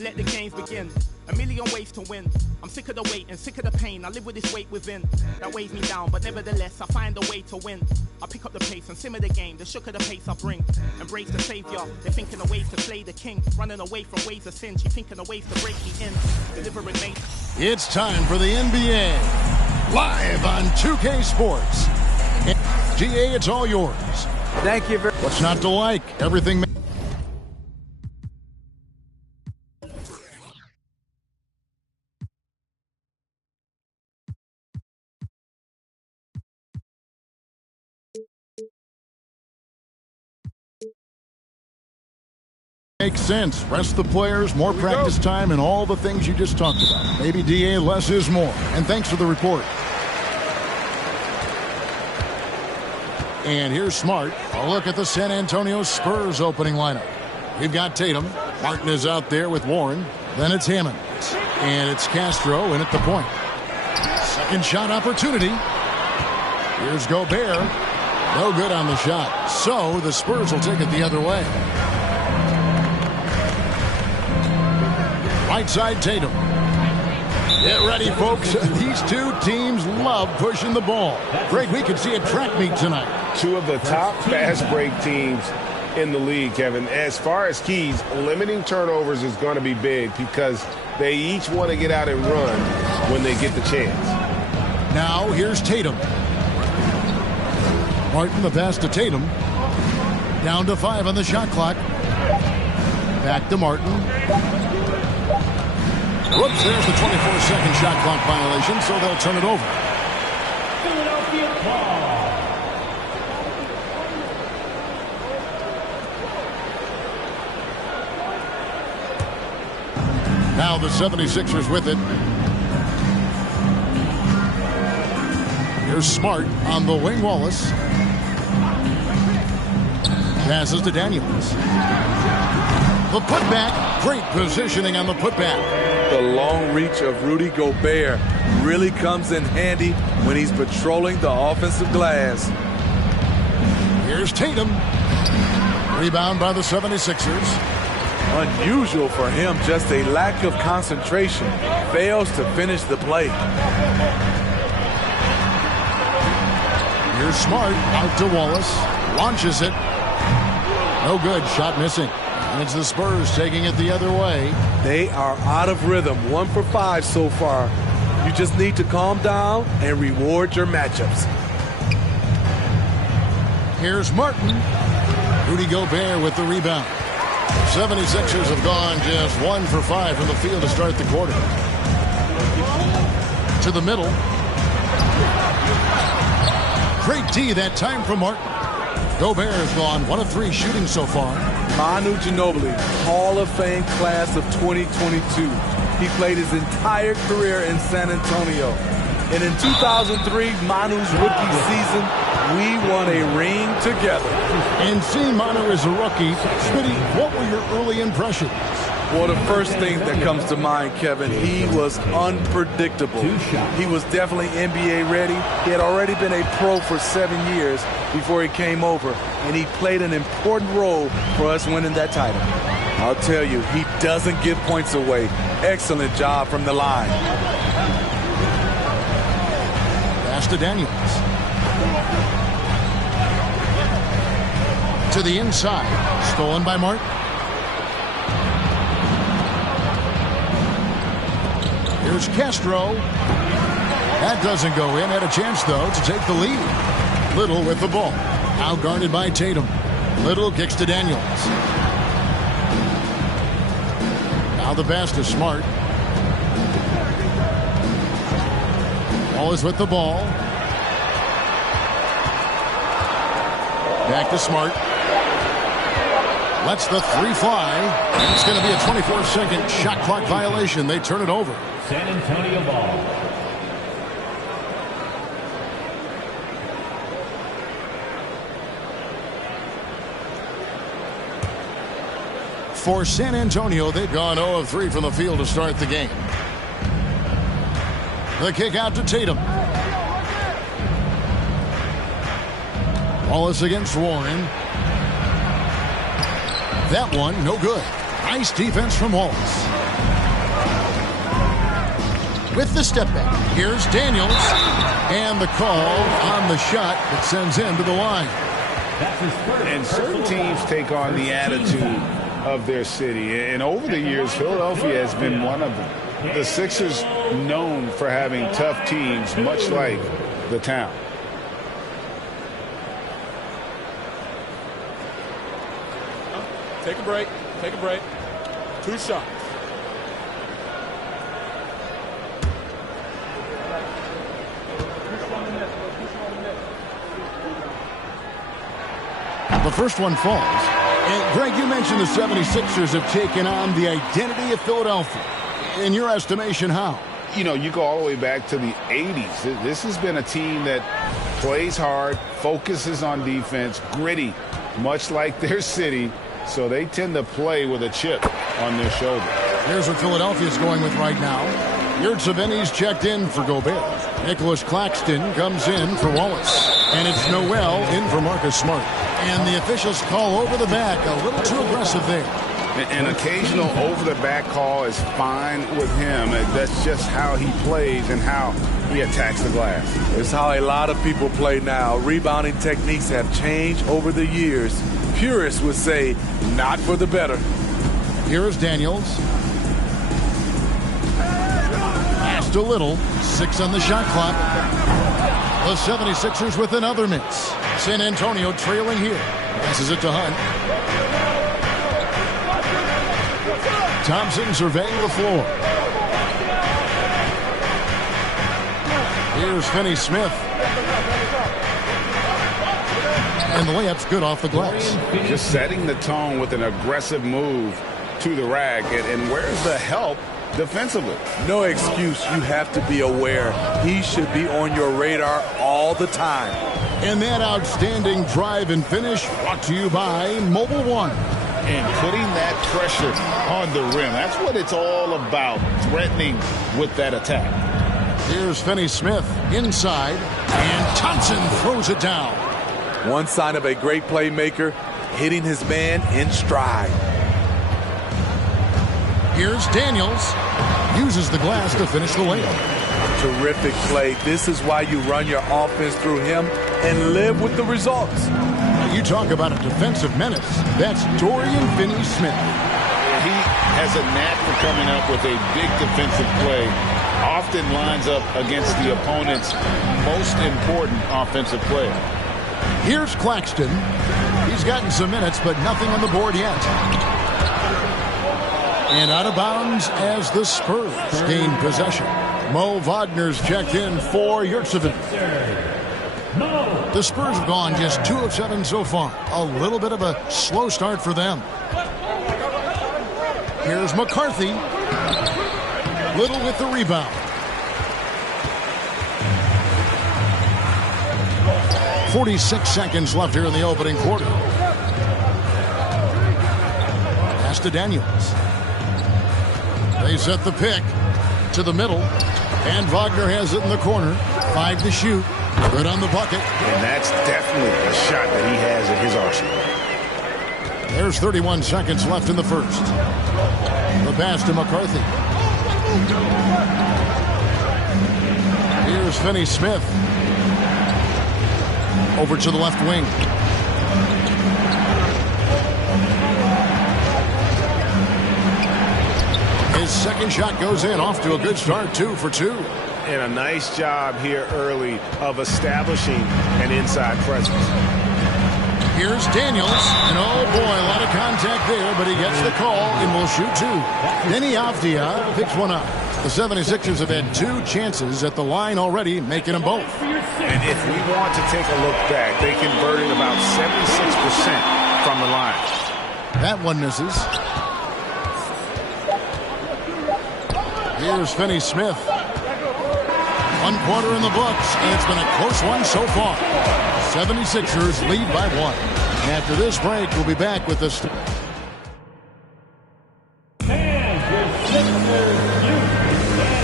Let the games begin. A million ways to win. I'm sick of the wait and sick of the pain. I live with this weight within that weighs me down, but nevertheless I find a way to win. I pick up the pace and simmer the game. The shook of the pace I bring. Embrace the savior. They're thinking of ways to slay the king. Running away from ways of sin. She thinking of ways to break me in. Delivering mate. It's time for the NBA. Live on 2K Sports. GA, it's all yours. Thank you very much. What's not to like? Everything. Makes sense. Rest the players, more practice time, and all the things you just talked about. Maybe DA, less is more. And thanks for the report. And here's Smart. A look at the San Antonio Spurs opening lineup. We've got Tatum. Martin is out there with Warren. Then it's Hammond. And it's Castro in at the point. Second shot opportunity. Here's Gobert. No good on the shot. So the Spurs will take it the other way. Right side, Tatum. Get ready, folks. These two teams love pushing the ball. Greg, we could see a track meet tonight. Two of the top fast break teams in the league, Kevin. As far as keys, limiting turnovers is going to be big because they each want to get out and run when they get the chance. Now, here's Tatum. Martin, the pass to Tatum. Down to 5 on the shot clock. Back to Martin. Whoops, there's the 24-second shot clock violation, so they'll turn it over. Philadelphia ball. Now the 76ers with it. Here's Smart on the wing. Wallace. Passes to Daniels. The putback. Great positioning on the putback. The long reach of Rudy Gobert really comes in handy when he's patrolling the offensive glass. Here's Tatum. Rebound by the 76ers. Unusual for him, just a lack of concentration. Fails to finish the play. Here's Smart out to Wallace. Launches it. No good. Shot missing. And it's the Spurs taking it the other way. They are out of rhythm. 1 for 5 so far. You just need to calm down and reward your matchups. Here's Martin. Rudy Gobert with the rebound. 76ers have gone just 1 for 5 from the field to start the quarter. To the middle. Great D that time from Martin. Gobert has gone 1 of 3 shooting so far. Manu Ginobili, Hall of Fame class of 2022. He played his entire career in San Antonio. And in 2003, Manu's rookie season, we won a ring together. And seeing Manu as a rookie, Smitty, what were your early impressions? Well, the first thing that comes to mind, Kevin, he was unpredictable. He was definitely NBA ready. He had already been a pro for 7 years before he came over, and he played an important role for us winning that title. I'll tell you, he doesn't give points away. Excellent job from the line. Pass to Daniels. To the inside. Stolen by Martin. Here's Castro. That doesn't go in. Had a chance, though, to take the lead. Little with the ball. Now guarded by Tatum. Little kicks to Daniels. Now the pass to Smart. Wallace with the ball. Back to Smart. Lets the 3 fly. It's going to be a 24-second shot clock violation. They turn it over. San Antonio ball. For San Antonio, they've gone 0 of 3 from the field to start the game. The kick out to Tatum. Wallace against Warren. That one, no good. Nice defense from Wallace. with the step back. Here's Daniels. And the call on the shot that sends him to the line. And certain teams take on the attitude of their city. And over the years, Philadelphia has been one of them. The Sixers known for having tough teams, much like the town. Take a break. Take a break. 2 shots. The first one falls. And Greg, you mentioned the 76ers have taken on the identity of Philadelphia. In your estimation, how? You know, you go all the way back to the 80s. This has been a team that plays hard, focuses on defense, gritty, much like their city. So they tend to play with a chip on their shoulder. Here's what Philadelphia's going with right now. Yurtseven's checked in for Gobert. Nicholas Claxton comes in for Wallace. And it's Noel in for Marcus Smart. And the officials call over the back. A little too aggressive there. An occasional over-the-back call is fine with him. That's just how he plays and how he attacks the glass. It's how a lot of people play now. Rebounding techniques have changed over the years. Purists would say, not for the better. Here's Daniels. Passed a little. 6 on the shot clock. The 76ers with another miss. San Antonio trailing here. Passes it to Hunt. Thompson surveying the floor. Here's Finney-Smith. And the layup's good off the glass. Just setting the tone with an aggressive move to the rack. And where's the help defensively? No excuse. You have to be aware. He should be on your radar all the time. And that outstanding drive and finish brought to you by Mobile One. And putting that pressure on the rim. That's what it's all about, threatening with that attack. Here's Finney-Smith inside, and Thompson throws it down. One sign of a great playmaker, hitting his man in stride. Here's Daniels. Uses the glass to finish the layup. Terrific play. This is why you run your offense through him and live with the results. You talk about a defensive menace. That's Dorian Finney-Smith. He has a knack for coming up with a big defensive play. Often lines up against the opponent's most important offensive player. Here's Claxton. He's gotten some minutes, but nothing on the board yet. And out of bounds as the Spurs gain possession. Mo Wagner's checked in for Yurtseven. The Spurs have gone just 2 of 7 so far. A little bit of a slow start for them. Here's McCarthy. Little with the rebound. .46 seconds left here in the opening quarter. Pass to Daniels. They set the pick to the middle. And Wagner has it in the corner. 5 to shoot. Good on the bucket. And that's definitely a shot that he has at his arsenal. There's 31 seconds left in the first. The pass to McCarthy. Here's Finney-Smith. Over to the left wing. His second shot goes in. Off to a good start. 2 for 2. And a nice job here early of establishing an inside presence. Here's Daniels. And oh boy, a lot of contact there, but he gets the call and will shoot 2. Denny Avdia picks one up. The 76ers have had 2 chances at the line already, making them both. And if we want to take a look back, they converted about 76% from the line. That one misses. Here's Finney-Smith. 1 quarter in the books, and it's been a close one so far. 76ers lead by 1. After this break, we'll be back with this.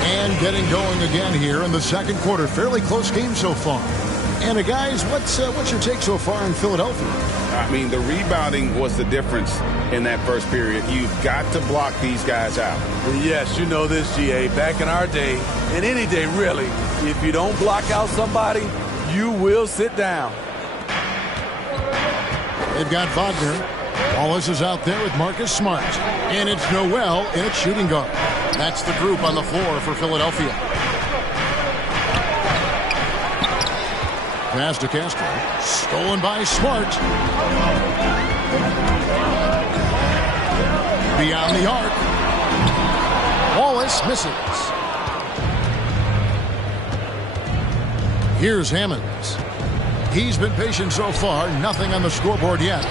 And getting going again here in the second quarter. Fairly close game so far. And guys, what's your take so far in Philadelphia? I mean, the rebounding was the difference in that first period. You've got to block these guys out. Yes, you know this, GA. Back in our day, and any day really, if you don't block out somebody, you will sit down. They've got Wagner. Wallace is out there with Marcus Smart. And it's Noel in its shooting guard. That's the group on the floor for Philadelphia. Pass to Castro. Stolen by Smart. Beyond the arc. Wallace misses. Here's Hammonds. He's been patient so far. Nothing on the scoreboard yet.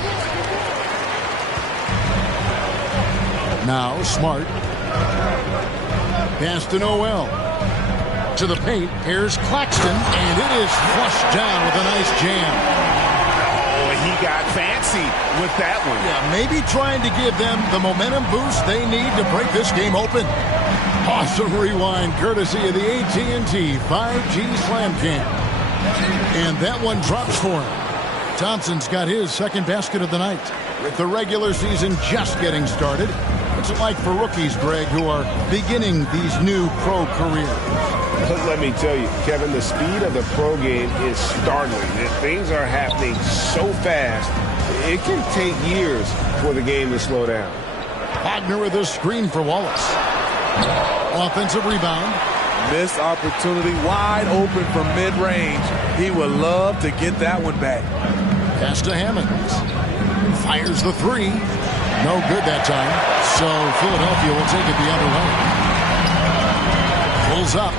Now Smart. Pass to Noel. To the paint. Here's Claxton. And it is flushed down with a nice jam. Oh, he got fancy with that one. Yeah, maybe trying to give them the momentum boost they need to break this game open. Awesome rewind courtesy of the AT&T 5G Slam Cam. And that one drops for him. Thompson's got his second basket of the night. With the regular season just getting started, what's it like for rookies, Greg, who are beginning these new pro careers? Let me tell you, Kevin, the speed of the pro game is startling. Things are happening so fast, it can take years for the game to slow down. Wagner with a screen for Wallace. Offensive rebound. Missed opportunity, wide open from mid-range. He would love to get that one back. Pass to Hammonds. Fires the three. No good that time. So Philadelphia will take it the other way. Pulls up.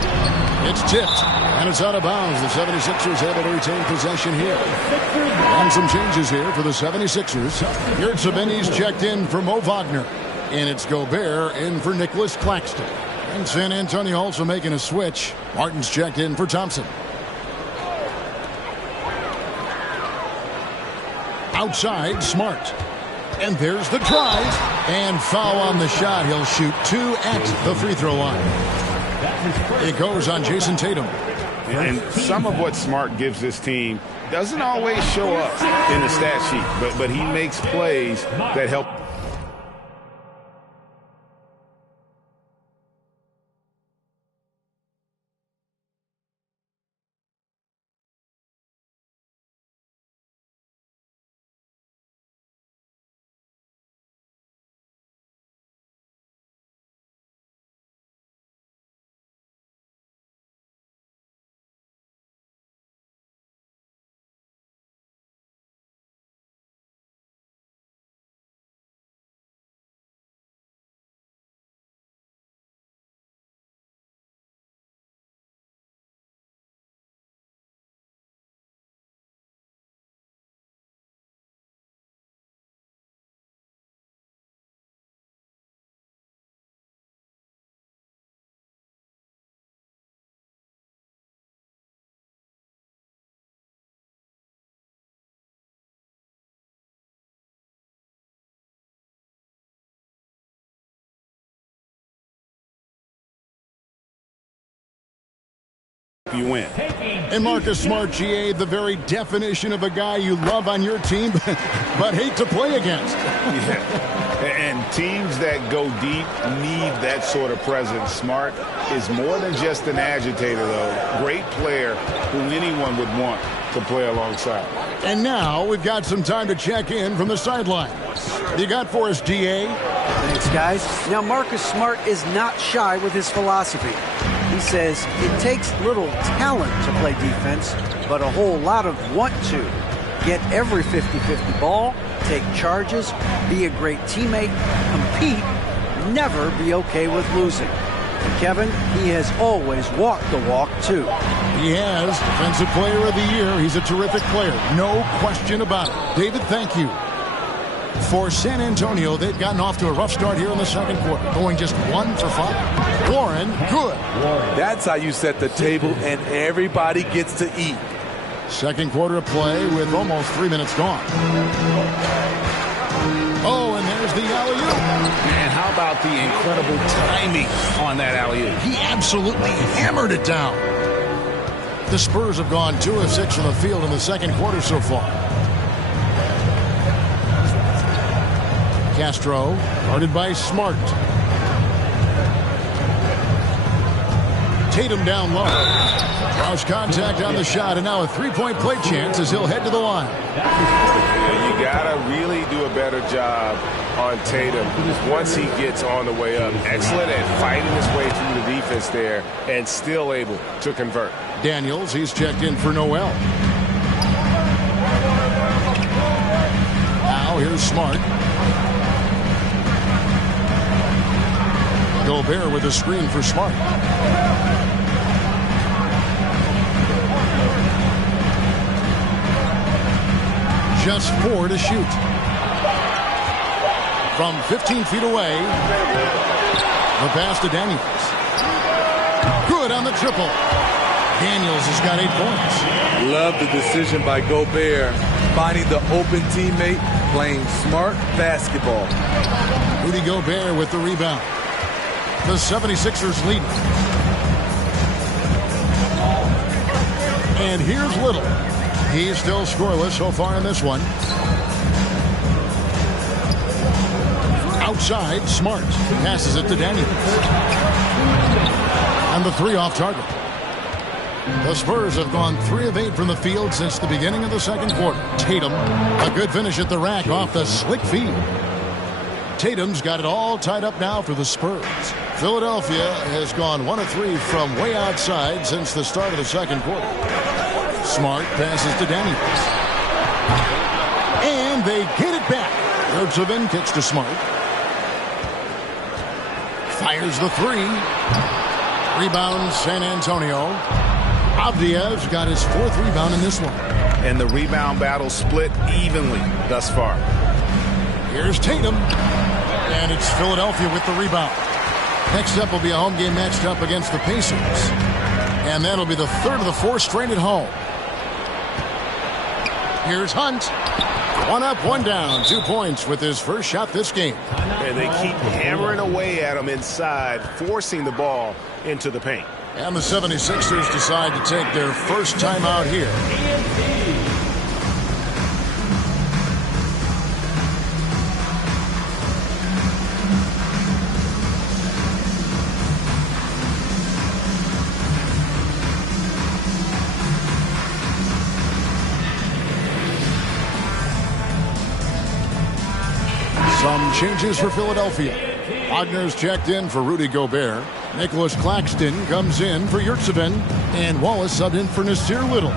It's tipped. And it's out of bounds. The 76ers able to retain possession here. And some changes here for the 76ers. Yurtseven's checked in for Mo Wagner. And it's Gobert in for Nicholas Claxton. And San Antonio also making a switch. Martin's checked in for Thompson. Outside, Smart. And there's the drive. And foul on the shot. He'll shoot 2 at the free throw line. It goes on Jason Tatum. And some of what Smart gives this team doesn't always show up in the stat sheet, but he makes plays that help. You win. And Marcus Smart, GA, the very definition of a guy you love on your team, but hate to play against. Yeah. And teams that go deep need that sort of presence. Smart is more than just an agitator, though. Great player who anyone would want to play alongside. And now we've got some time to check in from the sideline. You got for us, GA? Thanks, guys. Now, Marcus Smart is not shy with his philosophy. He says it takes little talent to play defense, but a whole lot of want to. Get every 50-50 ball, take charges, be a great teammate, compete, never be okay with losing. And Kevin, he has always walked the walk, too. He has. Defensive Player of the Year. He's a terrific player. No question about it. David, thank you. For San Antonio, they've gotten off to a rough start here in the second quarter, going just 1 for 5. Warren, good. That's how you set the table, and everybody gets to eat. Second quarter of play with almost 3 minutes gone. Oh, and there's the alley-oop. Man, how about the incredible timing on that alley-oop? He absolutely hammered it down. The Spurs have gone 2 of 6 from the field in the second quarter so far. Castro, guarded by Smart. Tatum down low. Draws contact on the shot, and now a three-point play chance as he'll head to the line. You gotta really do a better job on Tatum once he gets on the way up. Excellent at fighting his way through the defense there and still able to convert. Daniels, he's checked in for Noel. Now here's Smart. Gobert with a screen for Smart. Just 4 to shoot. From 15 feet away, the pass to Daniels. Good on the triple. Daniels has got 8 points. Love the decision by Gobert, finding the open teammate, playing smart basketball. Rudy Gobert with the rebound. The 76ers lead. And here's Little. He's still scoreless so far in this one. Outside, Smart passes it to Daniels. And the 3 off target. The Spurs have gone 3 of 8 from the field since the beginning of the second quarter. Tatum, a good finish at the rack off the slick feed. Tatum's got it all tied up now for the Spurs. Philadelphia has gone 1 of 3 from way outside since the start of the second quarter. Smart passes to Daniels. And they get it back. Yurtseven kicks to Smart. Fires the 3. Rebound San Antonio. Avdia's got his 4th rebound in this one. And the rebound battle split evenly thus far. Here's Tatum. And it's Philadelphia with the rebound. Next up will be a home game matched up against the Pacers. And that'll be the 3rd of the 4 straight at home. Here's Hunt. 1 up, 1 down. 2 points with his first shot this game. And they keep hammering away at him inside, forcing the ball into the paint. And the 76ers decide to take their first time out here. Some changes for Philadelphia. Wagner's checked in for Rudy Gobert. Nicholas Claxton comes in for Yurtseven. And Wallace subbed in for Nasir Little.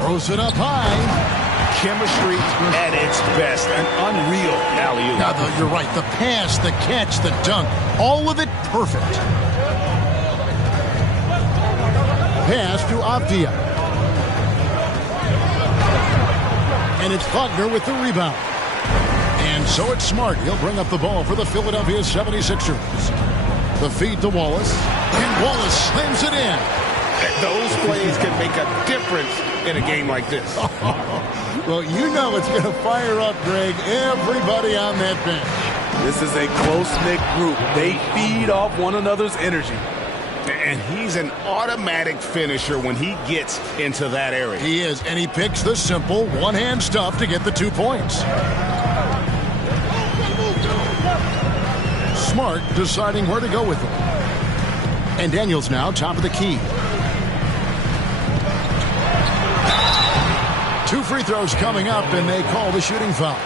Throws it up high. Chemistry at its best. An unreal alley-oop. Now, you're right. The pass, the catch, the dunk. All of it perfect. Pass to Avdia. And it's Wagner with the rebound. And so it's Smart. He'll bring up the ball for the Philadelphia 76ers. The feed to Wallace. And Wallace slams it in. Those plays can make a difference in a game like this. Well, you know it's going to fire up, Greg, everybody on that bench. This is a close-knit group. They feed off one another's energy. And he's an automatic finisher when he gets into that area. He is, and he picks the simple one-hand stuff to get the 2 points. Smart deciding where to go with it. And Daniels now top of the key. 2 free throws coming up, and they call the shooting foul.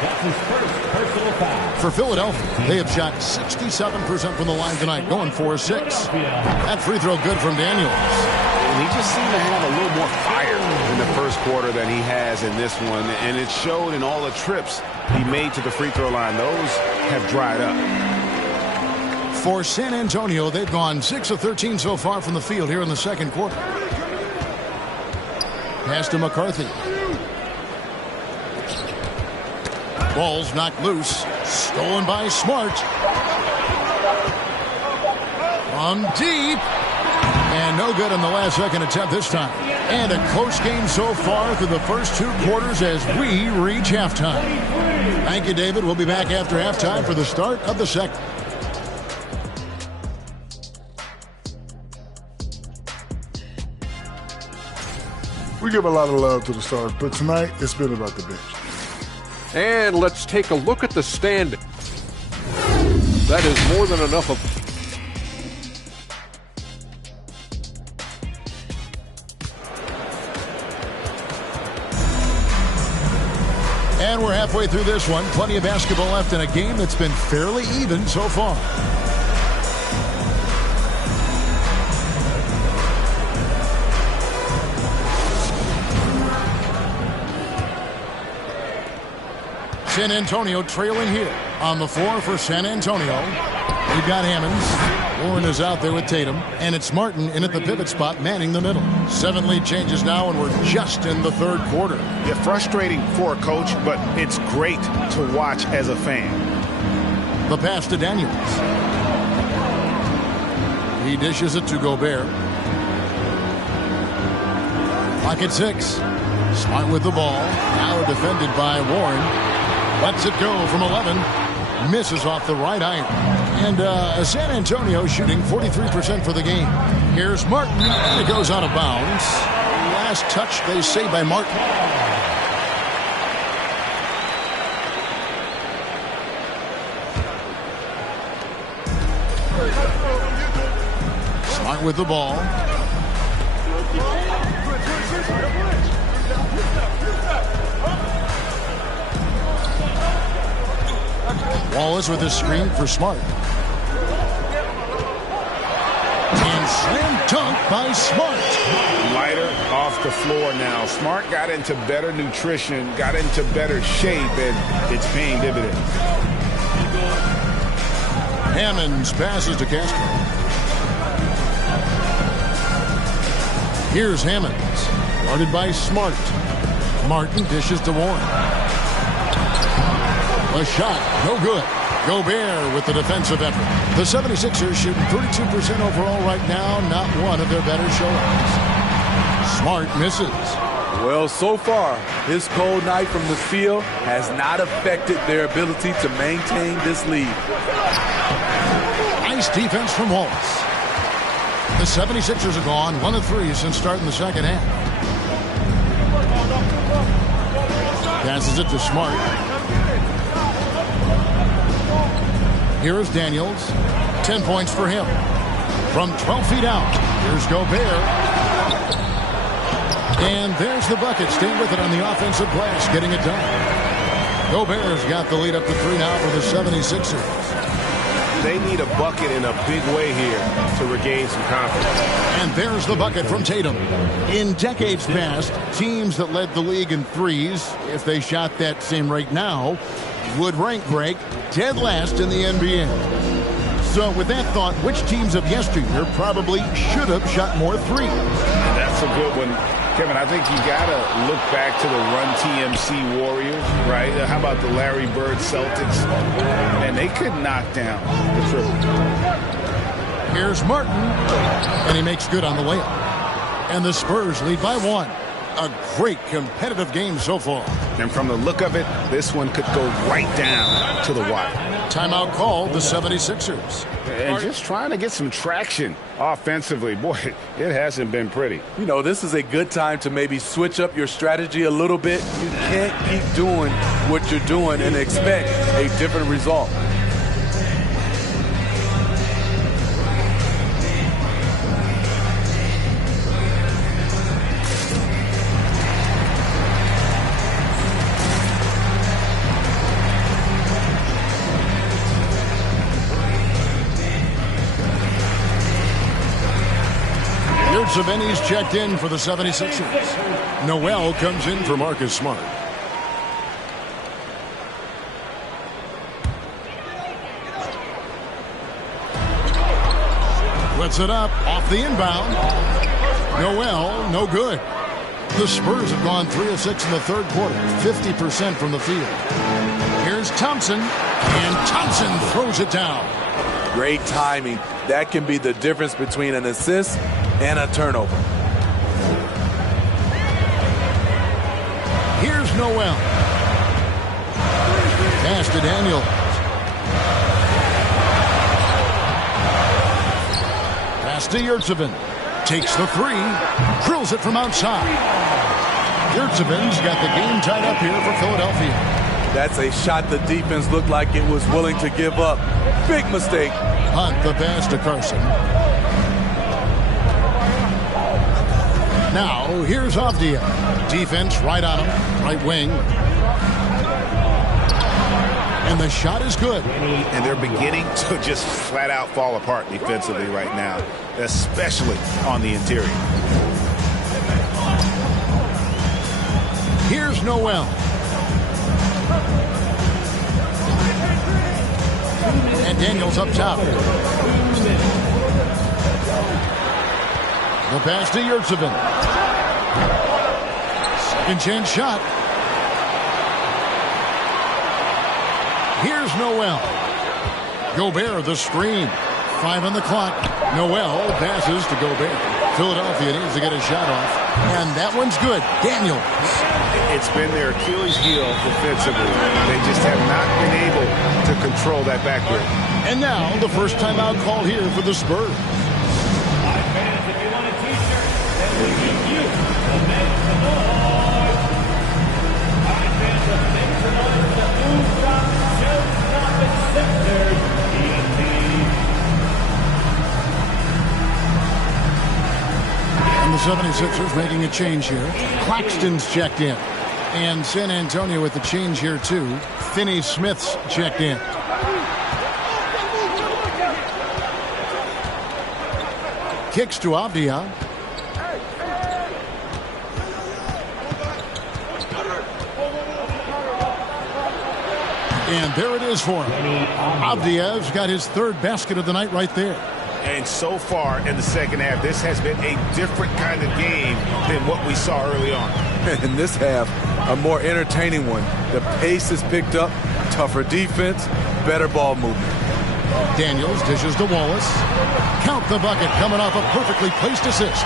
That's his first personal foul. For Philadelphia, they have shot 67% from the line tonight, going 4-6. That free throw good from Daniels. And he just seemed to have a little more fire in the first quarter than he has in this one. And it showed in all the trips he made to the free throw line. Those have dried up. For San Antonio, they've gone 6 of 13 so far from the field here in the second quarter. Pass to McCarthy. Ball's knocked loose. Stolen by Smart. From deep. And no good on the last second attempt this time. And a close game so far through the first 2 quarters as we reach halftime. Thank you, David. We'll be back after halftime for the start of the second. We give a lot of love to the stars, but tonight it's been about the bench. And let's take a look at the standing. That is more than enough of. And we're halfway through this one. Plenty of basketball left in a game that's been fairly even so far. San Antonio trailing here on the floor for San Antonio. We've got Hammonds. Warren is out there with Tatum. And it's Martin in at the pivot spot, manning the middle. 7 lead changes now, and we're just in the third quarter. Yeah, frustrating for a coach, but it's great to watch as a fan. The pass to Daniels. He dishes it to Gobert. Clock at 6. Smart with the ball. Now defended by Warren. Lets it go from 11. Misses off the right iron. And San Antonio shooting 43% for the game. Here's Martin. And it goes out of bounds. Last touch, they say, by Martin. Smart with the ball. Wallace with a screen for Smart. And slam dunk by Smart. Lighter off the floor now. Smart got into better nutrition, got into better shape, and it's paying dividends. Hammonds passes to Castro. Here's Hammonds. Guarded by Smart. Martin dishes to Warren. A shot, no good. Gobert with the defensive effort. The 76ers shooting 32% overall right now. Not one of their better showings. Smart misses. Well, so far, his cold night from the field has not affected their ability to maintain this lead. Nice defense from Wallace. The 76ers have gone 1 of 3 since starting the second half. Passes it to Smart. Here is Daniels. 10 points for him. From 12 feet out, here's Gobert. And there's the bucket. Staying with it on the offensive glass, getting it done. Gobert's got the lead up to 3 now for the 76ers. They need a bucket in a big way here to regain some confidence. And there's the bucket from Tatum. In decades past, teams that led the league in threes, if they shot that same rate now, would rank Greg dead last in the NBA. So with that thought, which teams of yesteryear probably should have shot more threes? That's a good one. Kevin, I think you got to look back to the Run TMC Warriors, right? How about the Larry Bird Celtics? And they could knock down the triple. Here's Martin, and he makes good on the layup. And the Spurs lead by 1. A great competitive game so far. And from the look of it, this one could go right down to the wire. Timeout called the 76ers. And just trying to get some traction offensively. Boy, it hasn't been pretty. You know, this is a good time to maybe switch up your strategy a little bit. You can't keep doing what you're doing and expect a different result. Savini's checked in for the 76ers. Noel comes in for Marcus Smart. Puts it up off the inbound. Noel, no good. The Spurs have gone 3 of 6 in the third quarter, 50% from the field. Here's Thompson, and Thompson throws it down. Great timing. That can be the difference between an assist and a turnover. Here's Noel. Pass to Daniels. Pass to Yurtsevin. Takes the 3. Drills it from outside. Yurtseven's got the game tied up here for Philadelphia. That's a shot the defense looked like it was willing to give up. Big mistake. Hunt the pass to Carson. Now, here's Avdia. Defense right on him, right wing. And the shot is good. And they're beginning to just flat out fall apart defensively right now, especially on the interior. Here's Noel. And Daniels up top. The pass to Yurtseven. Second chance shot. Here's Noel. Gobert the screen. 5 on the clock. Noel passes to Gobert. Philadelphia needs to get a shot off. And that one's good. Daniels. It's been their Achilles heel defensively. They just have not been able to control that backcourt. And now the first timeout called here for the Spurs. And the 76ers making a change here. Claxton's checked in. And San Antonio with the change here too. Finney Smith's checked in. Kicks to Avdia. And there it is for him. Avdia's got his third basket of the night right there. And so far in the second half, this has been a different kind of game than what we saw early on. In this half, a more entertaining one. The pace is picked up, tougher defense, better ball movement. Daniels dishes to Wallace. Count the bucket coming off a perfectly placed assist.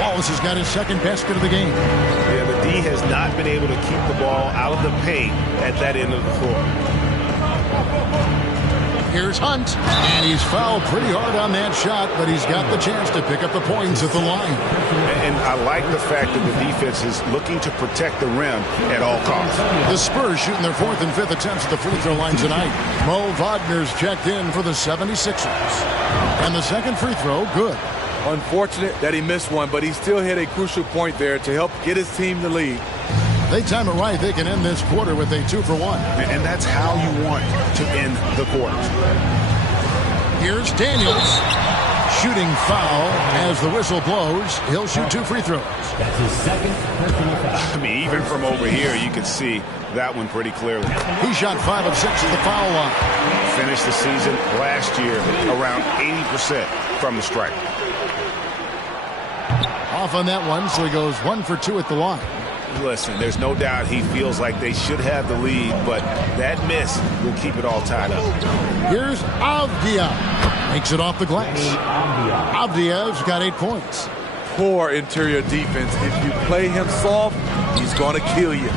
Wallace has got his second basket of the game. Yeah, the D has not been able to keep the ball out of the paint at that end of the floor. Here's Hunt, and he's fouled pretty hard on that shot, but he's got the chance to pick up the points at the line. And I like the fact that the defense is looking to protect the rim at all costs. The Spurs shooting their fourth and fifth attempts at the free throw line tonight. Mo Wagner's checked in for the 76ers. And the second free throw, good. Unfortunate that he missed one, but he still hit a crucial point there to help get his team the lead. They time it right. They can end this quarter with a 2-for-1. And that's how you want to end the quarter. Here's Daniels. Shooting foul as the whistle blows. He'll shoot 2 free throws. That's his second personal foul. I mean, even from over here, you can see that one pretty clearly. He shot 5 of 6 at the foul line. Finished the season last year around 80% from the stripe. Off on that one, so he goes 1 for 2 at the line. Listen, there's no doubt he feels like they should have the lead, but that miss will keep it all tied up. Here's Avdia. Makes it off the glass. Avdia's got 8 points. Poor interior defense. If you play him soft, he's going to kill you.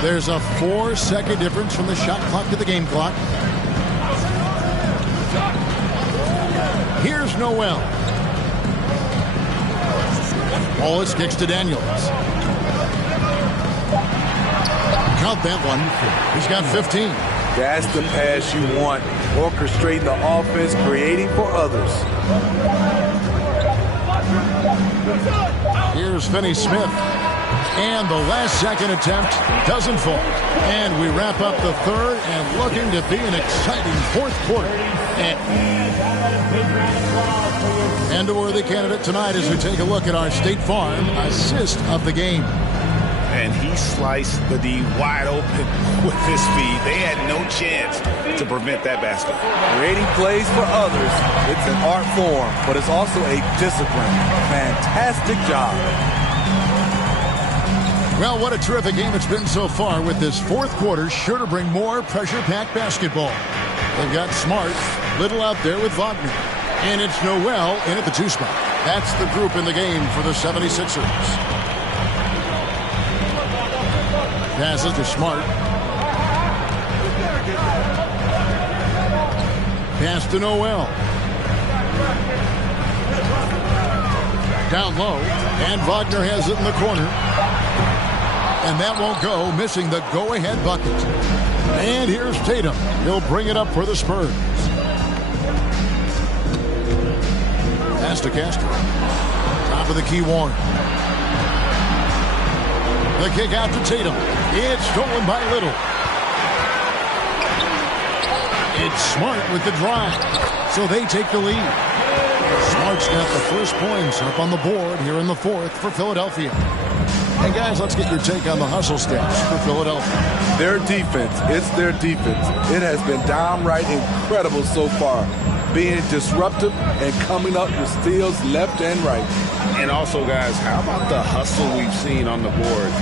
There's a 4-second difference from the shot clock to the game clock. Here's Noel. Wallace kicks to Daniels. Count that one. He's got 15. That's the pass you want. Orchestrating the offense, creating for others. Here's Finney Smith. And the last second attempt doesn't fall. And we wrap up the third and looking to be an exciting fourth quarter. And a worthy candidate tonight as we take a look at our State Farm assist of the game. And he sliced the D wide open with his feet. They had no chance to prevent that basket. Creating plays for others, it's an art form, but it's also a discipline. Fantastic job. Well, what a terrific game it's been so far with this fourth quarter. Sure to bring more pressure-packed basketball. They've got Smart, Little out there with Wagner. And it's Noel in at the 2 spot. That's the group in the game for the 76ers. Passes to Smart. Pass to Noel. Down low, and Wagner has it in the corner. And that won't go, missing the go-ahead bucket. And here's Tatum. He'll bring it up for the Spurs. Pass to Castro. Top of the key, Warren. The kick out to Tatum. It's stolen by Little. It's Smart with the drive. So they take the lead. Smart's got the first points up on the board here in the fourth for Philadelphia. And guys, let's get your take on the hustle stats for Philadelphia. Their defense, it's their defense. It has been downright incredible so far. Being disruptive and coming up with steals left and right. And also, guys, how about the hustle we've seen on the board?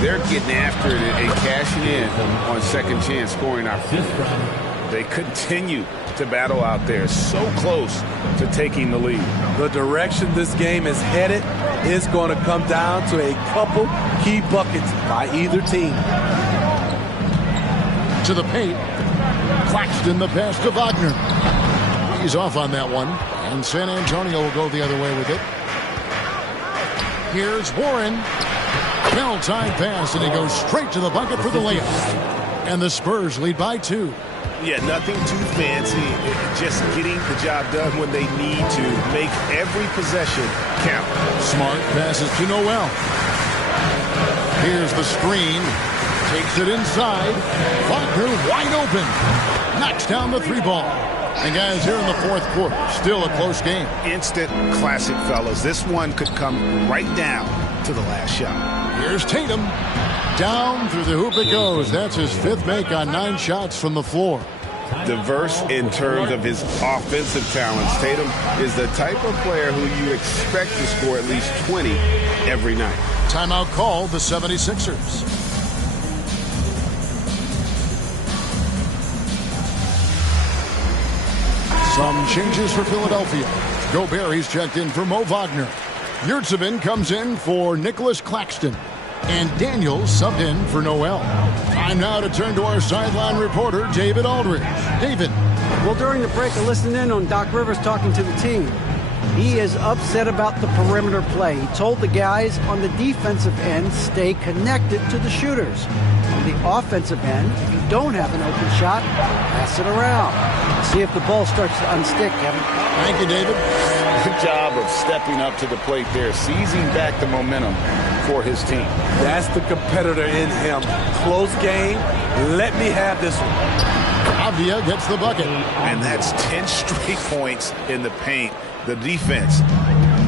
They're getting after it and cashing in on second chance scoring opportunities. They continue to battle out there, so close to taking the lead. The direction this game is headed is going to come down to a couple key buckets by either team. To the paint. Claxton the pass to Wagner. He's off on that one. And San Antonio will go the other way with it. Here's Warren. Well-timed pass, and he goes straight to the bucket for the layup. And the Spurs lead by 2. Yeah, nothing too fancy. Just getting the job done when they need to. Make every possession count. Smart passes to Noel. Here's the screen. Takes it inside. Wagner wide open. Knocks down the 3-ball. And guys, here in the fourth quarter, still a close game. Instant classic, fellas. This one could come right down to the last shot. Here's Tatum. Down through the hoop it goes. That's his 5th make on 9 shots from the floor. Diverse in terms of his offensive talents. Tatum is the type of player who you expect to score at least 20 every night. Timeout called the 76ers. Some changes for Philadelphia. Gobert, he's checked in for Mo Wagner. Yurtseven comes in for Nicholas Claxton. And Daniels subbed in for Noel. Time now to turn to our sideline reporter, David Aldridge. David. Well, during the break, I listened in on Doc Rivers talking to the team. He is upset about the perimeter play. He told the guys on the defensive end, stay connected to the shooters. On the offensive end, if you don't have an open shot, pass it around. See if the ball starts to unstick, Kevin. Thank you, David. Good job of stepping up to the plate there, seizing back the momentum for his team. That's the competitor in him. Close game. Let me have this one. Avdia gets the bucket. And that's 10 straight points in the paint. The defense,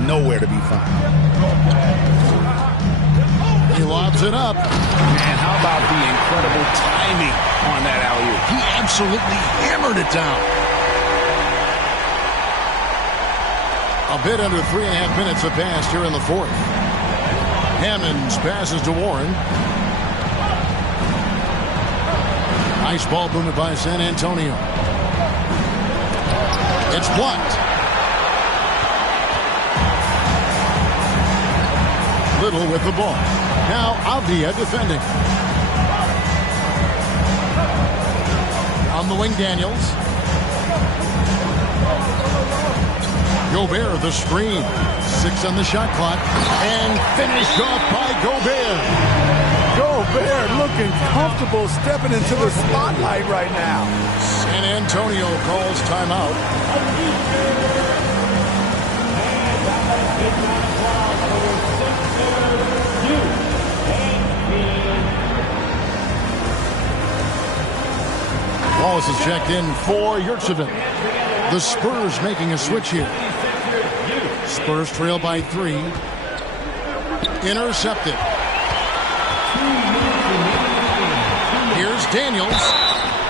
nowhere to be found. He lobs it up. And how about the incredible timing on that alley-oop? He absolutely hammered it down. A bit under 3.5 minutes have passed here in the fourth. Hammonds passes to Warren. Nice ball movement by San Antonio. It's blocked. Little with the ball. Now Avdia defending. On the wing, Daniels. Gobert, the screen. 6 on the shot clock. And finished off by Gobert. Gobert looking comfortable stepping into the spotlight right now. San Antonio calls timeout. Wallace is checked in for Yurtseven. The Spurs making a switch here. Spurs trail by 3. Intercepted. Here's Daniels.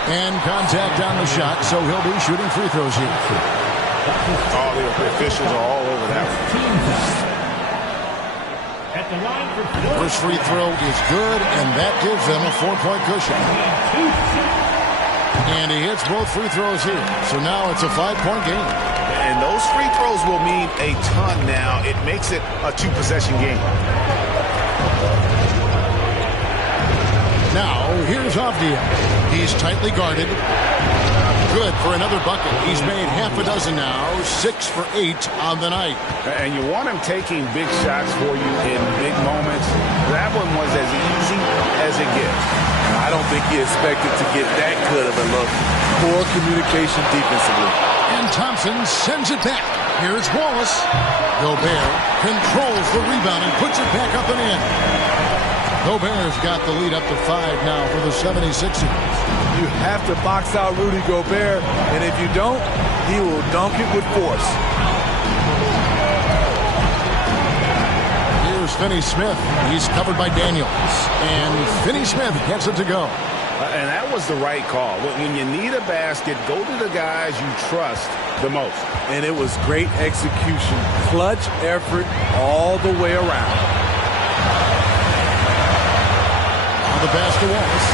And contact on the shot, so he'll be shooting free throws here. All the officials are all over that one. First free throw is good, and that gives them a 4-point cushion. And he hits both free throws here. So now it's a 5-point game. And those free throws will mean a ton now. It makes it a 2-possession game. Now, here's Avdia. He's tightly guarded. Good for another bucket. He's made half a dozen now, 6 for 8 on the night. And you want him taking big shots for you in big moments. That one was as easy as it gets. I don't think he expected to get that good of a look. Poor communication defensively. And Thompson sends it back. Here's Wallace. Gobert controls the rebound and puts it back up and in. Gobert's got the lead up to 5 now for the 76ers. You have to box out Rudy Gobert, and if you don't, he will dunk it with force. Here's Finney-Smith. He's covered by Daniels. And Finney-Smith gets it to go. And that was the right call. When you need a basket, go to the guys you trust the most. And it was great execution. Clutch effort all the way around. The basket Wallace.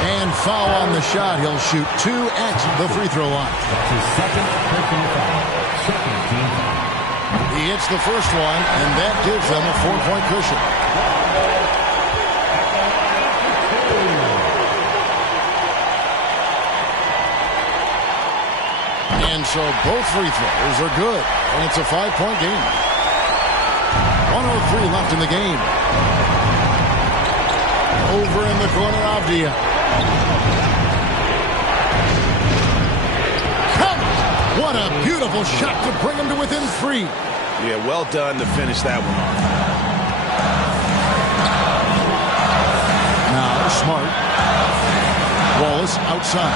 And foul on the shot. He'll shoot 2 at the free throw line. That's his second personal foul. Second team foul. He hits the first one, and that gives them a 4-point cushion. And so both free throws are good, and it's a 5-point game. 1:03 left in the game. Over in the corner, Avdia. What a beautiful shot to bring him to within 3. Yeah, well done to finish that one off. Now Smart. Wallace outside.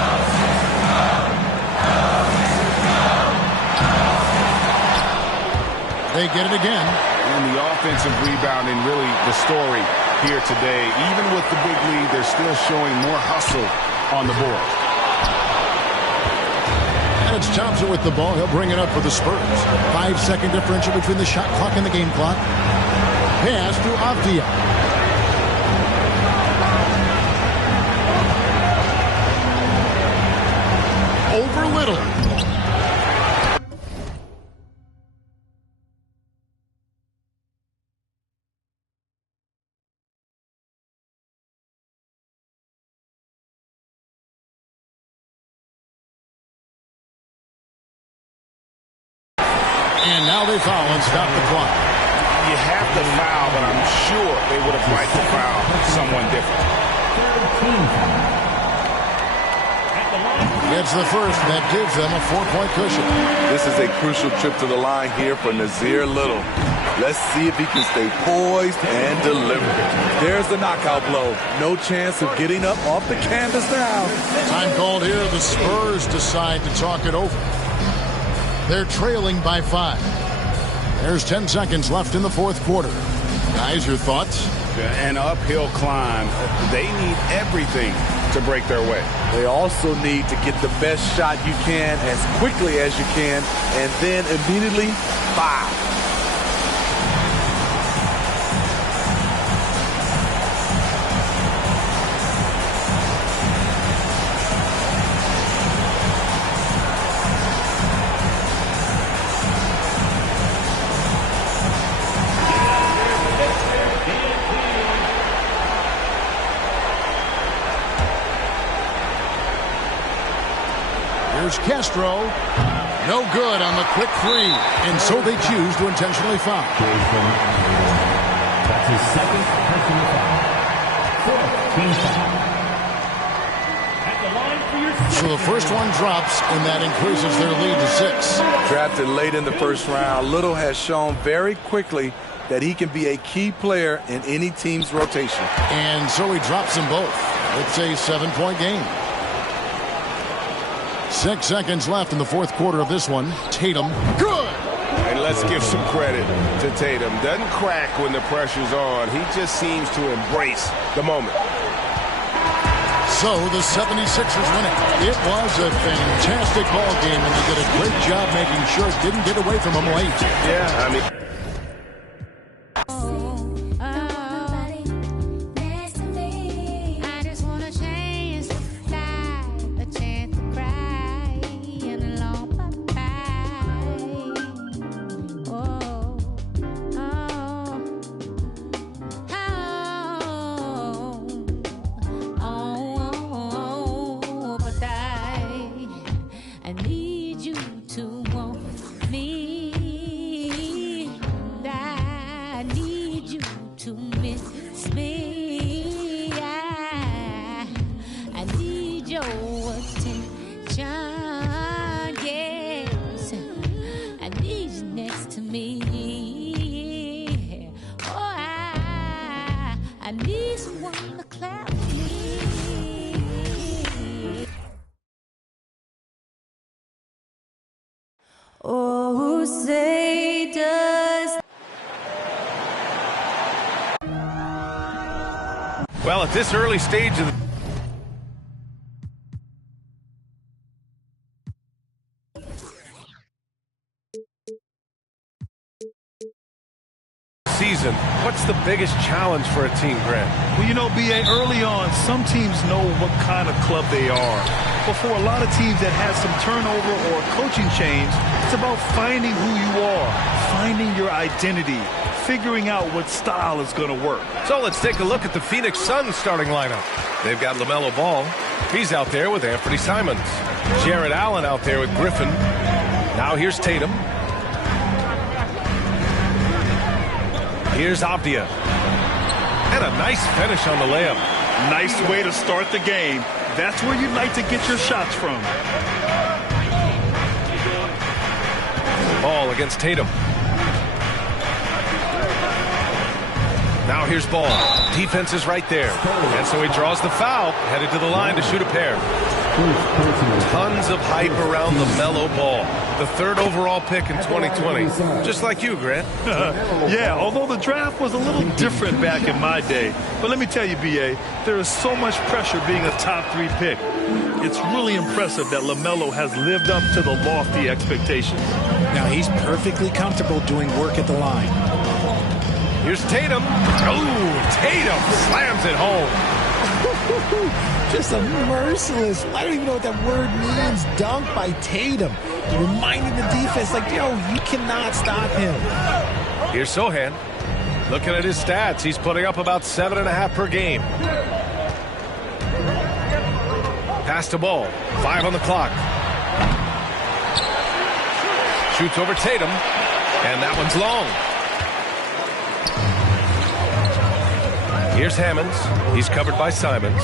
They get it again. And the offensive rebounding, really the story here today. Even with the big lead, they're still showing more hustle on the board. And it's Thompson with the ball. He'll bring it up for the Spurs. 5-second differential between the shot clock and the game clock. Pass to Avdia. Over Little. And now they foul and stop the clock. You have to foul, but I'm sure they would have liked to foul someone different. Gets the first, and that gives them a 4-point cushion. This is a crucial trip to the line here for Nasir Little. Let's see if he can stay poised and deliver. There's the knockout blow. No chance of getting up off the canvas now. Time called here. The Spurs decide to talk it over. They're trailing by 5. There's 10 seconds left in the fourth quarter. Guys, your thoughts? An uphill climb. They need everything to break their way. They also need to get the best shot you can as quickly as you can, and then immediately foul. Here's Castro. No good on the quick 3. And so they choose to intentionally foul. That's his second personal foul. Fourth team foul. At the line for your So the first one drops, and that increases their lead to 6. Drafted late in the first round, Little has shown very quickly that he can be a key player in any team's rotation. And so he drops them both. It's a 7-point game. 6 seconds left in the fourth quarter of this one. Tatum. Good! And let's give some credit to Tatum. Doesn't crack when the pressure's on. He just seems to embrace the moment. So the 76ers win it. It was a fantastic ball game, and they did a great job making sure it didn't get away from them late. Yeah, I mean... your attention, yes. I need you next to me. Oh, I need someone to clap for me. Oh, say does. Well, at this early stage of the season, what's the biggest challenge for a team, Grant? Well, you know, B.A., early on, some teams know what kind of club they are. But for a lot of teams that have some turnover or coaching change, it's about finding who you are, finding your identity, figuring out what style is going to work. So let's take a look at the Phoenix Suns starting lineup. They've got LaMelo Ball. He's out there with Anthony Simons. Jarrett Allen out there with Griffin. Now here's Tatum. Here's Avdia. And a nice finish on the layup. Nice way to start the game. That's where you'd like to get your shots from. Ball against Tatum. Now here's Ball. Defense is right there. And so he draws the foul, headed to the line to shoot a pair. Tons of hype around LaMelo Ball, the 3rd overall pick in 2020. Just like you, Grant. Yeah, although the draft was a little different back in my day. But let me tell you, B.A., there is so much pressure being a top 3 pick. It's really impressive that LaMelo has lived up to the lofty expectations. Now he's perfectly comfortable doing work at the line. Here's Tatum. Oh, Tatum slams it home. Just a merciless, I don't even know what that word means, dunk by Tatum. Reminding the defense, like, yo, you cannot stop him. Here's Sohan. Looking at his stats, he's putting up about 7.5 per game. Pass to Ball. 5 on the clock. Shoots over Tatum. And that one's long. Here's Hammonds. He's covered by Simons.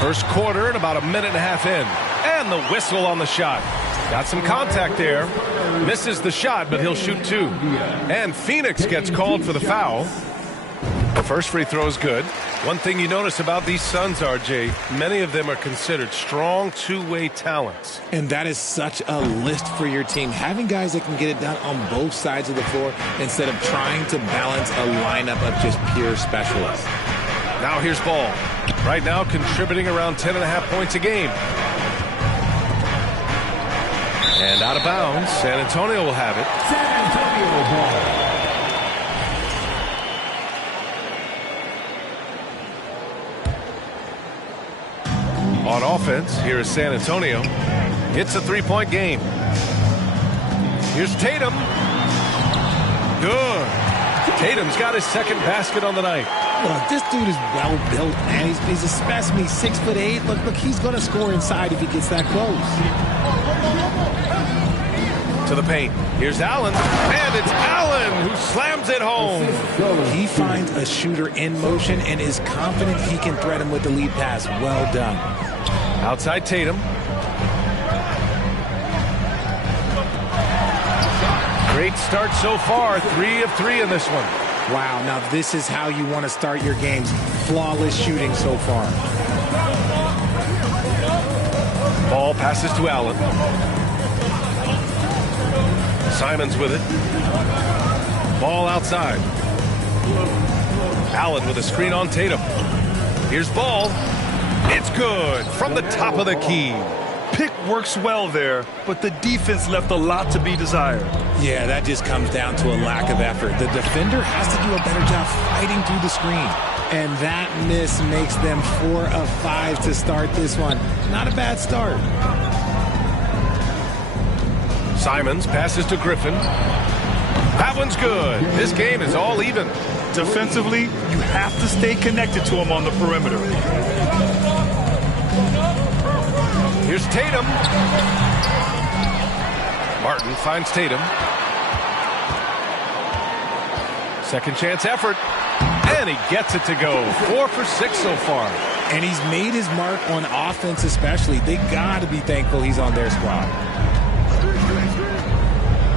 First quarter and about 1.5 minutes in. And the whistle on the shot. Got some contact there. Misses the shot, but he'll shoot 2. And Phoenix gets called for the foul. The first free throw is good. One thing you notice about these Suns, RJ, many of them are considered strong two-way talents. And that is such a lift for your team. Having guys that can get it done on both sides of the floor instead of trying to balance a lineup of just pure specialists. Now here's Ball. Right now contributing around 10.5 points a game. And out of bounds. San Antonio will have it. San Antonio ball. On offense, here is San Antonio. It's a 3-point game. Here's Tatum. Good. Tatum's got his 2nd basket on the night. Look, this dude is well built, man. He's a specimen. He's 6'8". Look, he's going to score inside if he gets that close. To the paint. Here's Allen. And it's Allen who slams it home. He finds a shooter in motion and is confident he can thread him with the lead pass. Well done. Outside Tatum. Great start so far. 3 of 3 in this one. Wow, now this is how you want to start your games. Flawless shooting so far. Ball passes to Allen. Simons with it. Ball outside. Allen with a screen on Tatum. Here's Ball. It's good from the top of the key. Pick works well there, but the defense left a lot to be desired. Yeah, that just comes down to a lack of effort. The defender has to do a better job fighting through the screen. And that miss makes them 4 of 5 to start this one. Not a bad start. Simons passes to Griffin. That one's good. This game is all even. Defensively, you have to stay connected to him on the perimeter. Here's Tatum. Martin finds Tatum. Second chance effort. And he gets it to go. 4 for 6 so far. And he's made his mark on offense especially. They got to be thankful he's on their squad.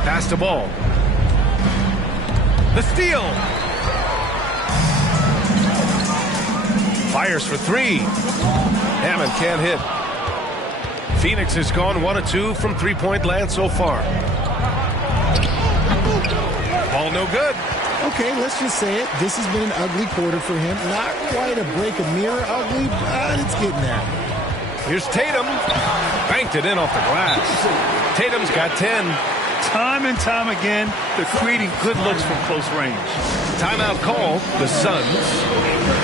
Pass the ball. The steal. Fires for 3. Hammond can't hit. Phoenix has gone 1 of 2 from three-point land so far. Ball no good. Okay, let's just say it. This has been an ugly quarter for him. Not quite a break a mirror ugly, but it's getting there. Here's Tatum. Banked it in off the glass. Tatum's got 10. Time and time again, they're creating good looks from close range. Timeout call, the Suns.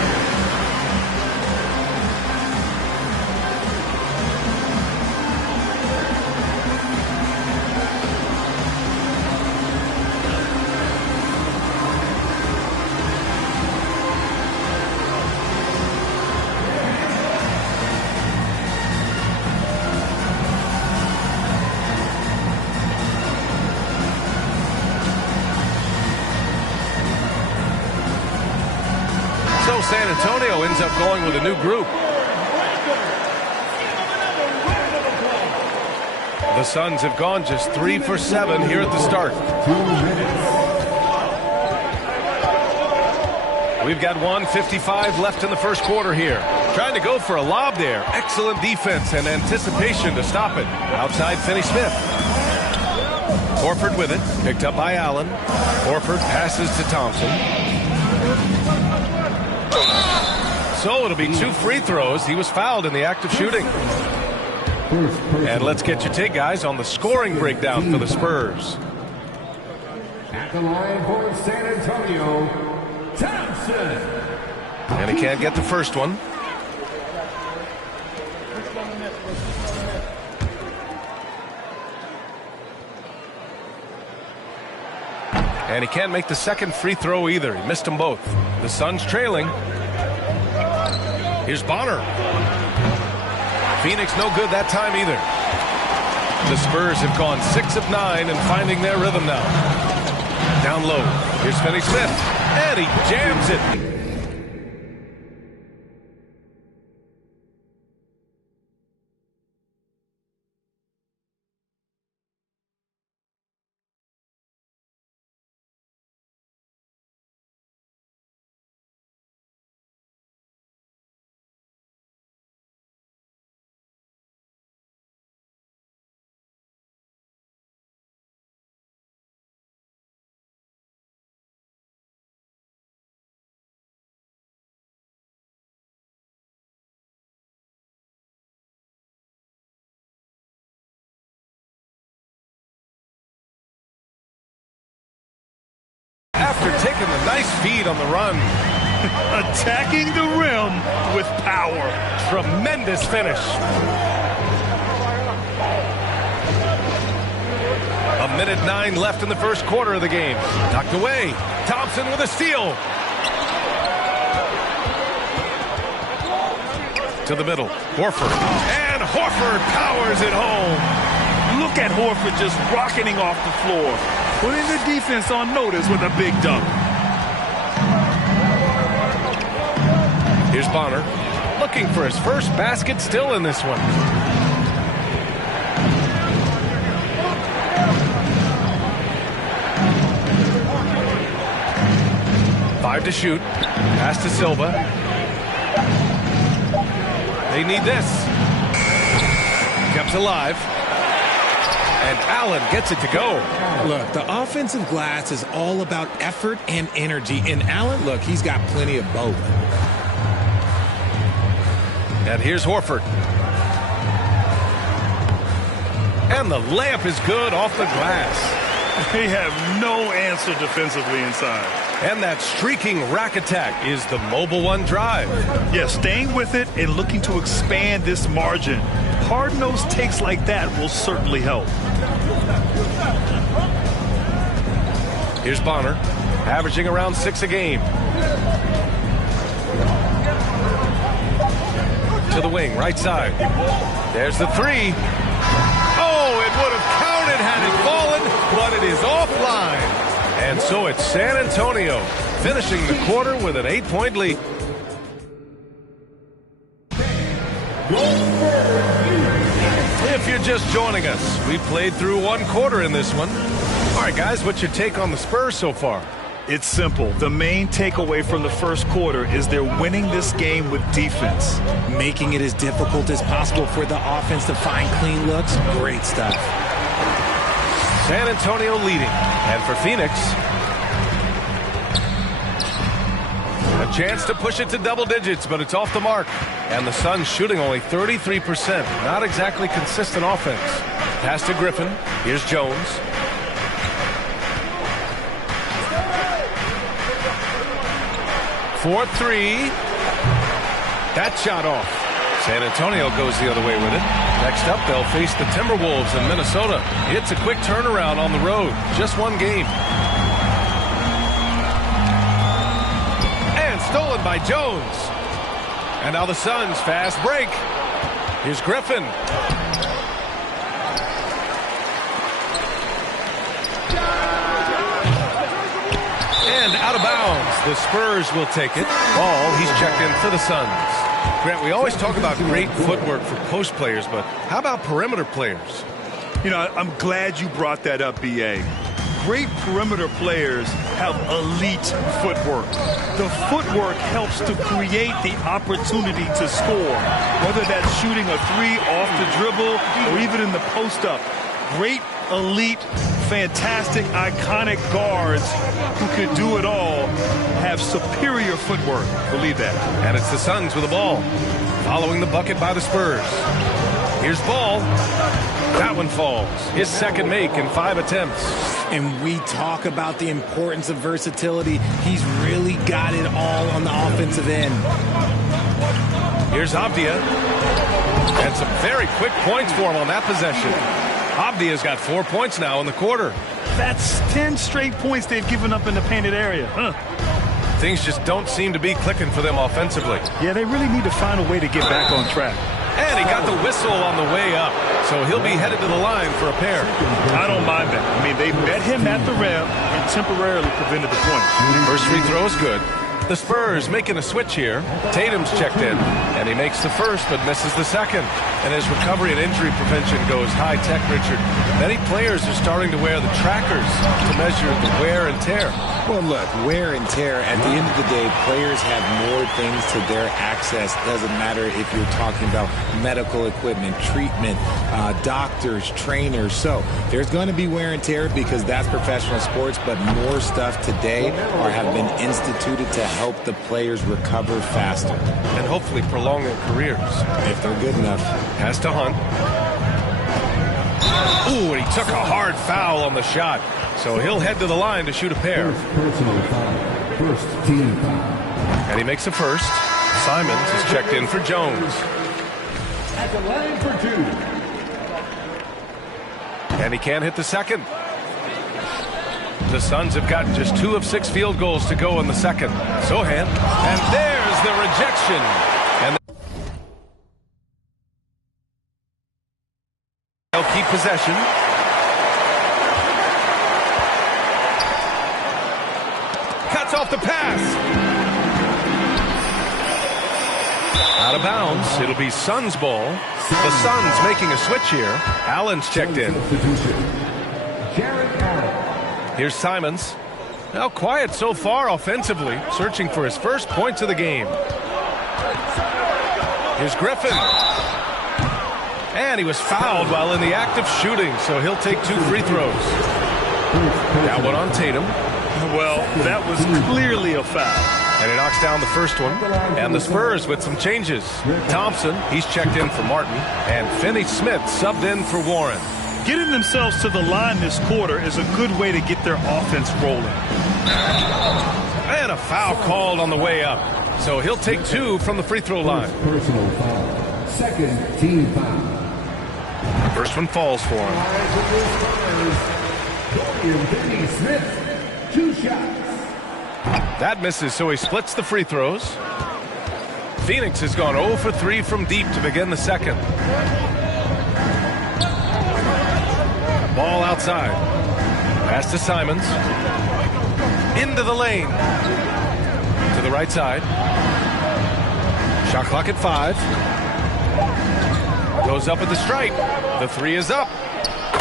San Antonio ends up going with a new group. The Suns have gone just 3 for 7 here at the start. We've got 1:55 left in the first quarter here. Trying to go for a lob there. Excellent defense and anticipation to stop it. Outside Finney-Smith. Horford with it. Picked up by Allen. Horford passes to Thompson. So it'll be 2 free throws. He was fouled in the act of shooting. And let's get your take, guys, on the scoring breakdown for the Spurs. At the line for San Antonio, Thompson. And he can't get the first one. And he can't make the second free throw either. He missed them both. The Suns trailing. Here's Bonner. Phoenix no good that time either. The Spurs have gone 6 of 9 and finding their rhythm now. Down low. Here's Finney-Smith. And he jams it. After taking a nice feed on the run. Attacking the rim with power. Tremendous finish. A minute 9 left in the first quarter of the game. Knocked away. Thompson with a steal. To the middle. Horford. And Horford powers it home. Look at Horford just rocketing off the floor. Putting the defense on notice with a big dunk. Here's Bonner. Looking for his first basket still in this one. Five to shoot. Pass to Silva. They need this. Kept alive. And Allen gets it to go. Look, the offensive glass is all about effort and energy. And Allen, look, he's got plenty of both. And here's Horford. And the layup is good off the glass. They have no answer defensively inside. And that streaking rack attack is the Mobile One drive. Yeah, staying with it and looking to expand this margin. Hard-nosed takes like that will certainly help. Here's Bonner, averaging around 6 a game. To the wing, right side. There's the 3. Oh, it would have counted had it fallen, but it is offline. And so it's San Antonio finishing the quarter with an 8-point lead. If you're just joining us, we played through one quarter in this one. All right, guys, what's your take on the Spurs so far? It's simple. The main takeaway from the first quarter is they're winning this game with defense. Making it as difficult as possible for the offense to find clean looks. Great stuff. San Antonio leading. And for Phoenix, a chance to push it to double digits, but it's off the mark. And the Suns shooting only 33%. Not exactly consistent offense. Pass to Griffin. Here's Jones. For three. That shot off. San Antonio goes the other way with it. Next up, they'll face the Timberwolves in Minnesota. It's a quick turnaround on the road. Just one game. And stolen by Jones. And now the Suns fast break. Here's Griffin. And out of bounds. The Spurs will take it. Ball, he's checked in for the Suns. Grant, we always talk about great footwork for post players, but how about perimeter players? You know, I'm glad you brought that up, B.A. Great perimeter players have elite footwork. The footwork helps to create the opportunity to score, whether that's shooting a three off the dribble or even in the post-up. Great, elite, fantastic, iconic guards who can do it all have superior footwork. Believe that. And it's the Suns with the ball. Following the bucket by the Spurs. Here's Ball. That one falls. His second make in 5 attempts. And we talk about the importance of versatility. He's really got it all on the offensive end. Here's Avdia. And some very quick points for him on that possession. Avdia's got 4 points now in the quarter. That's 10 straight points they've given up in the painted area. Things just don't seem to be clicking for them offensively. Yeah, they really need to find a way to get back on track. And he got the whistle on the way up, so he'll be headed to the line for a pair. I don't mind that. I mean, they met him at the rim and temporarily prevented the point. First free throw is good. The Spurs making a switch here. Tatum's checked in, and he makes the first but misses the second. And his recovery and injury prevention goes high-tech, Richard. Many players are starting to wear the trackers to measure the wear and tear. Well, look, wear and tear, at the end of the day, players have more things to their access. Doesn't matter if you're talking about medical equipment, treatment, doctors, trainers. So there's going to be wear and tear because that's professional sports, but more stuff today have been instituted to help the players recover faster. And hopefully prolong their careers. If they're good enough. Has to Hunt. Ooh, and he took a hard foul on the shot. So he'll head to the line to shoot a pair. First team foul. And he makes a first. Simons is checked in for Jones. At the line for 2. And he can't hit the second. The Suns have got just 2 of 6 field goals to go in the second. Sohan. And there's the rejection. And they'll keep possession. Cuts off the pass. Out of bounds. It'll be Suns ball. The Suns making a switch here. Allen's checked in. Here's Simons. Now quiet so far offensively, searching for his first points of the game. Here's Griffin. And he was fouled while in the act of shooting, so he'll take 2 free throws. That one on Tatum. Well, that was clearly a foul. And he knocks down the first one. And the Spurs with some changes. Thompson, he's checked in for Martin. And Finney-Smith subbed in for Warren. Getting themselves to the line this quarter is a good way to get their offense rolling. And a foul called on the way up. So he'll take 2 from the free throw line. Personal foul. Second team foul. First one falls for him. Dorian Finney-Smith, 2 shots. That misses, so he splits the free throws. Phoenix has gone 0 for 3 from deep to begin the second. Ball outside. Pass to Simons. Into the lane. To the right side. Shot clock at 5. Goes up at the stripe. The 3 is up.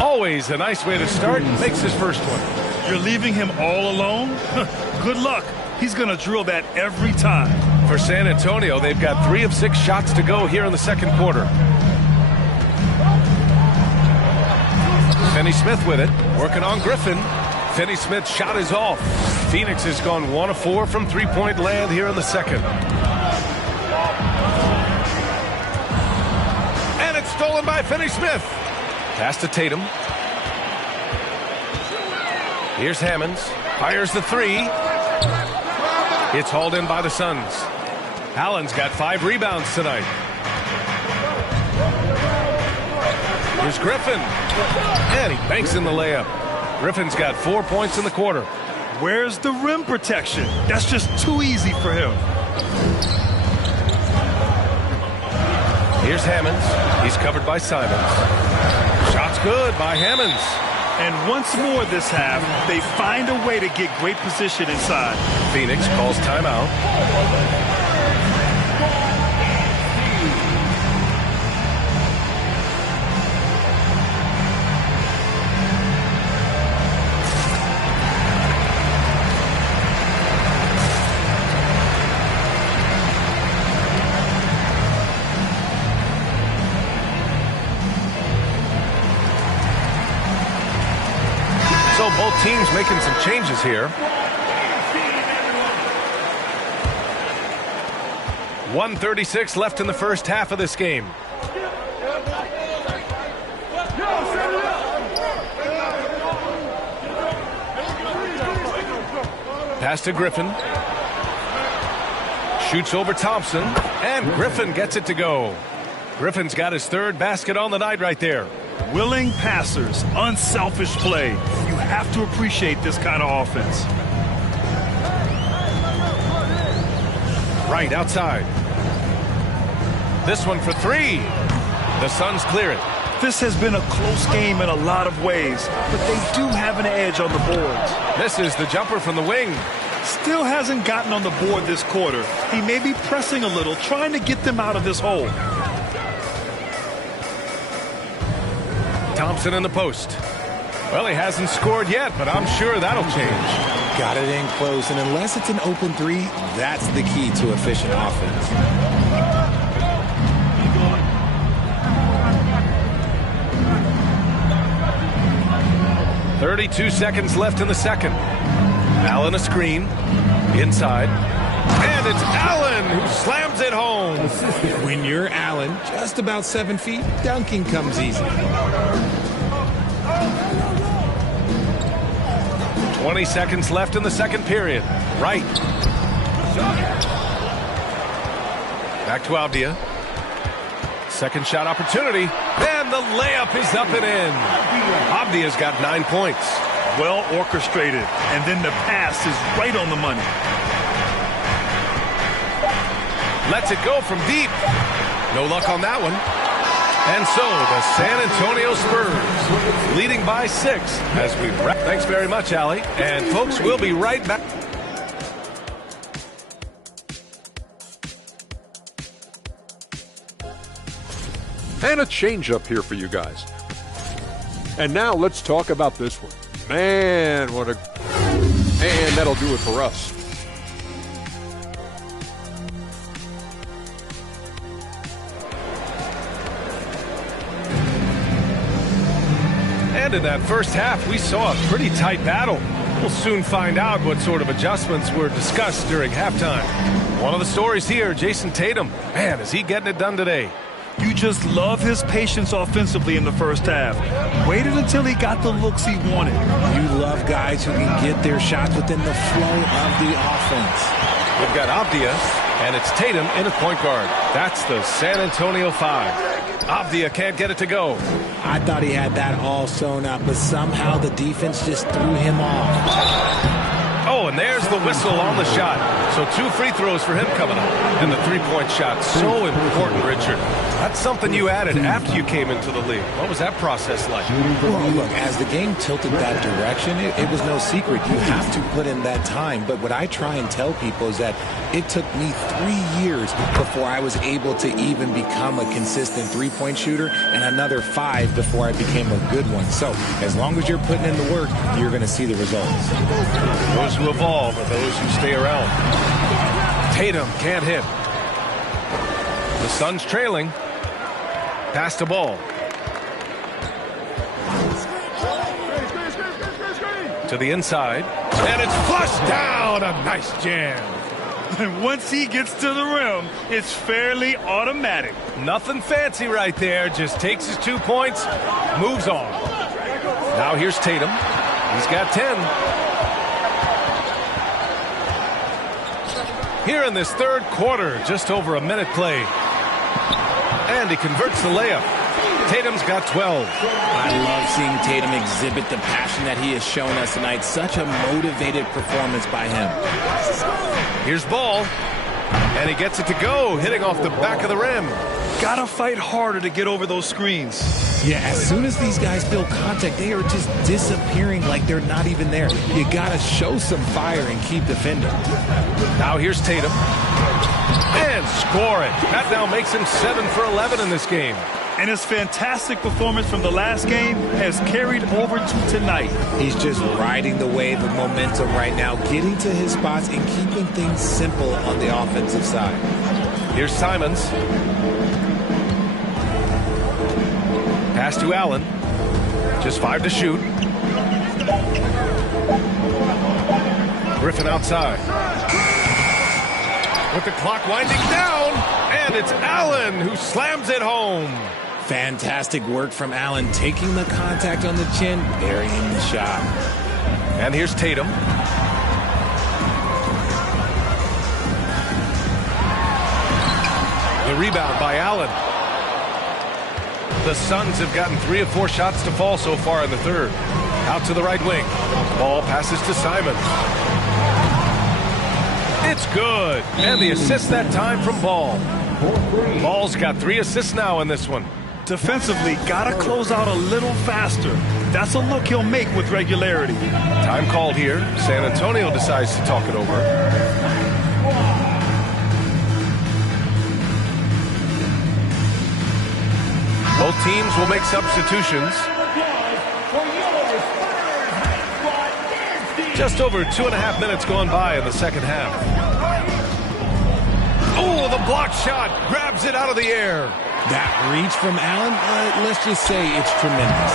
Always a nice way to start. Makes his first one. You're leaving him all alone? Good luck. He's going to drill that every time. For San Antonio, they've got 3 of 6 shots to go here in the second quarter. Finney-Smith with it. Working on Griffin. Finney-Smith's shot is off. Phoenix has gone 1 of 4 from three-point land here in the second. And it's stolen by Finney-Smith. Pass to Tatum. Here's Hammonds. Fires the 3. It's hauled in by the Suns. Allen's got 5 rebounds tonight. Here's Griffin. And he banks in the layup. Griffin's got 4 points in the quarter. Where's the rim protection? That's just too easy for him. Here's Hammonds. He's covered by Simons. Shot's good by Hammonds. And once more this half, they find a way to get great position inside. Phoenix calls timeout. So both teams making some changes here. 1:36 left in the first half of this game. Pass to Griffin. Shoots over Thompson. And Griffin gets it to go. Griffin's got his 3rd basket on the night right there. Willing passers, unselfish play. You have to appreciate this kind of offense. Right outside. This one for 3. The Suns clear it. This has been a close game in a lot of ways, but they do have an edge on the boards. This is the jumper from the wing. Still hasn't gotten on the board this quarter. He may be pressing a little, trying to get them out of this hole. Thompson in the post. Well, he hasn't scored yet, but I'm sure that'll change. Got it in close, and unless it's an open 3, that's the key to efficient offense. 32 seconds left in the second. Allen a screen. Inside. And it's Allen who slams it home. When you're Allen, just about 7 feet, dunking comes easy. 20 seconds left in the second period. Right. Back to Avdia. Second shot opportunity. And the layup is up and in. Avdia's got 9 points. Well orchestrated. And then the pass is right on the money. Lets it go from deep. No luck on that one. And so the San Antonio Spurs leading by 6 as we wrap. Thanks very much, Allie. And folks, we'll be right back. And a change-up here for you guys. And now let's talk about this one. Man, what a... And that'll do it for us. And in that first half, we saw a pretty tight battle. We'll soon find out what sort of adjustments were discussed during halftime. One of the stories here, Jason Tatum. Man, is he getting it done today? You just love his patience offensively in the first half. Waited until he got the looks he wanted. You love guys who can get their shots within the flow of the offense. We've got Avdia, and it's Tatum in at point guard. That's the San Antonio 5. Avdia can't get it to go. I thought he had that all sewn up, but somehow the defense just threw him off. Oh, and there's the whistle on the shot. So 2 free throws for him coming up. And the three-point shot, so important, Richard. That's something you added after you came into the league. What was that process like? Well, look, as the game tilted that direction, it was no secret. You have to put in that time. But what I try and tell people is that it took me 3 years before I was able to even become a consistent three-point shooter, and another 5 before I became a good one. So as long as you're putting in the work, you're going to see the results. Those who evolve are those who stay around. Tatum can't hit. The Suns trailing. Pass the ball. To the inside. And it's flushed down. A nice jam. And once he gets to the rim, it's fairly automatic. Nothing fancy right there. Just takes his 2 points, moves on. Now here's Tatum. He's got 10. Here in this third quarter, just over a minute played. And he converts the layup. Tatum's got 12. I love seeing Tatum exhibit the passion that he has shown us tonight. Such a motivated performance by him. Here's Ball. And he gets it to go, hitting off the back of the rim. Gotta fight harder to get over those screens. Yeah, as soon as these guys feel contact, they are just disappearing like they're not even there. You gotta show some fire and keep defending. Now here's Tatum. And score it. That now makes him 7 for 11 in this game. And his fantastic performance from the last game has carried over to tonight. He's just riding the wave of momentum right now, getting to his spots and keeping things simple on the offensive side. Here's Simons. Pass to Allen. Just 5 to shoot. Griffin outside. With the clock winding down. And it's Allen who slams it home. Fantastic work from Allen, taking the contact on the chin, burying the shot. And here's Tatum. The rebound by Allen. The Suns have gotten 3 of 4 shots to fall so far in the third. Out to the right wing. Ball passes to Simons. It's good. And the assist that time from Ball. Ball's got 3 assists now in this one. Defensively, gotta close out a little faster. That's a look he'll make with regularity. Time called here. San Antonio decides to talk it over. Both teams will make substitutions. Just over 2.5 minutes gone by in the second half. Oh, the block shot grabs it out of the air. That reach from Allen, let's just say it's tremendous.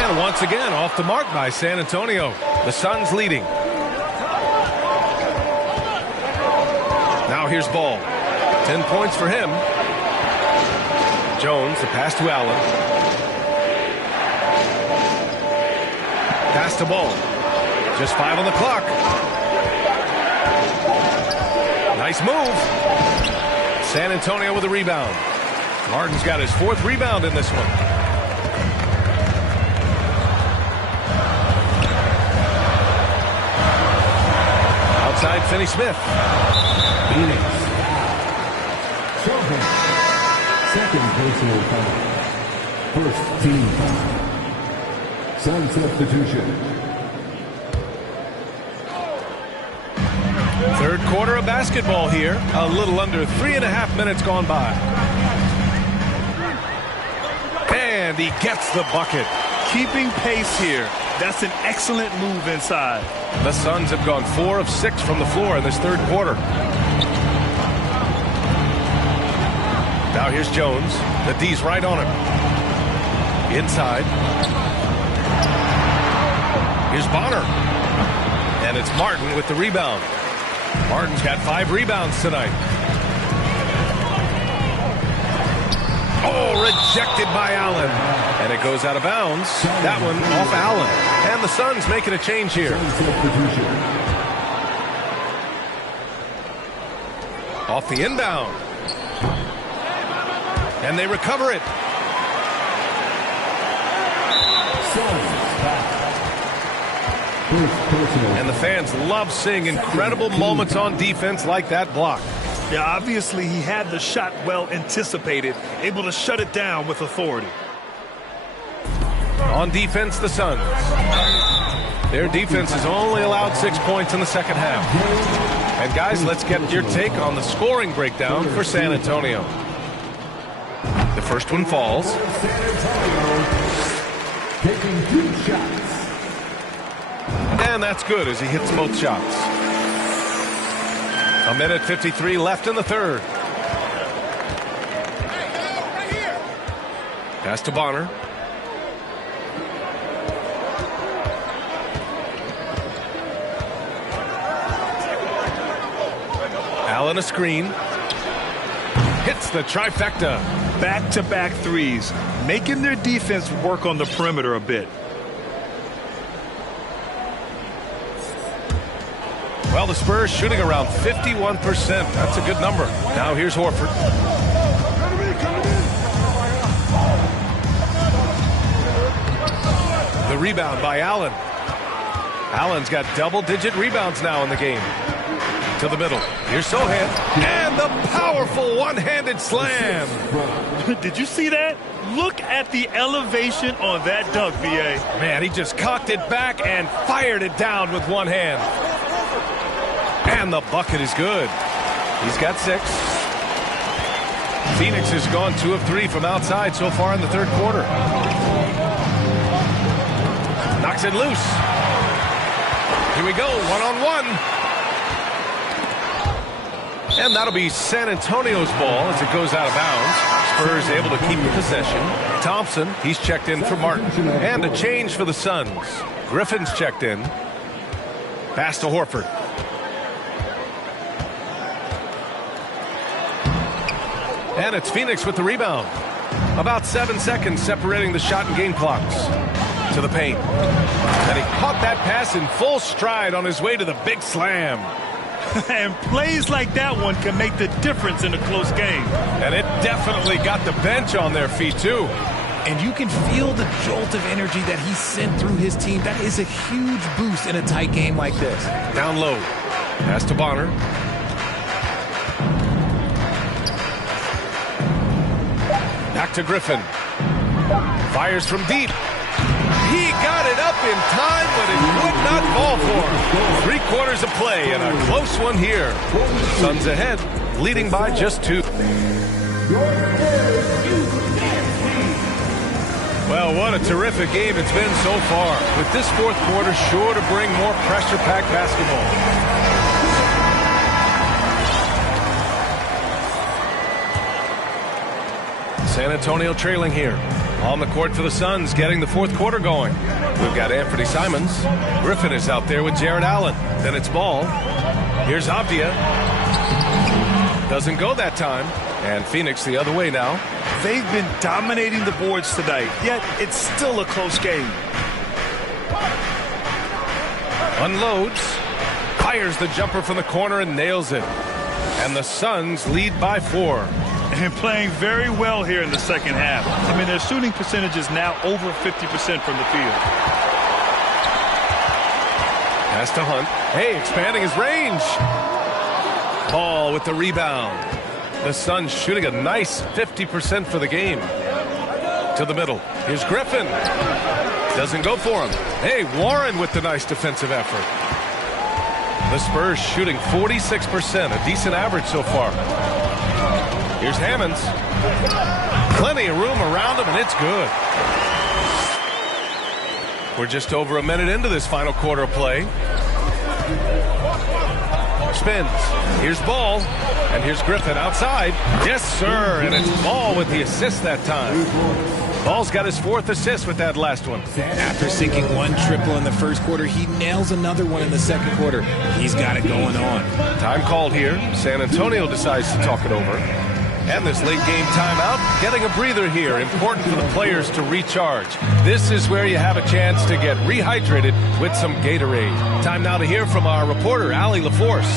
And once again, off the mark by San Antonio. The Suns leading. Now here's Ball. 10 points for him. Jones, the pass to Allen. Pass to Ball. Just 5 on the clock. Nice move. San Antonio with a rebound. Martin's got his 4th rebound in this one. Outside Finney-Smith. Phoenix. Second personal foul. First team foul. Sun substitution. Third quarter of basketball here. A little under 3.5 minutes gone by. And he gets the bucket. Keeping pace here. That's an excellent move inside. The Suns have gone 4 of 6 from the floor in this third quarter. Now here's Jones. The D's right on him. Inside. Here's Bonner. And it's Martin with the rebound. Martin's got 5 rebounds tonight. Oh, rejected by Allen. And it goes out of bounds. That one off Allen. And the Suns making a change here. Off the inbound. And they recover it. And the fans love seeing incredible moments on defense like that block. Yeah, obviously he had the shot well anticipated, able to shut it down with authority. On defense, the Suns. Their defense has only allowed 6 points in the second half. And guys, let's get your take on the scoring breakdown for San Antonio. The first one falls. Taking 2 shots. And that's good as he hits both shots. A minute 53 left in the third. Pass to Bonner. Allen a screen. Hits the trifecta. Back-to-back threes, making their defense work on the perimeter a bit. Well, the Spurs shooting around 51%. That's a good number. Now here's Horford. The rebound by Allen. Allen's got double-digit rebounds now in the game. To the middle. Here's Sohan. And the powerful one-handed slam. Did you see that? Look at the elevation on that dunk, B.A. Man, he just cocked it back and fired it down with one hand. And the bucket is good. He's got 6. Phoenix has gone 2 of 3 from outside so far in the third quarter. Knocks it loose. Here we go, one-on-one. And that'll be San Antonio's ball as it goes out of bounds. Spurs able to keep the possession. Thompson, he's checked in for Martin. And a change for the Suns. Griffin's checked in. Pass to Horford. And it's Phoenix with the rebound. About 7 seconds separating the shot and game clocks. To the paint. And he caught that pass in full stride on his way to the big slam. And plays like that one can make the difference in a close game. And it definitely got the bench on their feet, too. And you can feel the jolt of energy that he sent through his team. That is a huge boost in a tight game like this. Down low. Pass to Bonner. Back to Griffin. Fires from deep. He got it up in time, but it would not fall for him. 3 quarters of play and a close one here. Suns ahead, leading by just 2. Well, what a terrific game it's been so far. With this fourth quarter sure to bring more pressure-packed basketball. San Antonio trailing here. On the court for the Suns, getting the fourth quarter going. We've got Anthony Simons. Griffin is out there with Jared Allen. Then it's Ball. Here's Avdia. Doesn't go that time. And Phoenix the other way now. They've been dominating the boards tonight, yet it's still a close game. Unloads. Fires the jumper from the corner and nails it. And the Suns lead by 4. And playing very well here in the second half. I mean, their shooting percentage is now over 50% from the field. Pass to Hunt. Hey, expanding his range. Ball with the rebound. The Suns shooting a nice 50% for the game. To the middle. Here's Griffin. Doesn't go for him. Hey, Warren with the nice defensive effort. The Spurs shooting 46%, a decent average so far. Here's Hammonds. Plenty of room around him, and it's good. We're just over a minute into this final quarter of play. Spins. Here's Ball. And here's Griffin outside. Yes, sir. And it's Ball with the assist that time. Ball's got his 4th assist with that last one. After sinking 1 triple in the first quarter, he nails another one in the second quarter. He's got it going on. Time called here. San Antonio decides to talk it over. And this late game timeout, getting a breather here. Important for the players to recharge. This is where you have a chance to get rehydrated with some Gatorade. Time now to hear from our reporter, Allie LaForce.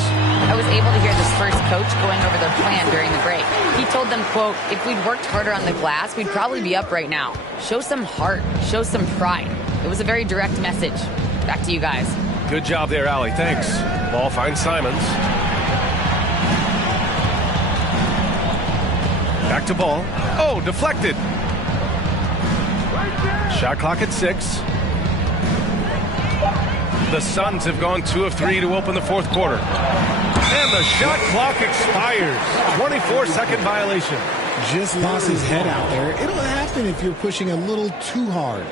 I was able to hear this first coach going over their plan during the break. He told them, quote, if we'd worked harder on the glass, we'd probably be up right now. Show some heart. Show some pride. It was a very direct message. Back to you guys. Good job there, Allie. Thanks. Ball finds Simons. Back to Ball. Oh, deflected. Shot clock at 6. The Suns have gone 2 of 3 to open the fourth quarter. And the shot clock expires. 24-second violation. Just lost his head out there. It'll happen if you're pushing a little too hard.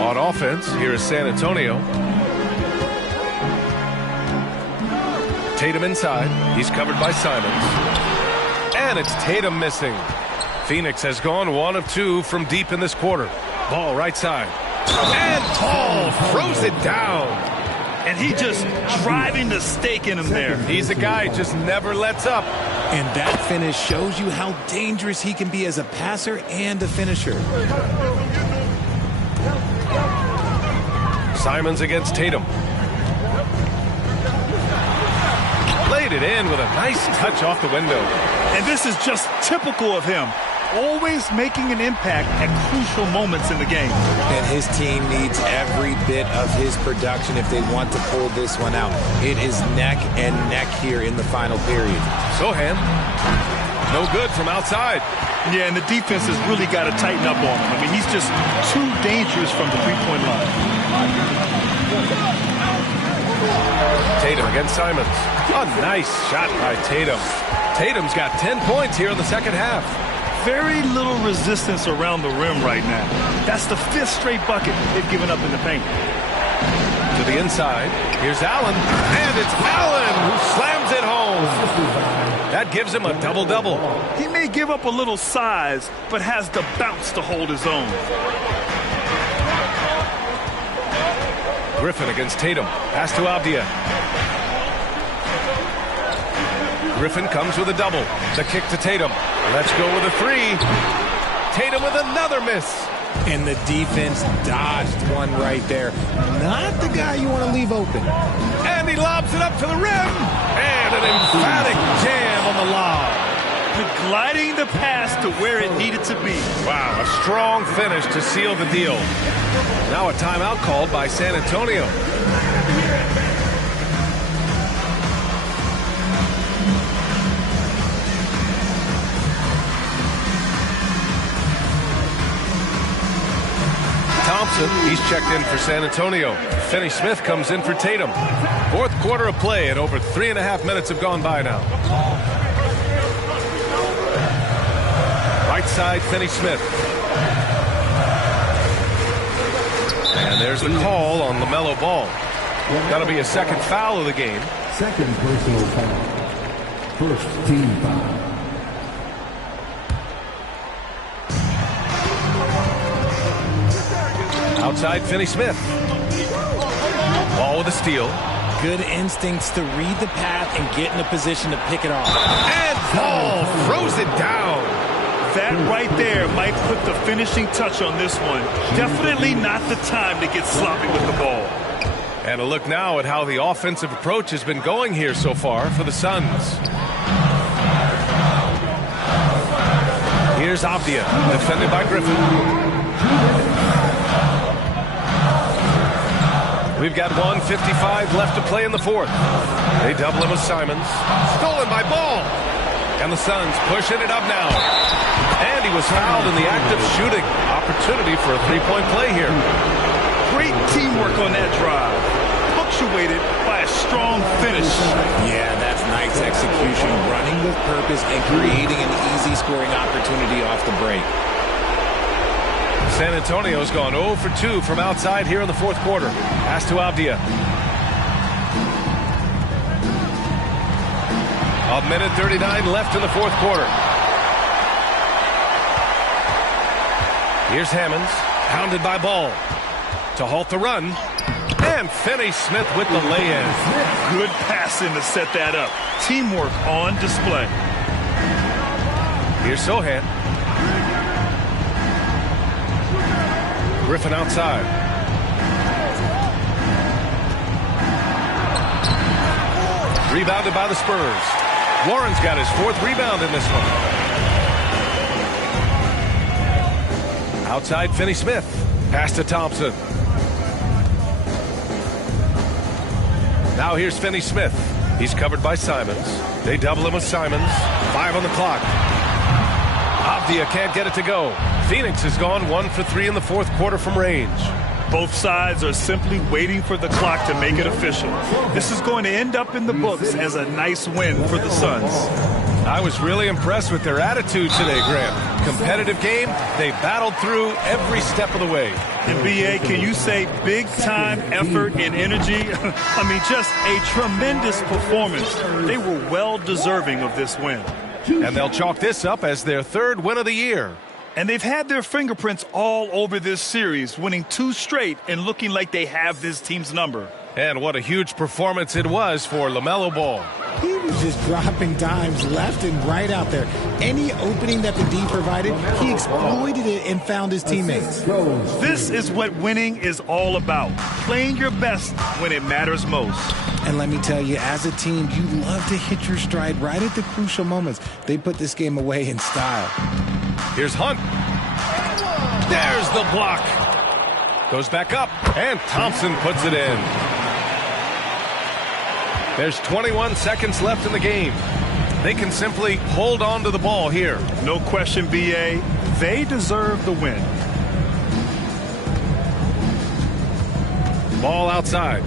On offense, here is San Antonio. Tatum inside. He's covered by Simons. And it's Tatum missing. Phoenix has gone 1 of 2 from deep in this quarter. Ball right side. And Paul throws it down. And he just driving the stake in him there. He's a guy who just never lets up. And that finish shows you how dangerous he can be as a passer and a finisher. Simons against Tatum. Laid it in with a nice touch off the window. And this is just typical of him. Always making an impact at crucial moments in the game. And his team needs every bit of his production if they want to pull this one out. It is neck and neck here in the final period. Sohan, no good from outside. Yeah, and the defense has really got to tighten up on him. I mean, he's just too dangerous from the three-point line. Tatum against Simons. A nice shot by Tatum. Tatum's got 10 points here in the second half. Very little resistance around the rim right now. That's the 5th straight bucket they've given up in the paint. To the inside. Here's Allen. And it's Allen who slams it home. That gives him a double-double. He may give up a little size, but has the bounce to hold his own. Griffin against Tatum. Pass to Avdia. Griffin comes with a double. The kick to Tatum. Let's go with a 3. Tatum with another miss. And the defense dodged one right there. Not the guy you want to leave open. And he lobs it up to the rim. And an emphatic jam on the lob. Gliding the pass to where it needed to be. Wow, a strong finish to seal the deal. Now a timeout called by San Antonio. Thompson, he's checked in for San Antonio. Finney Smith comes in for Tatum. Fourth quarter of play, and over 3.5 minutes have gone by now. Right side, Finney Smith. And there's the call on LaMelo Ball. That'll be a second foul of the game. Second personal foul. First team foul. Outside, Finney Smith. Ball with a steal. Good instincts to read the path and get in a position to pick it off. And Ball throws it down. That right there might put the finishing touch on this one. Definitely not the time to get sloppy with the ball. And a look now at how the offensive approach has been going here so far for the Suns. Here's Avdia, defended by Griffin. We've got 1:55 left to play in the fourth. They double him with Simons. Stolen by Ball. And the Suns pushing it up now. And he was fouled in the act of shooting. Opportunity for a three-point play here. Great teamwork on that drive. Punctuated by a strong finish. Yeah, that's nice execution. Running with purpose and creating an easy scoring opportunity off the break. San Antonio's gone 0 for 2 from outside here in the fourth quarter. Pass to Avdia. A minute 39 left in the fourth quarter. Here's Hammonds, pounded by Ball. To halt the run. And Finney Smith with the lay-in. Good passing to set that up. Teamwork on display. Here's Sohan. Griffin outside. Rebounded by the Spurs. Warren's got his 4th rebound in this one. Outside, Finney Smith. Pass to Thompson. Now here's Finney Smith. He's covered by Simons. They double him with Simons. 5 on the clock. Avdia can't get it to go. Phoenix has gone 1 for 3 in the fourth quarter from range. Both sides are simply waiting for the clock to make it official. This is going to end up in the books as a nice win for the Suns. I was really impressed with their attitude today, Graham. Competitive game. They battled through every step of the way. And BA, can you say big time effort and energy? I mean, just a tremendous performance. They were well deserving of this win. And they'll chalk this up as their 3rd win of the year. And they've had their fingerprints all over this series, winning 2 straight and looking like they have this team's number. And what a huge performance it was for LaMelo Ball. He was just dropping dimes left and right out there. Any opening that the D provided, he exploited it and found his teammates. This is what winning is all about. Playing your best when it matters most. And let me tell you, as a team, you love to hit your stride right at the crucial moments. They put this game away in style. Here's Hunt. There's the block. Goes back up, and Thompson puts it in. There's 21 seconds left in the game. They can simply hold on to the ball here. No question, BA. They deserve the win. Ball outside.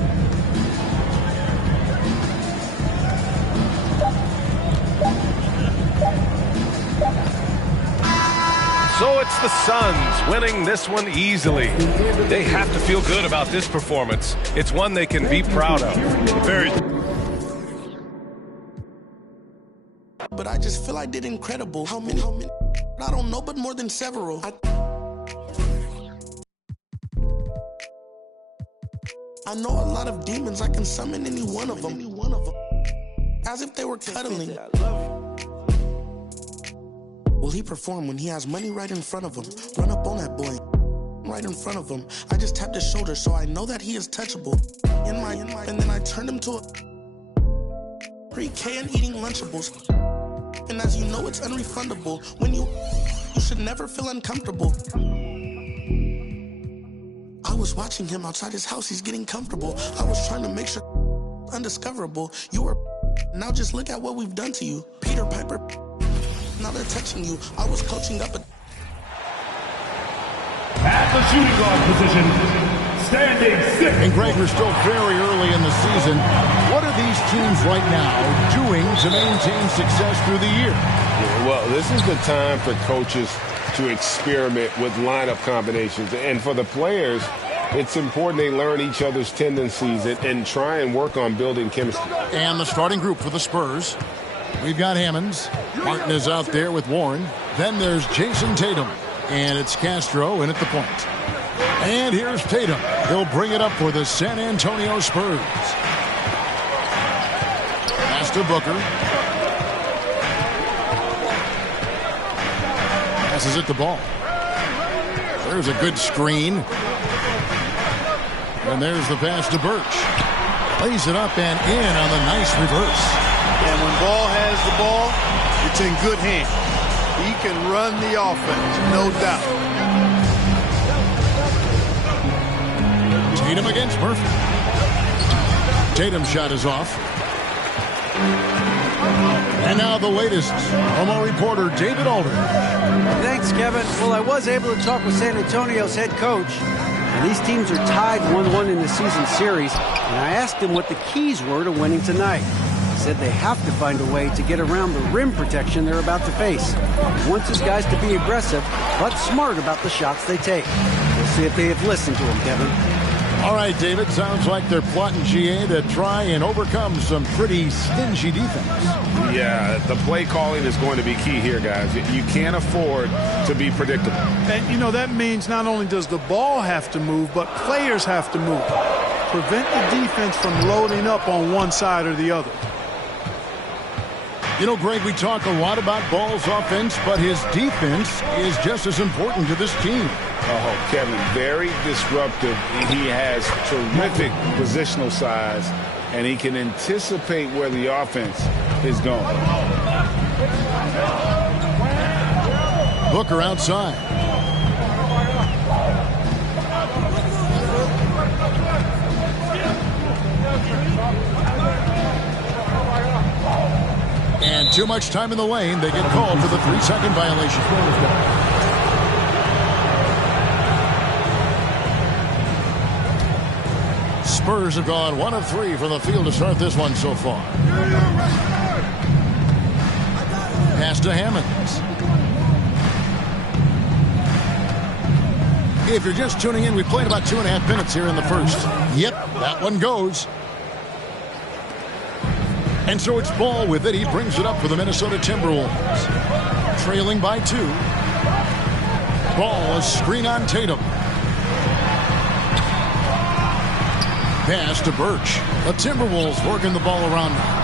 So it's the Suns winning this one easily. They have to feel good about this performance. It's one they can be proud of. But I just feel I did incredible. How many? I don't know, but more than several. I know a lot of demons. I can summon any one of them. As if they were cuddling. Will he perform when he has money right in front of him? Run up on that boy. Right in front of him. I just tapped his shoulder so I know that he is touchable. And then I turned him to a pre-K and eating Lunchables. And as you know, it's unrefundable. When you should never feel uncomfortable. I was watching him outside his house. He's getting comfortable. I was trying to make sure undiscoverable. You were now just look at what we've done to you. Peter Piper. Now they're touching you. I was coaching up at the shooting guard position, standing 6. And Greg, we're still very early in the season. What are these teams right now doing to maintain success through the year? Well, this is the time for coaches to experiment with lineup combinations. And for the players, it's important they learn each other's tendencies and try and work on building chemistry. And the starting group for the Spurs. We've got Hammonds. Martin is out there with Warren. Then there's Jason Tatum. And it's Castro in at the point. And here's Tatum. He'll bring it up for the San Antonio Spurs. Pass to Booker. Passes it the ball. There's a good screen. And there's the pass to Birch. Lays it up and in on the nice reverse. And when Ball has the ball, it's in good hands. He can run the offense, no doubt. Tatum against Murphy. Tatum's shot is off. And now the latest. Homo reporter David Alder. Thanks, Kevin. Well, I was able to talk with San Antonio's head coach. And these teams are tied 1-1 in the season series. And I asked him what the keys were to winning tonight. He said they have to find a way to get around the rim protection they're about to face. He wants his guys to be aggressive, but smart about the shots they take. We'll see if they have listened to him, Kevin. All right, David, sounds like they're plotting GA to try and overcome some pretty stingy defense. Yeah, the play calling is going to be key here, guys. You can't afford to be predictable. And, you know, that means not only does the ball have to move, but players have to move. Prevent the defense from loading up on one side or the other. You know, Greg, we talk a lot about Ball's offense, but his defense is just as important to this team. Oh, Kevin, very disruptive. He has terrific positional size, and he can anticipate where the offense is going. Booker outside. And too much time in the lane. They get called for the 3-second violation. Spurs have gone 1 of 3 from the field to start this one so far. Pass to Hammonds. If you're just tuning in, we played about 2.5 minutes here in the first. Yep, that one goes. And so it's Ball with it. He brings it up for the Minnesota Timberwolves. Trailing by 2. Ball, a screen on Tatum. Pass to Birch. The Timberwolves working the ball around now.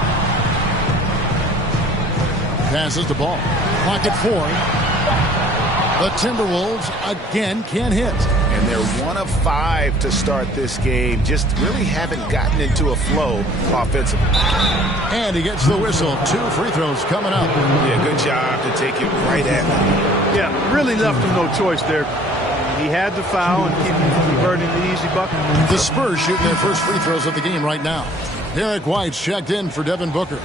Passes the ball. Clock at 4. The Timberwolves again can't hit. And they're 1 of 5 to start this game. Just really haven't gotten into a flow offensively. And he gets the whistle. 2 free throws coming up. Yeah, good job to take it right at him. Yeah, really left him no choice there. He had the foul and keep converting the easy bucket. The Spurs shooting their first free throws of the game right now. Derek White's checked in for Devin Booker.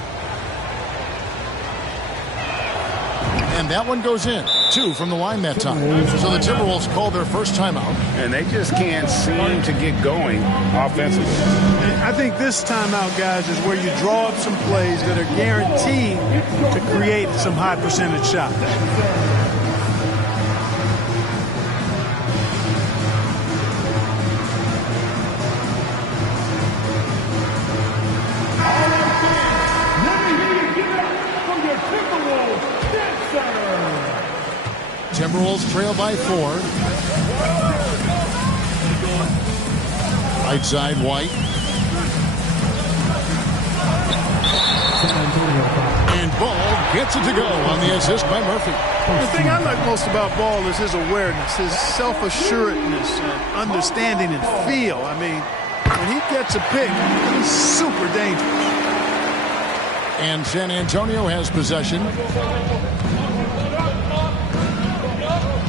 And that one goes in. 2 from the line that time. So the Timberwolves call their first timeout. And they just can't seem to get going offensively. And I think this timeout, guys, is where you draw up some plays that are guaranteed to create some high percentage shots. Timberwolves trail by 4. Right side, White. And Ball gets it to go on the assist by Murphy. The thing I like most about Ball is his awareness, his self-assuredness, and understanding and feel. I mean, when he gets a pick, he's super dangerous. And San Antonio has possession.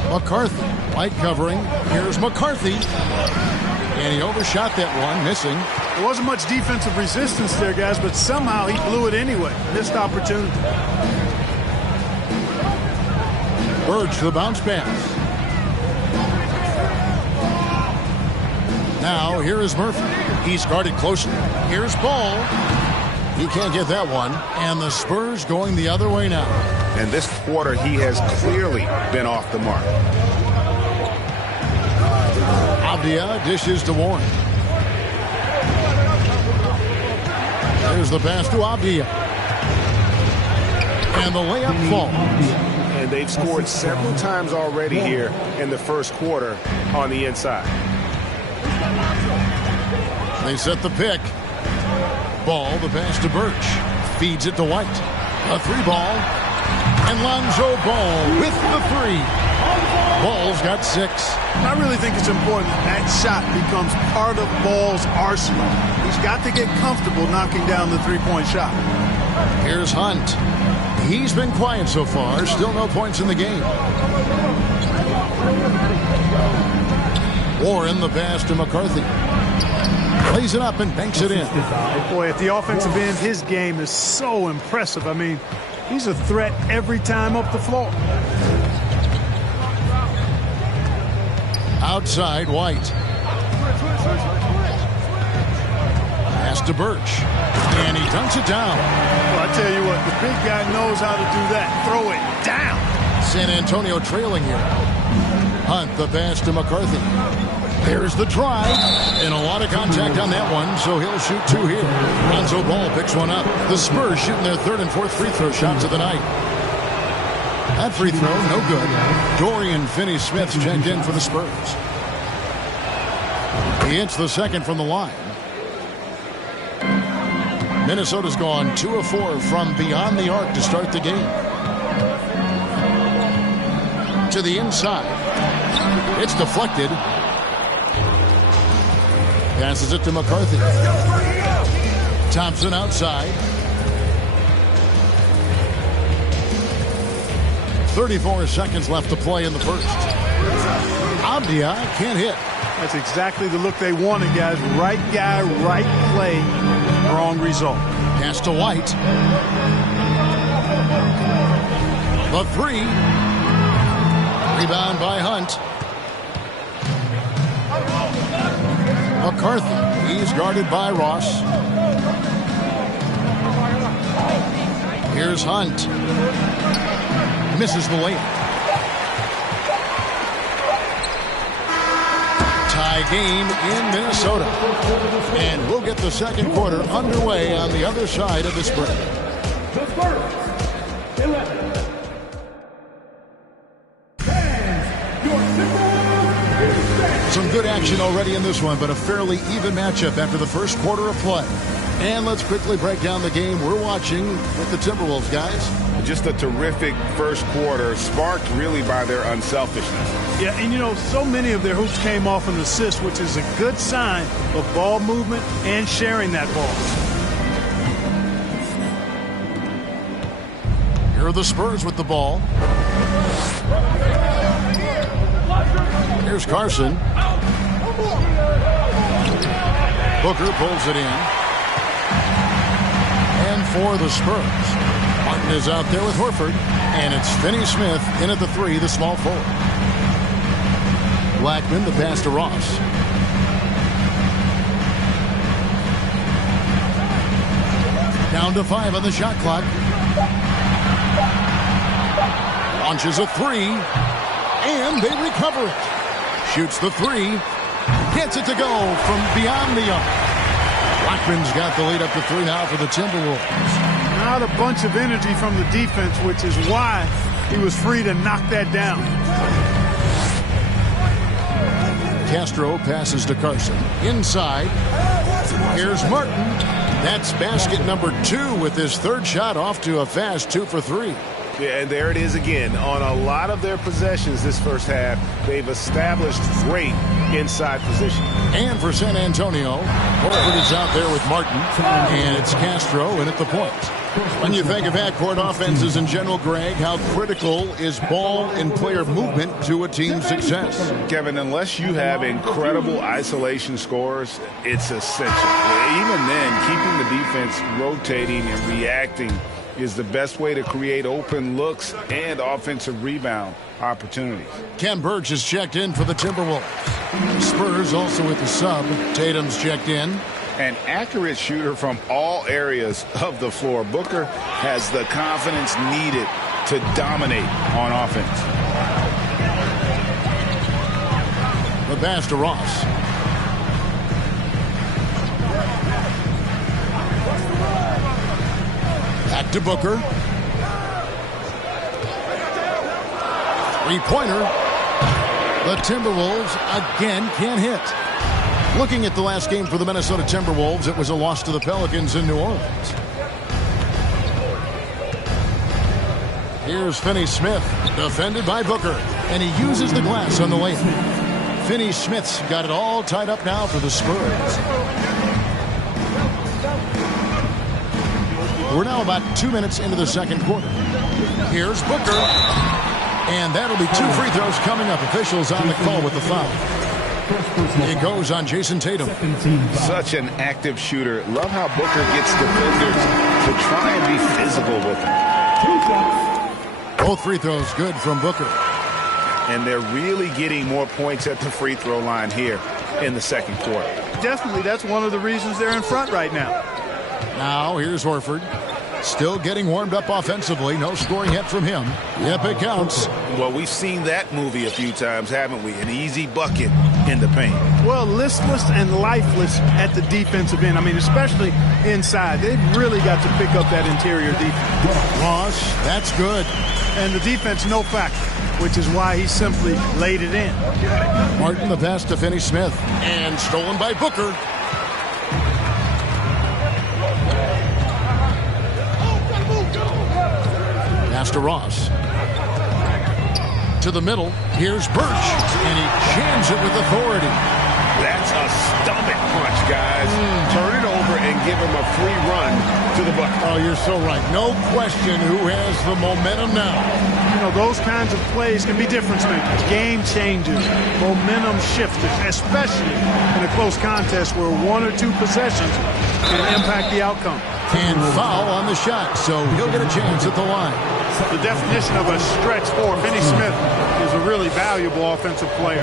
McCarthy, White covering. Here's McCarthy. And he overshot that one, missing. There wasn't much defensive resistance there, guys, but somehow he blew it anyway. Missed opportunity. Birch, the bounce pass. Now, here is Murphy. He's guarded closely. Here's Ball. He can't get that one. And the Spurs going the other way now. And this quarter, he has clearly been off the mark. Avdia dishes to Warren. There's the pass to Avdia. And the layup falls. And they've scored several times already here in the first quarter on the inside. They set the pick. Ball, the pass to Birch. Feeds it to White. A 3-ball. And Lonzo Ball with the 3. Ball's got 6. I really think it's important that shot becomes part of Ball's arsenal. He's got to get comfortable knocking down the 3-point shot. Here's Hunt. He's been quiet so far. Still no points in the game. Warren, the pass to McCarthy. Plays it up and banks it in. Boy, at the offensive end, his game is so impressive. I mean, he's a threat every time up the floor. Outside, White. Pass to Birch. And he dunks it down. Well, I tell you what, the big guy knows how to do that. Throw it down. San Antonio trailing here. Hunt, the pass to McCarthy. There's the try. And a lot of contact on that one, so he'll shoot 2 here. Lonzo Ball picks one up. The Spurs shooting their 3rd and 4th free throw shots of the night. That free throw, no good. Dorian Finney-Smith's checked in for the Spurs. He hits the 2nd from the line. Minnesota's gone 2 of 4 from beyond the arc to start the game. To the inside. It's deflected. Passes it to McCarthy. Thompson outside. 34 seconds left to play in the first. Avdia can't hit. That's exactly the look they wanted, guys. Right guy, right play. Wrong result. Pass to White. The three. Rebound by Hunt. McCarthy. He's guarded by Ross. Here's Hunt. Misses the layup. Tie game in Minnesota. And we'll get the second quarter underway on the other side of this break. Some good action already in this one, but a fairly even matchup after the first quarter of play. And let's quickly break down the game we're watching with the Timberwolves, guys. Just a terrific first quarter, sparked really by their unselfishness. Yeah, and you know, so many of their hoops came off an assist, which is a good sign of ball movement and sharing that ball. Here are the Spurs with the ball. Here's Carson. Booker pulls it in. And for the Spurs, Martin is out there with Horford. And it's Finney-Smith in at the three, the small forward. Blackman, the pass to Ross. Down to 5 on the shot clock. Launches a three. And they recover it. Shoots the three. Gets it to go from beyond the arc. Blackman's got the lead up to 3 now for the Timberwolves. Not a bunch of energy from the defense, which is why he was free to knock that down. Castro passes to Carson. Inside. Here's Martin. That's basket number 2 with his third shot off to a fast 2 for 3. Yeah, and there it is again. On a lot of their possessions this first half, they've established great inside position. And for San Antonio, Horford is out there with Martin, and it's Castro in at the point. When you think of half-court offenses in general, Greg, how critical is ball and player movement to a team's success? Kevin, unless you have incredible isolation scores, it's essential. Even then, keeping the defense rotating and reacting is the best way to create open looks and offensive rebound opportunities. Ken Burge is checked in for the Timberwolves. Spurs also with the sub. Tatum's checked in. An accurate shooter from all areas of the floor. Booker has the confidence needed to dominate on offense. The pass to Ross. Back to Booker. Three-pointer. The Timberwolves again can't hit. Looking at the last game for the Minnesota Timberwolves, it was a loss to the Pelicans in New Orleans. Here's Finney-Smith, defended by Booker, and he uses the glass on the layup. Finney-Smith's got it all tied up now for the Spurs. We're now about 2 minutes into the second quarter. Here's Booker. And that'll be 2 free throws coming up. Officials on the call with the foul. It goes on Jason Tatum. Such an active shooter. Love how Booker gets defenders to try and be physical with him. Both free throws good from Booker. And they're really getting more points at the free throw line here in the second quarter. Definitely, that's one of the reasons they're in front right now. Now, here's Horford. Still getting warmed up offensively. No scoring yet from him. Yep, it counts. Well, we've seen that movie a few times, haven't we? An easy bucket in the paint. Well, listless and lifeless at the defensive end. I mean, especially inside. They've really got to pick up that interior defense. Ross, that's good. And the defense, no factor, which is why he simply laid it in. Martin, the pass to Finney-Smith. And stolen by Booker. Pass to Ross. To the middle. Here's Birch. And he jams it with authority. That's a stomach punch, guys. Turn it over and give him a free run to the bucket. Oh, you're so right. No question who has the momentum now. You know, those kinds of plays can be difference makers, game changers, momentum shifters, especially in a close contest where 1 or 2 possessions can impact the outcome. And foul on the shot, so he'll get a chance at the line. The definition of a stretch 4, Finney Smith is a really valuable offensive player.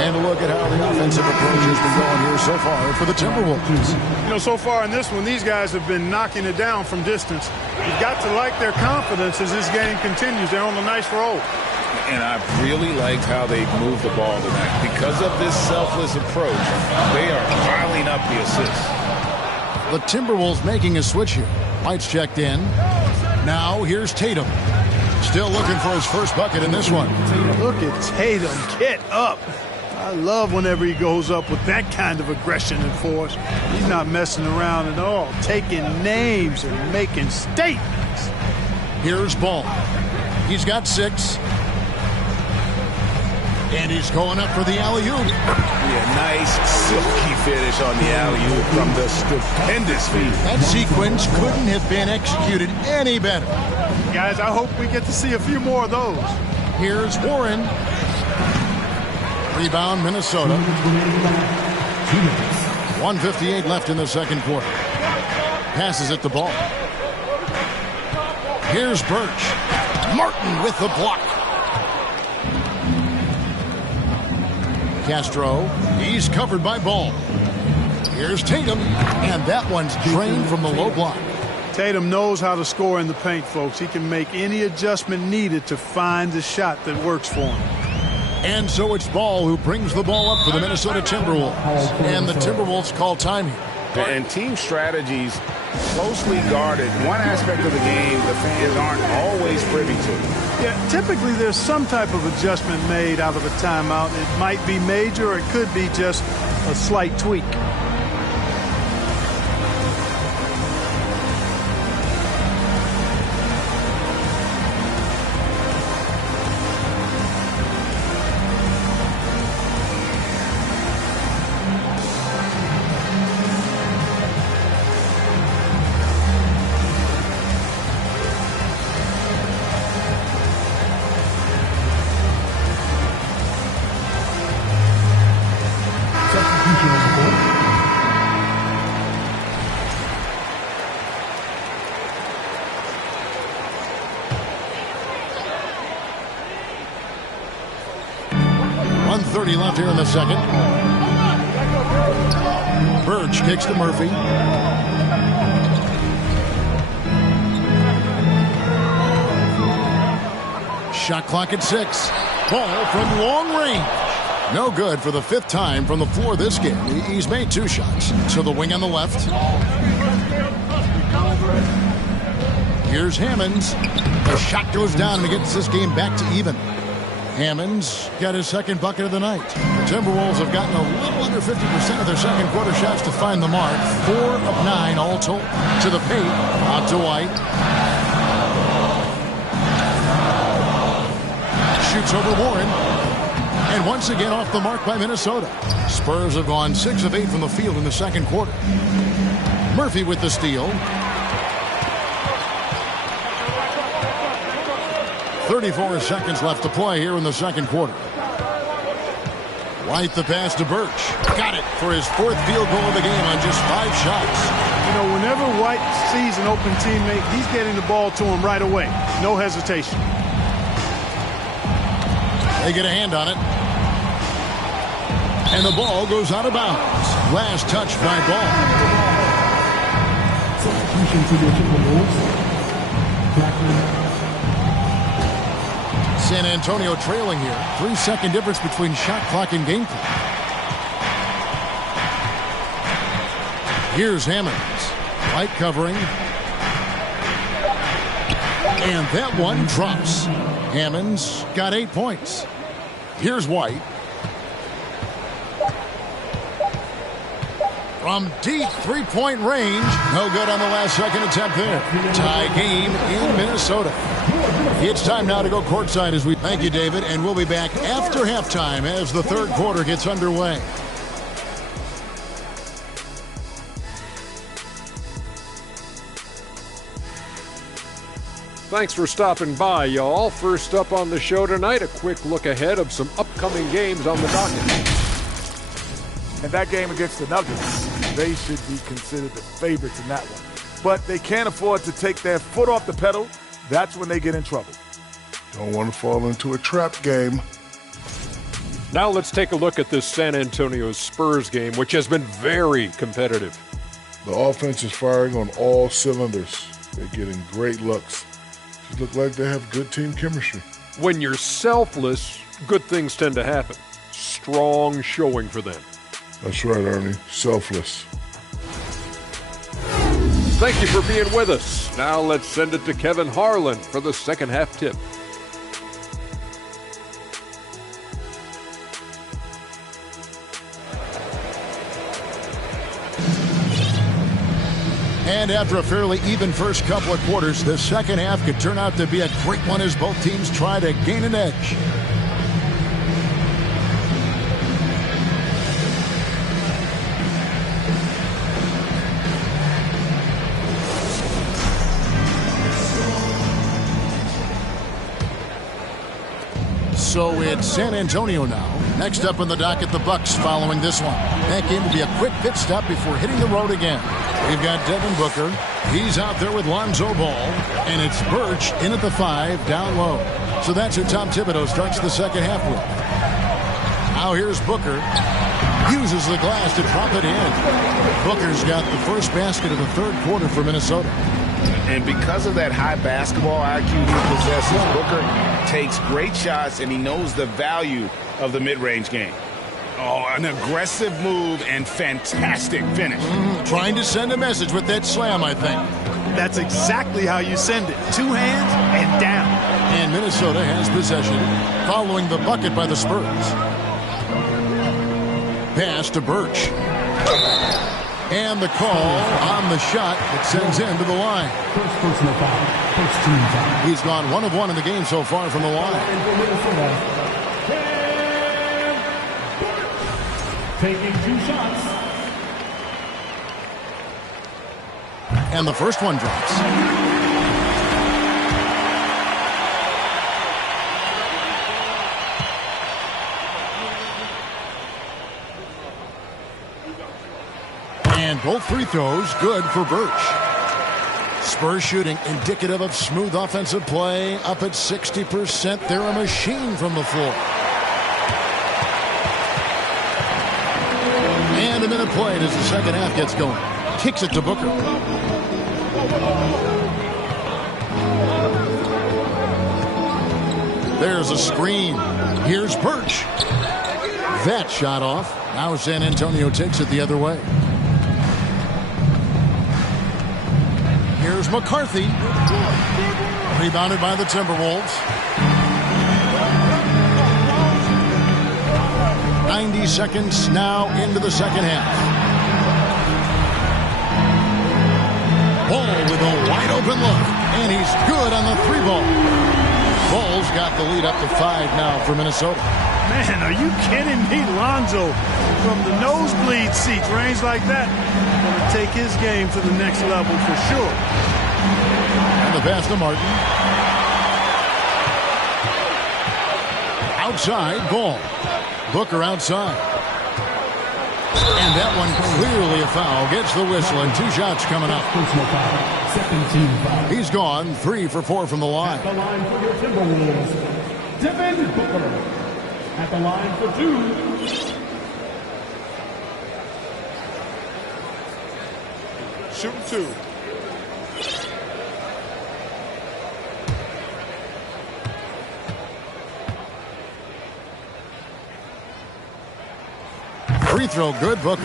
And a look at how the offensive approach has been going here so far for the Timberwolves. You know, so far in this one, these guys have been knocking it down from distance. You've got to like their confidence as this game continues. They're on a nice roll. And I really liked how they moved the ball tonight. Because of this selfless approach, they are piling up the assists. The Timberwolves making a switch here. White's checked in. Now here's Tatum. Still looking for his first bucket in this one. Look at Tatum. Get up. I love whenever he goes up with that kind of aggression and force. He's not messing around at all. Taking names and making statements. Here's Ball. He's got 6. And he's going up for the alley-oop. Yeah, nice silky finish on the alley-oop from the stupendous feed. That sequence couldn't have been executed any better. Guys, I hope we get to see a few more of those. Here's Warren. Rebound, Minnesota. 1:58 left in the second quarter. Passes it the ball. Here's Birch. Martin with the block. Castro, he's covered by Ball. Here's Tatum, and that one's drained from the low block. Tatum knows how to score in the paint, folks. He can make any adjustment needed to find the shot that works for him. And so it's Ball who brings the ball up for the Minnesota Timberwolves. And the Timberwolves call time here. And team strategies closely guarded. One aspect of the game the fans aren't always privy to. Yeah, typically there's some type of adjustment made out of a timeout. It might be major or it could be just a slight tweak. Left here in the second. Birch kicks to Murphy. Shot clock at 6. Ball from long range. No good for the 5th time from the floor this game. He's made 2 shots. So the wing on the left. Here's Hammonds. The shot goes down and it gets this game back to even. Hammonds got his second bucket of the night. The Timberwolves have gotten a little under 50% of their second quarter shots to find the mark. 4 of 9 all told. To the paint, out to White. Shoots over Warren. And once again off the mark by Minnesota. Spurs have gone 6 of 8 from the field in the second quarter. Murphy with the steal. 34 seconds left to play here in the second quarter. White the pass to Birch. Got it for his 4th field goal of the game on just 5 shots. You know, whenever White sees an open teammate, he's getting the ball to him right away. No hesitation. They get a hand on it. And the ball goes out of bounds. Last touch by Ball. San Antonio trailing here. 3-second difference between shot clock and game clock. Here's Hammonds. White covering. And that one drops. Hammonds got 8 points. Here's White. From deep 3-point range. No good on the last second attempt there. Tie game in Minnesota. It's time now to go courtside as we thank you, David, and we'll be back after halftime as the third quarter gets underway. Thanks for stopping by, y'all. First up on the show tonight, a quick look ahead of some upcoming games on the docket. And that game against the Nuggets, they should be considered the favorites in that one. But they can't afford to take their foot off the pedal. That's when they get in trouble. Don't want to fall into a trap game. Now let's take a look at this San Antonio Spurs game, which has been very competitive. The offense is firing on all cylinders. They're getting great looks. They look like they have good team chemistry. When you're selfless, good things tend to happen. Strong showing for them. That's right, Ernie. Selfless. Thank you for being with us. Now let's send it to Kevin Harlan for the second half tip. And after a fairly even first couple of quarters, the second half could turn out to be a great one as both teams try to gain an edge. So it's San Antonio now. Next up on the docket, the Bucks following this one. That game will be a quick pit stop before hitting the road again. We've got Devin Booker. He's out there with Lonzo Ball. And it's Birch in at the 5, down low. So that's who Tom Thibodeau starts the second half with. Now here's Booker. Uses the glass to drop it in. Booker's got the first basket of the third quarter for Minnesota. And because of that high basketball IQ he possesses, Booker takes great shots, and he knows the value of the mid-range game. Oh, an aggressive move and fantastic finish. Trying to send a message with that slam, I think. That's exactly how you send it. Two hands and down. And Minnesota has possession following the bucket by the Spurs. Pass to Birch. And the call on the shot that sends him to the line. First personal foul. First team foul. He's gone 1 of 1 in the game so far from the line. Taking 2 shots. And the first one drops. And both free throws good for Birch. Spurs shooting indicative of smooth offensive play, up at 60%. They're a machine from the floor. And a minute played as the second half gets going. Kicks it to Booker. There's a screen. Here's Birch. That shot off. Now San Antonio takes it the other way. Here's McCarthy. Rebounded by the Timberwolves. 90 seconds now into the second half. Ball with a wide open look. And he's good on the 3-ball. Bull's got the lead up to 5 now for Minnesota. Man, are you kidding me? Lonzo from the nosebleed seats, range like that. Going to take his game to the next level for sure. And the pass to Martin. Outside, Ball. Booker outside. And that one clearly a foul. Gets the whistle and 2 shots coming up. He's gone 3 for 4 from the line. At the line for your Timberwolves, Devin Booker. At the line for 2. Shooting 2. Free throw good, Booker.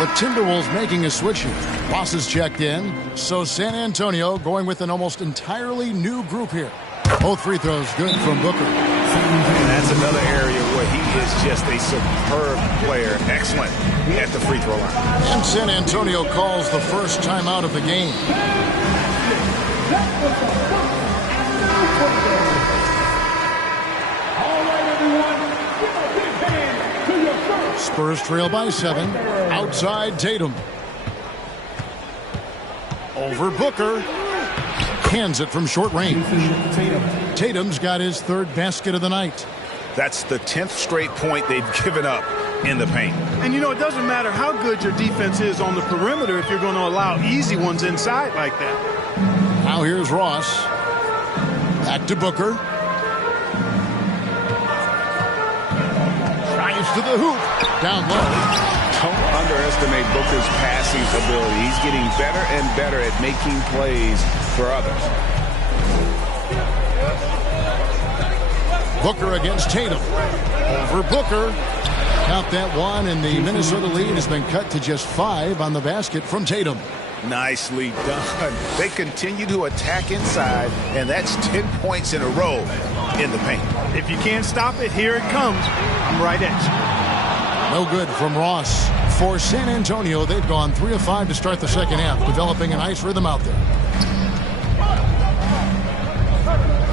The Timberwolves making a switch here. Bosses checked in, so San Antonio going with an almost entirely new group here. Both free throws good from Booker. And that's another area where he is just a superb player. Excellent at the free throw line. And San Antonio calls the first timeout of the game. Spurs trail by 7. Outside Tatum. Over Booker. hands it from short range. Tatum's got his third basket of the night. That's the 10th straight point they've given up in the paint. And you know, it doesn't matter how good your defense is on the perimeter if you're going to allow easy ones inside like that. Now here's Ross. Back to Booker. Tries to the hoop. Down low. Don't underestimate Booker's passing ability. He's getting better and better at making plays for others. Booker against Tatum. Over Booker. Count that one, and the Minnesota lead has been cut to just 5 on the basket from Tatum. Nicely done. They continue to attack inside, and that's 10 points in a row in the paint. If you can't stop it, here it comes. I'm right at you. No good from Ross. For San Antonio, they've gone 3 of 5 to start the second half, developing a nice rhythm out there.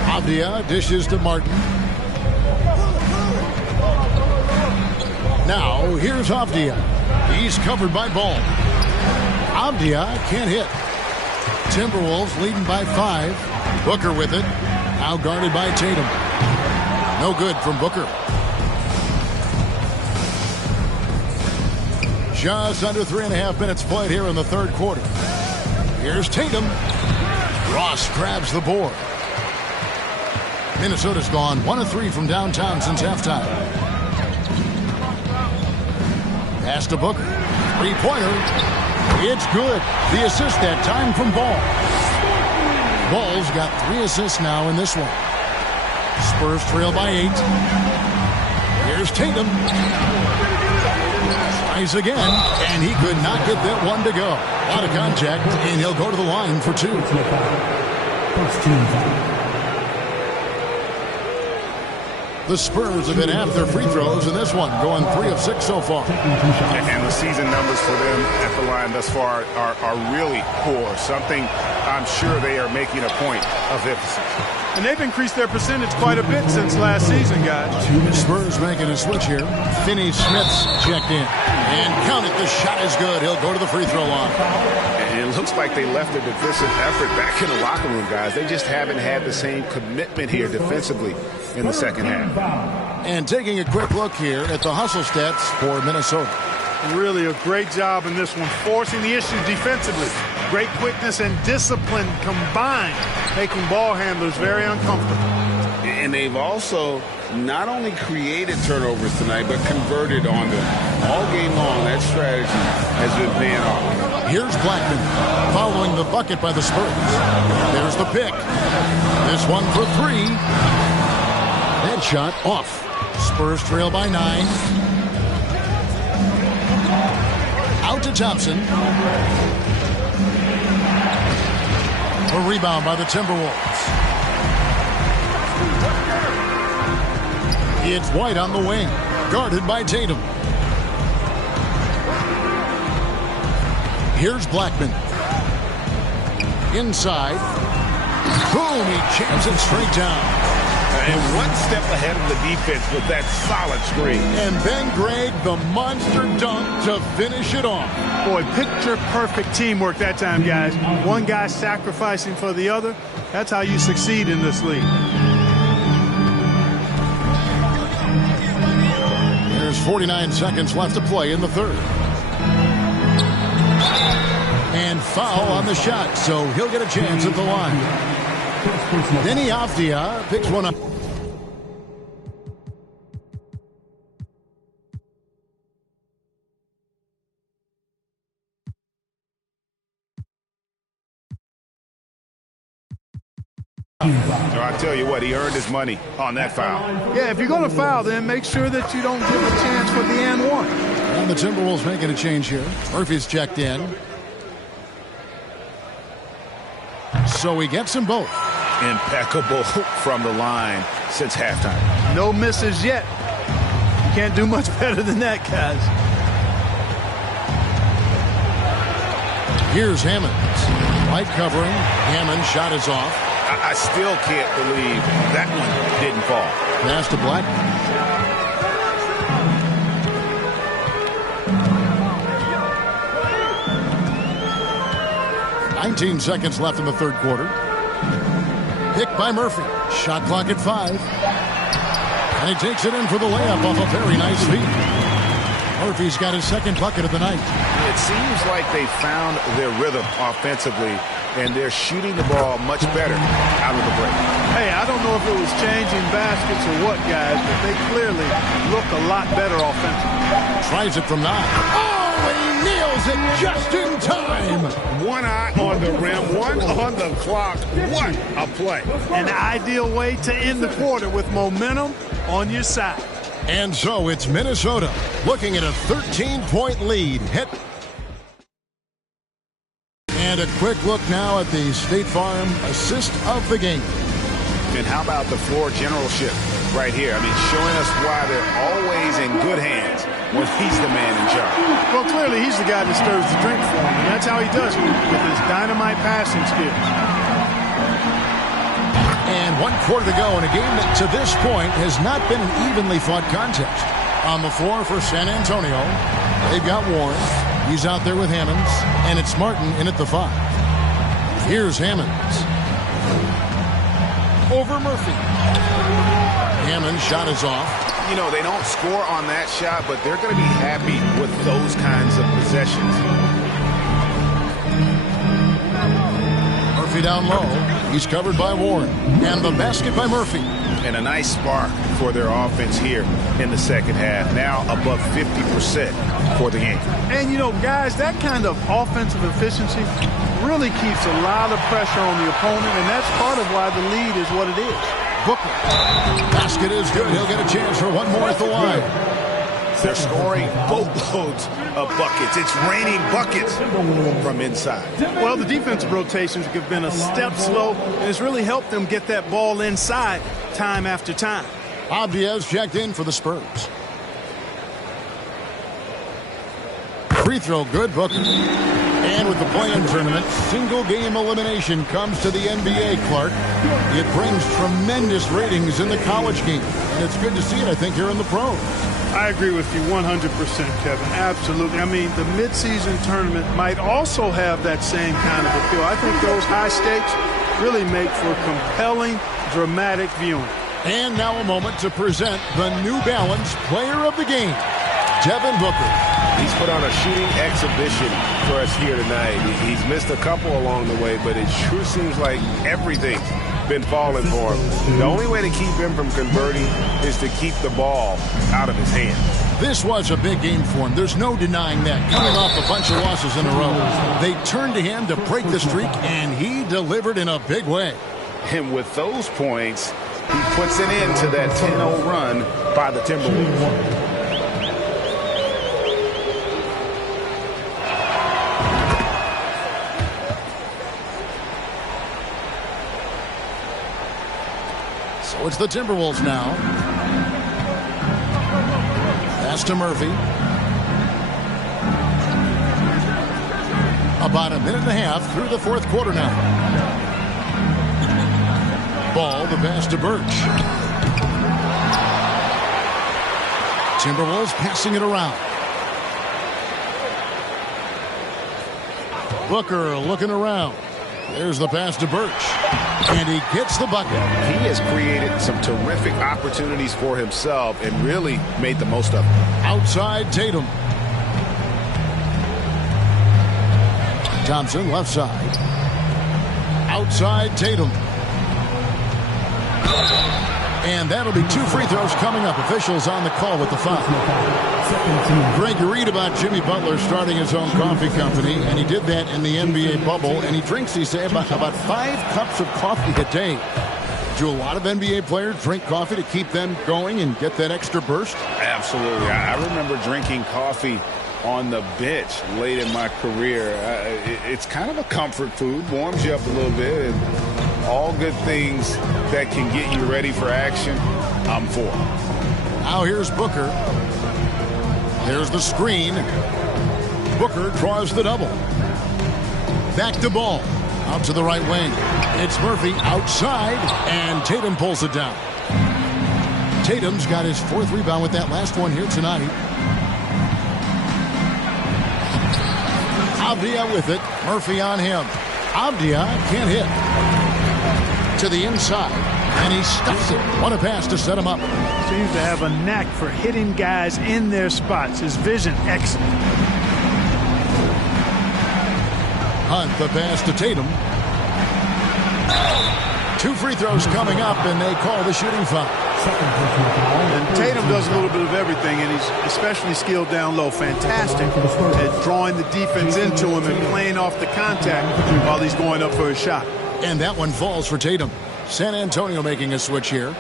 Avdia dishes to Martin. Now, here's Avdia. He's covered by Ball. Avdia can't hit. Timberwolves leading by 5. Booker with it. Now guarded by Tatum. No good from Booker. Just under 3.5 minutes played here in the third quarter. Here's Tatum. Ross grabs the board. Minnesota's gone 1 of 3 from downtown since halftime. Pass to Booker. Three-pointer. It's good. The assist that time from Ball. Ball's got 3 assists now in this one. Spurs trail by 8. Here's Tatum. Tries again, and he could not get that one to go. A lot of contact, and he'll go to the line for 2. First team foul. The Spurs have been after free throws in this one, going 3 of 6 so far. And the season numbers for them at the line thus far are really poor. Something I'm sure they are making a point of emphasis. And they've increased their percentage quite a bit since last season, guys. Spurs making a switch here. Finney Smith's checked in. And count it, the shot is good. He'll go to the free throw line. And it looks like they left their defensive effort back in the locker room, guys. They just haven't had the same commitment here defensively in the second half. And taking a quick look here at the hustle stats for Minnesota. Really a great job in this one, forcing the issue defensively. Great quickness and discipline combined, making ball handlers very uncomfortable. And they've also not only created turnovers tonight, but converted on them. All game long, that strategy has been paying off. Here's Blackman following the bucket by the Spurs. There's the pick. This one for 3. That shot off. Spurs trail by 9. Out to Thompson. A rebound by the Timberwolves. It's White on the wing, guarded by Tatum. Here's Blackman. Inside. Boom, he jams it straight down. And one step ahead of the defense with that solid screen. And Ben Gregg, the monster dunk to finish it off. Boy, picture-perfect teamwork that time, guys. One guy sacrificing for the other. That's how you succeed in this league. There's 49 seconds left to play in the third. And foul on the shot, so he'll get a chance at the line. Denny Avdia picks one up. So I tell you what, he earned his money on that foul. Yeah, if you're going to foul, then make sure that you don't give a chance for the and one. And the Timberwolves making a change here. Murphy's checked in. So he gets them both. Impeccable from the line since halftime. No misses yet. You can't do much better than that, guys. Here's Hammond. White covering. Hammond shot is off. I still can't believe that one didn't fall. Pass to Black. .19 seconds left in the third quarter. Picked by Murphy. Shot clock at 5. And he takes it in for the layup off a very nice feed. Murphy's got his second bucket of the night. It seems like they found their rhythm offensively, and they're shooting the ball much better out of the break. Hey, I don't know if it was changing baskets or what, guys, but they clearly look a lot better offensively. Tries it from 9. Oh, and he nails it just in time. One eye on the rim, one on the clock. What a play. An ideal way to end the quarter with momentum on your side. And so it's Minnesota looking at a 13-point lead. And a quick look now at the State Farm assist of the game. And how about the floor generalship right here? I mean, showing us why they're always in good hands when he's the man in charge. Well, clearly he's the guy that stirs the drink for him, and that's how he does it with his dynamite passing skills. And 1 quarter to go in a game that to this point has not been an evenly fought contest. On the floor for San Antonio, they've got Warren. He's out there with Hammonds, and it's Martin in at the 5. Here's Hammonds. Over Murphy. Hammond's shot is off. You know, they don't score on that shot, but they're going to be happy with those kinds of possessions. Murphy down low. He's covered by Warren. And the basket by Murphy. And a nice spark for their offense here in the second half. Now above 50% for the game. And, you know, guys, that kind of offensive efficiency really keeps a lot of pressure on the opponent, and that's part of why the lead is what it is. Booker. Basket is good. He'll get a chance for one more at the line. They're scoring boatloads of buckets. It's raining buckets from inside. Well, the defensive rotations have been a step slow, and it's really helped them get that ball inside time after time. Abdias checked in for the Spurs. Free throw good, Booker. And with the play-in tournament, single-game elimination comes to the NBA, Clark. It brings tremendous ratings in the college game. And it's good to see it, I think, here in the pros. I agree with you 100%, Kevin. Absolutely. I mean, the midseason tournament might also have that same kind of appeal. I think those high stakes really make for compelling, dramatic viewing. And now a moment to present the New Balance Player of the Game, Devin Booker. He's put on a shooting exhibition for us here tonight. He's missed a couple along the way, but it sure seems like everything's been falling for him. The only way to keep him from converting is to keep the ball out of his hand. This was a big game for him. There's no denying that. Coming off a bunch of losses in a row, they turned to him to break the streak, and he delivered in a big way. And with those points, he puts an end to that 10-0 run by the Timberwolves. So it's the Timberwolves now. Pass to Murphy. About a minute and a half through the fourth quarter now. Ball, the pass to Birch. Timberwolves passing it around. Booker looking around. There's the pass to Birch. And he gets the bucket. He has created some terrific opportunities for himself and really made the most of them. Outside Tatum. Thompson left side. Outside Tatum. And that'll be 2 free throws coming up. Officials on the call with the foul. Greg, you read about Jimmy Butler starting his own coffee company, and he did that in the NBA bubble, and he drinks, he say, about 5 cups of coffee a day. Do a lot of NBA players drink coffee to keep them going and get that extra burst? Absolutely. I remember drinking coffee on the bench late in my career. It's kind of a comfort food, warms you up a little bit, and all good things that can get you ready for action, I'm for. Now here's Booker. There's the screen. Booker draws the double. Back to Ball. Out to the right wing. It's Murphy outside, and Tatum pulls it down. Tatum's got his 4th rebound with that last one here tonight. Avdia with it. Murphy on him. Avdia can't hit. to the inside, and he stuffs it. What a pass to set him up. Seems to have a knack for hitting guys in their spots. His vision, excellent. Hunt, the pass to Tatum. 2 free throws coming up, and they call the shooting foul. And Tatum does a little bit of everything, and he's especially skilled down low. Fantastic at drawing the defense into him and playing off the contact while he's going up for a shot. And that one falls for Tatum. San Antonio making a switch here.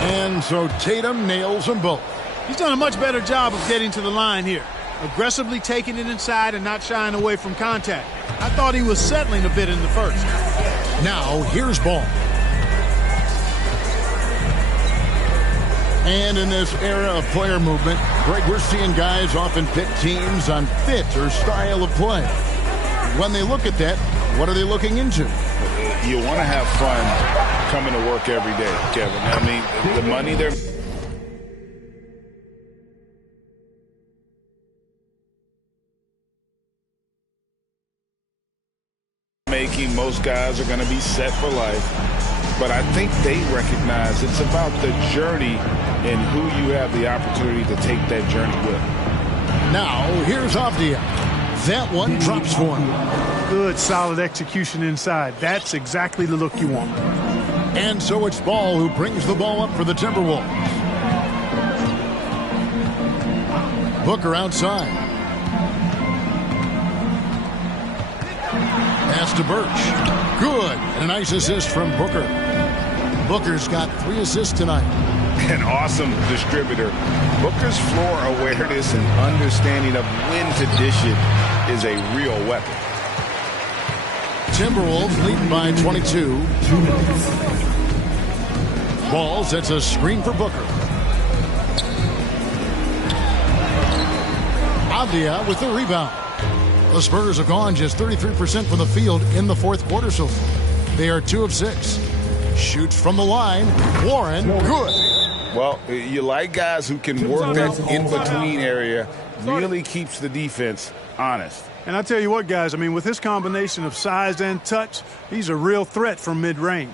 And so Tatum nails them both. He's done a much better job of getting to the line here. Aggressively taking it inside and not shying away from contact. I thought he was settling a bit in the first. Now, here's Ball. And in this era of player movement, Greg, we're seeing guys often pick teams on fit or style of play. When they look at that, what are they looking into? You want to have fun coming to work every day, Kevin. I mean, the money they're making, most guys are going to be set for life. But I think they recognize it's about the journey and who you have the opportunity to take that journey with. Now, here's Avdia. That one drops for him. Good, solid execution inside. That's exactly the look you want. And so it's Ball who brings the ball up for the Timberwolves. Booker outside. Pass to Birch. Good. And a nice assist from Booker. Booker's got 3 assists tonight. An awesome distributor. Booker's floor awareness and understanding of when to dish it is a real weapon. Timberwolves lead by 22. Ball sets a screen for Booker. Avdia with the rebound. The Spurs have gone just 33% from the field in the fourth quarter so far. They are 2 of 6. Shoots from the line. Warren, good. Well, you like guys who can work that in-between area, really keeps the defense honest. And I tell you what, guys, I mean, with this combination of size and touch, he's a real threat from mid-range.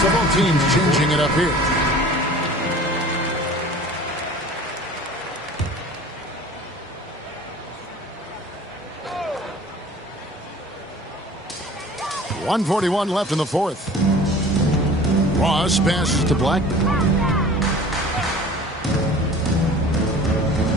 So both teams changing it up here. .141 left in the fourth. Ross passes to Blackman.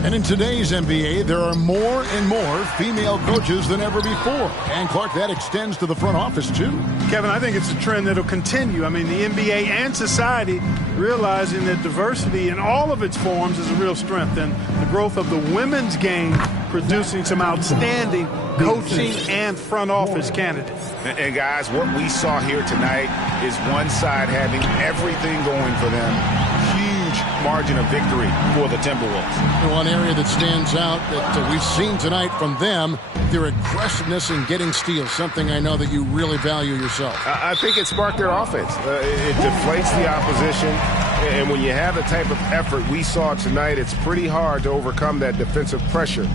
And in today's NBA, there are more and more female coaches than ever before. And, Clark, that extends to the front office, too. Kevin, I think it's a trend that will continue. I mean, the NBA and society realizing that diversity in all of its forms is a real strength. And the growth of the women's game producing some outstanding coaching and front office candidates. And guys, what we saw here tonight is one side having everything going for them. Margin of victory for the Timberwolves. One area that stands out that we've seen tonight from them, their aggressiveness in getting steals, something I know that you really value yourself. I think it sparked their offense. It deflates the opposition, and when you have the type of effort we saw tonight, it's pretty hard to overcome that defensive pressure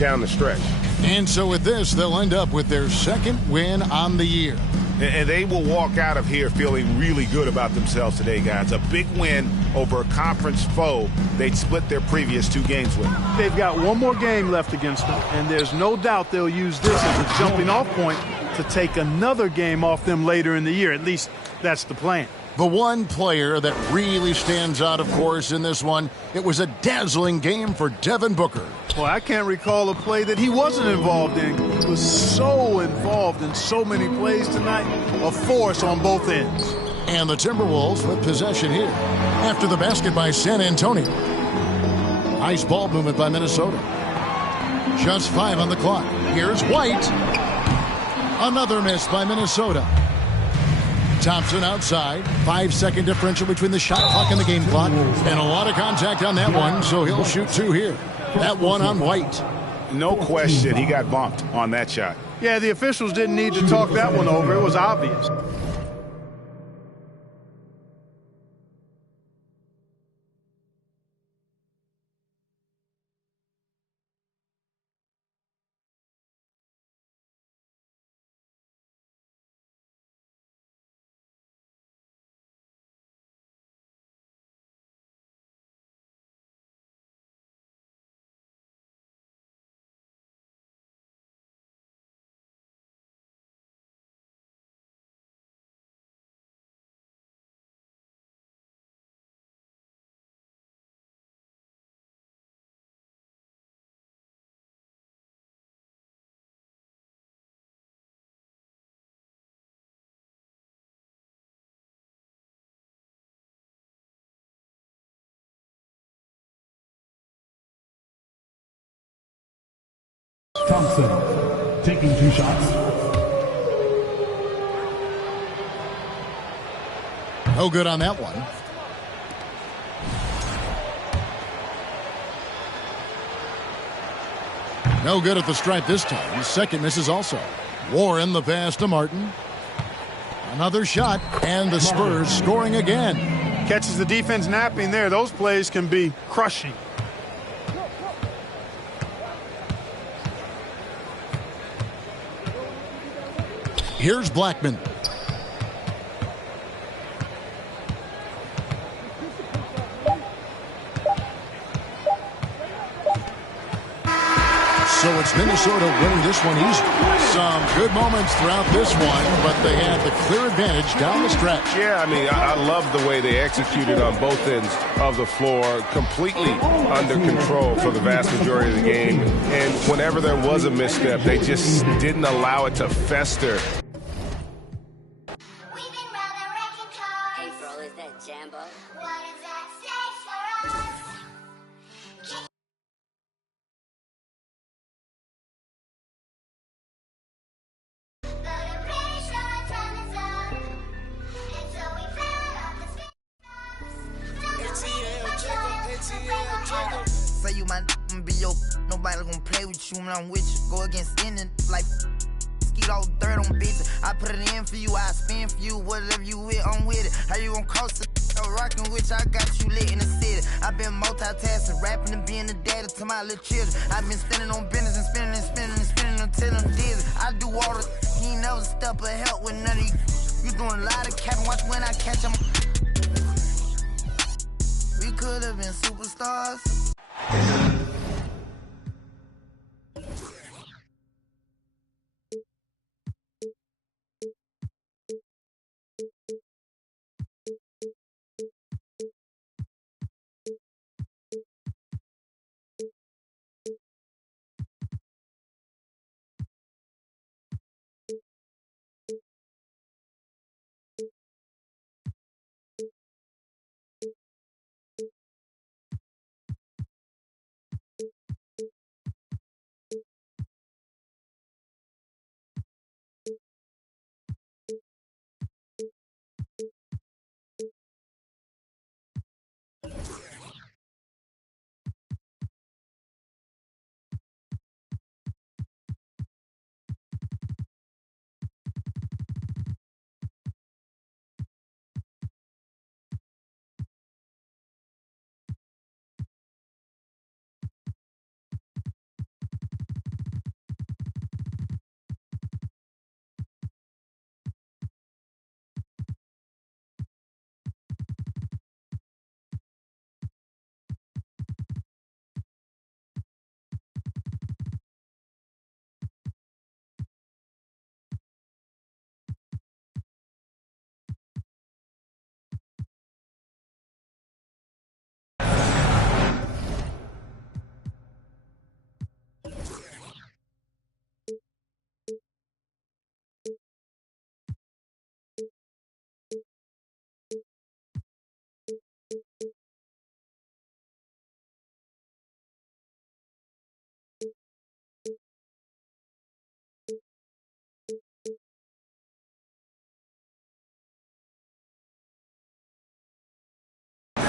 down the stretch. And so with this, they'll end up with their second win on the year. And they will walk out of here feeling really good about themselves today, guys. A big win over a conference foe they'd split their previous 2 games with. They've got one more game left against them, and there's no doubt they'll use this as a jumping-off point to take another game off them later in the year. At least that's the plan. The one player that really stands out, of course, in this one, it was a dazzling game for Devin Booker. Well, I can't recall a play that he wasn't involved in. He was so involved in so many plays tonight, a force on both ends. And the Timberwolves with possession here after the basket by San Antonio. Nice ball movement by Minnesota. Just 5 on the clock. Here's White. Another miss by Minnesota. Thompson outside. 5-second differential between the shot clock and the game clock. And a lot of contact on that one, so he'll shoot 2 here. That one on White. No question, he got bumped on that shot. Yeah, the officials didn't need to talk that one over. It was obvious. Thompson taking 2 shots. No good on that one. No good at the stripe this time. Second misses also. Warren the pass to Martin. Another shot, and the Spurs scoring again. Catches the defense napping there. Those plays can be crushing. Here's Blackman. So it's Minnesota winning this one easy. Some good moments throughout this one, but they had the clear advantage down the stretch. Yeah, I mean, I love the way they executed on both ends of the floor, completely under control for the vast majority of the game. And whenever there was a misstep, they just didn't allow it to fester. Say you my be your nobody gonna play with you when I'm with you. Go against any like skeet all dirt on bitches. I put it in for you, I spin for you. Whatever you with, I'm with it. How you gonna cost it? Rockin' with you, I got you lit in the city. I've been multitasking, rapping and being the daddy to my little children. I've been spending on business and spending and spending and spending until I'm dizzy. I do all the he ain't never step or help with none of you. You doing a lot of capping, watch when I catch them. We could have been superstars.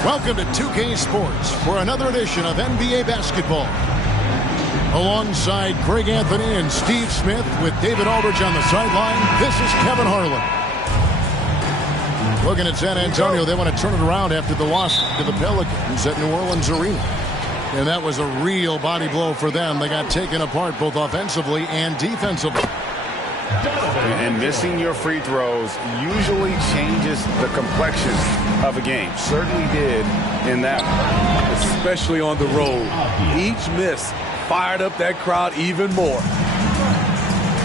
Welcome to 2K Sports for another edition of NBA basketball. Alongside Greg Anthony and Steve Smith with David Aldridge on the sideline, this is Kevin Harlan. Looking at San Antonio, they want to turn it around after the loss to the Pelicans at New Orleans Arena. And that was a real body blow for them. They got taken apart both offensively and defensively. And missing your free throws usually changes the complexion of a game. Certainly did in that one. Especially on the road. Each miss fired up that crowd even more.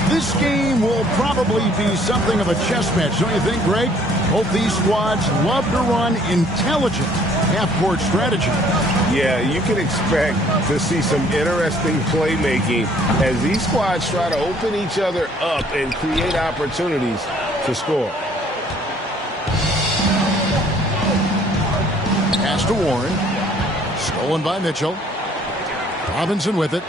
This game will probably be something of a chess match, don't you think, Greg? Both these squads love to run intelligent half-court strategy. Yeah, you can expect to see some interesting playmaking as these squads try to open each other up and create opportunities to score. Pass to Warren. Stolen by Mitchell. Robinson with it.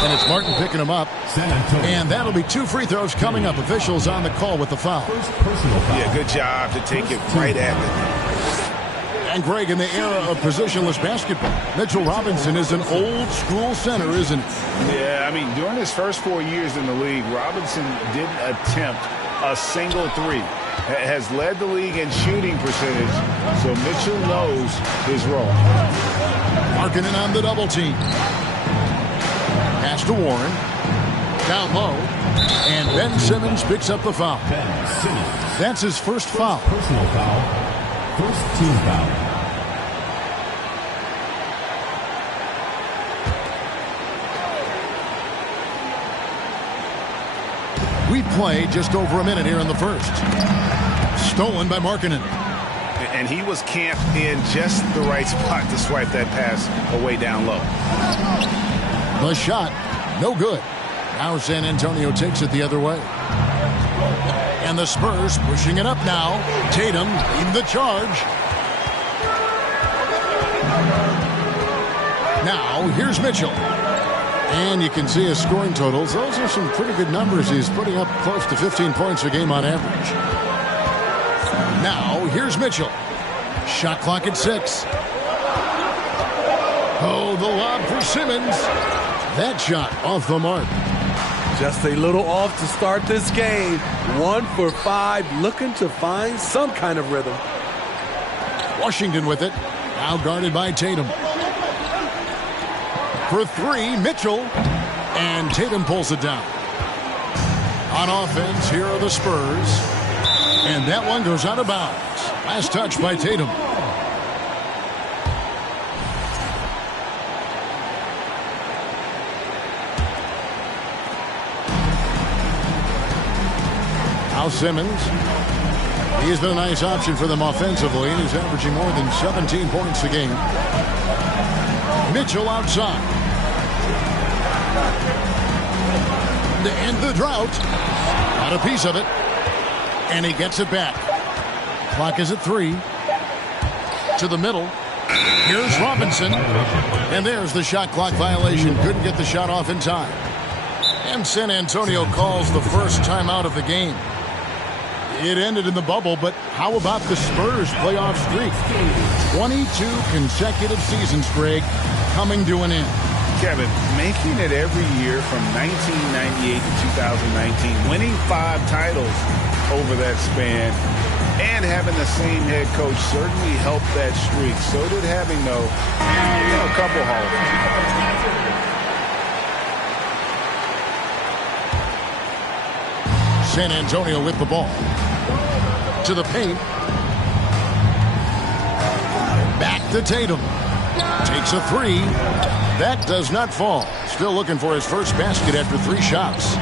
And it's Martin picking him up. And that'll be 2 free throws coming up. Officials on the call with the foul. Yeah, good job to take it right at it. And Greg, in the era of positionless basketball, Mitchell Robinson is an old-school center, isn't he? Yeah, I mean, during his first 4 years in the league, Robinson didn't attempt a single three. Has led the league in shooting percentage, so Mitchell knows his role. Markkanen on the double team. Pass to Warren. Down low. And Ben Simmons picks up the foul. That's his first foul. Personal foul. First team foul. We've played just over a minute here in the first. Stolen by Markkanen. And he was camped in just the right spot to swipe that pass away down low. The shot, no good. Now San Antonio takes it the other way. And the Spurs pushing it up now. Tatum leading the charge. Now, here's Mitchell. And you can see his scoring totals. Those are some pretty good numbers. He's putting up close to 15 points a game on average. Now, here's Mitchell. Shot clock at 6. Oh, the lob for Simmons. That shot off the mark. Just a little off to start this game. 1 for 5, looking to find some kind of rhythm. Washington with it. Now guarded by Tatum. For 3, Mitchell. And Tatum pulls it down. On offense, here are the Spurs. And that one goes out of bounds. Last touch by Tatum. Now Simmons. He's been a nice option for them offensively, and he's averaging more than 17 points a game. Mitchell outside. To end the drought. Got a piece of it. And he gets it back. Clock is at 3. To the middle. Here's Robinson. And there's the shot clock violation. Couldn't get the shot off in time. And San Antonio calls the first timeout of the game. It ended in the bubble, but how about the Spurs playoff streak? 22 consecutive seasons, Greg, coming to an end. Kevin, making it every year from 1998 to 2019, winning 5 titles over that span, and having the same head coach certainly helped that streak. So did having, a couple Hall of Famers. San Antonio with the ball. To the paint. Back to Tatum. Takes a 3. That does not fall. Still looking for his first basket after 3 shots.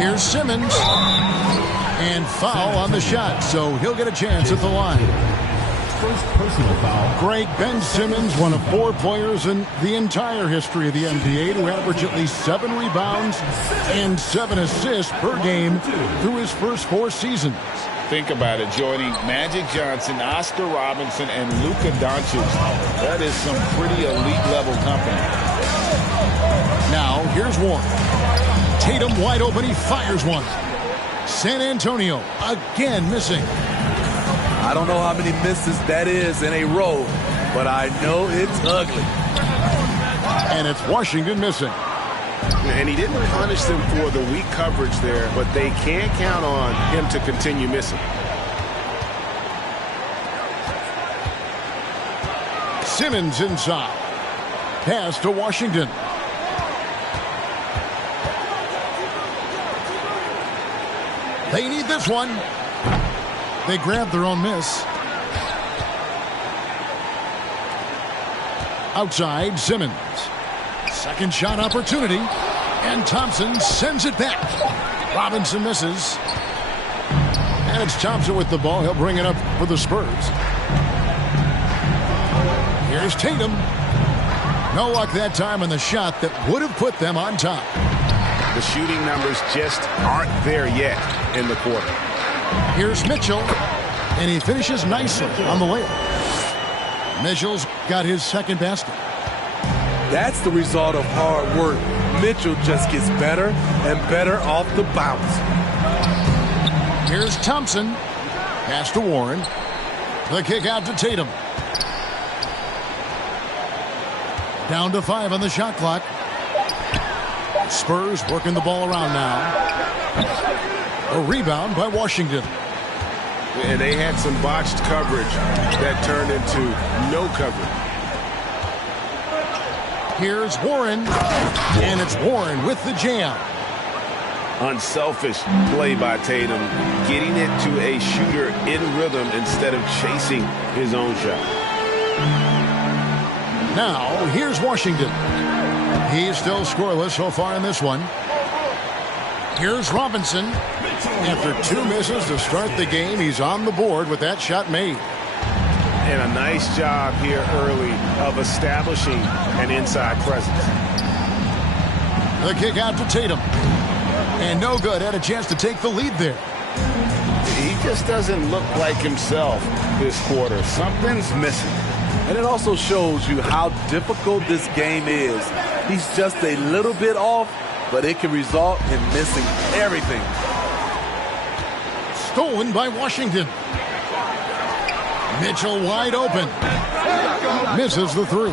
Here's Simmons. And foul on the shot, so he'll get a chance at the line. First personal foul. Greg, Ben Simmons, one of 4 players in the entire history of the NBA to average at least 7 rebounds and 7 assists per game through his first 4 seasons. Think about it, joining Magic Johnson, Oscar Robinson, and Luka Doncic. That is some pretty elite-level company. Now, here's Warren. Tatum wide open, he fires one. San Antonio again missing. I don't know how many misses that is in a row, but I know it's ugly. And it's Washington missing. And he didn't punish them for the weak coverage there, but they can't count on him to continue missing. Simmons inside. Pass to Washington. They need this one. They grab their own miss. Outside, Simmons. Second shot opportunity. And Thompson sends it back. Robinson misses. And it's Thompson with the ball. He'll bring it up for the Spurs. Here's Tatum. No luck that time on the shot that would have put them on top. The shooting numbers just aren't there yet in the quarter. Here's Mitchell. And he finishes nicely on the layup. Mitchell's got his second basket. That's the result of hard work. Mitchell just gets better and better off the bounce. Here's Thompson. Pass to Warren. The kick out to Tatum. Down to 5 on the shot clock. Spurs working the ball around now. A rebound by Washington. And they had some botched coverage that turned into no coverage. Here's Warren. And it's Warren with the jam. Unselfish play by Tatum, getting it to a shooter in rhythm instead of chasing his own shot. Now, here's Washington. He's still scoreless so far in this one. Here's Robinson. After 2 misses to start the game, he's on the board with that shot made. And a nice job here early of establishing an inside presence. The kick out to Tatum. And no good. Had a chance to take the lead there. He just doesn't look like himself this quarter. Something's missing. And it also shows you how difficult this game is. He's just a little bit off, but it can result in missing everything. Stolen by Washington. Mitchell wide open. Misses the 3.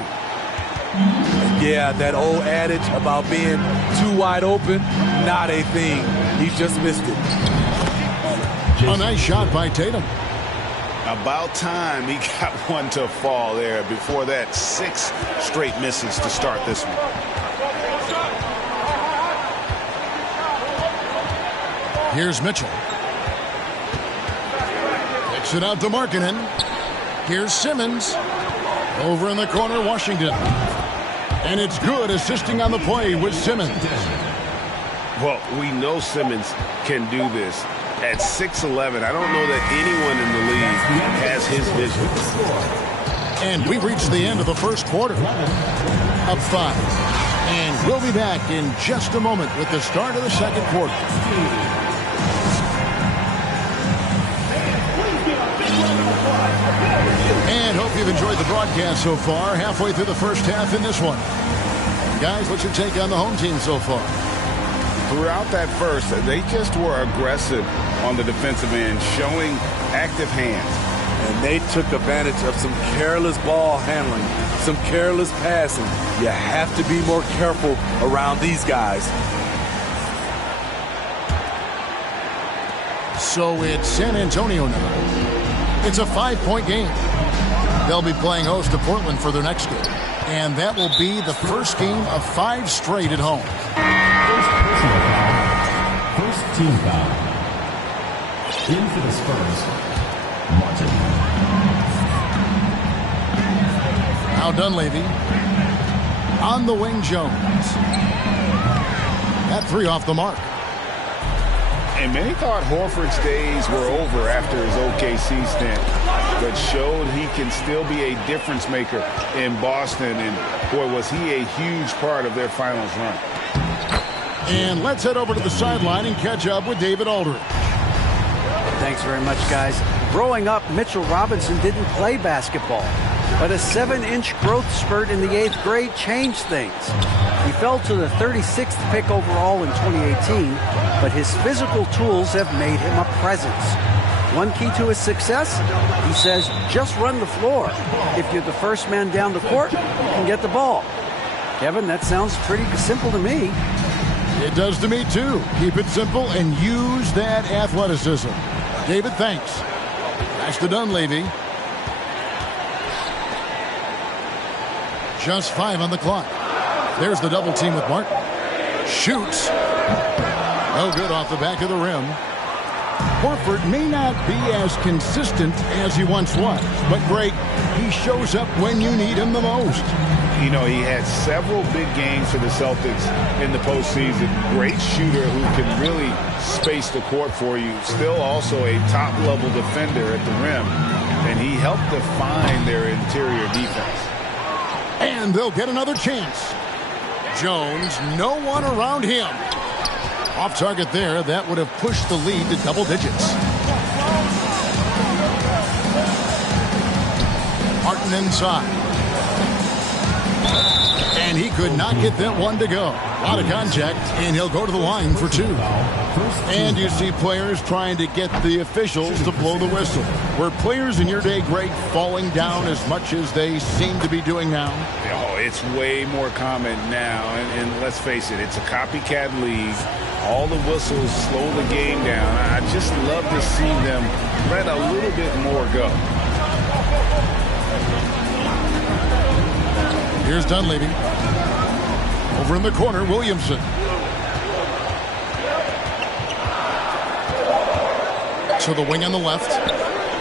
Yeah, that old adage about being too wide open, not a thing. He just missed it. A nice shot by Tatum. About time he got one to fall there. Before that, 6 straight misses to start this one. Here's Mitchell. Kicks it out to Markkanen. Here's Simmons. Over in the corner, Washington. And it's good, assisting on the play with Simmons. Well, we know Simmons can do this. At 6'11", I don't know that anyone in the league has his vision. And we've reached the end of the first quarter. Up 5. And we'll be back in just a moment with the start of the second quarter. And hope you've enjoyed the broadcast so far. Halfway through the first half in this one. Guys, what's your take on the home team so far? Throughout that first, they just were aggressive on the defensive end, showing active hands. And they took advantage of some careless ball handling, some careless passing. You have to be more careful around these guys. So it's San Antonio now. It's a 5-point game. They'll be playing host to Portland for their next game. And that will be the first game of 5 straight at home. First team foul. In for the Spurs, Martin. Now Dunleavy. On the wing, Jones. That 3 off the mark. And many thought Horford's days were over after his OKC stint, but showed he can still be a difference maker in Boston. And boy, was he a huge part of their finals run. And let's head over to the sideline and catch up with David Aldridge. Thanks very much, guys. Growing up, Mitchell Robinson didn't play basketball, but a 7-inch growth spurt in the 8th grade changed things. He fell to the 36th pick overall in 2018, but his physical tools have made him a presence. One key to his success, he says, just run the floor. If you're the first man down the court, you can get the ball. Kevin, that sounds pretty simple to me. It does to me, too. Keep it simple and use that athleticism. David, thanks. Pass to Dunleavy. Just 5 on the clock. There's the double team with Martin. Shoots. No good off the back of the rim. Horford may not be as consistent as he once was, but Greg, he shows up when you need him the most. You know, he had several big games for the Celtics in the postseason. Great shooter who can really space the court for you. Still also a top-level defender at the rim, and he helped define their interior defense. And they'll get another chance. Jones, no one around him. Off target there, that would have pushed the lead to double digits. Martin inside. And he could not get that one to go. A lot of contact, and he'll go to the line for 2. And you see players trying to get the officials to blow the whistle. Were players in your day, Greg, falling down as much as they seem to be doing now? Oh, it's way more common now. And let's face it, it's a copycat league. All the whistles slow the game down. I just love to see them let a little bit more go. Here's Dunleavy. Over in the corner, Williamson. To the wing on the left.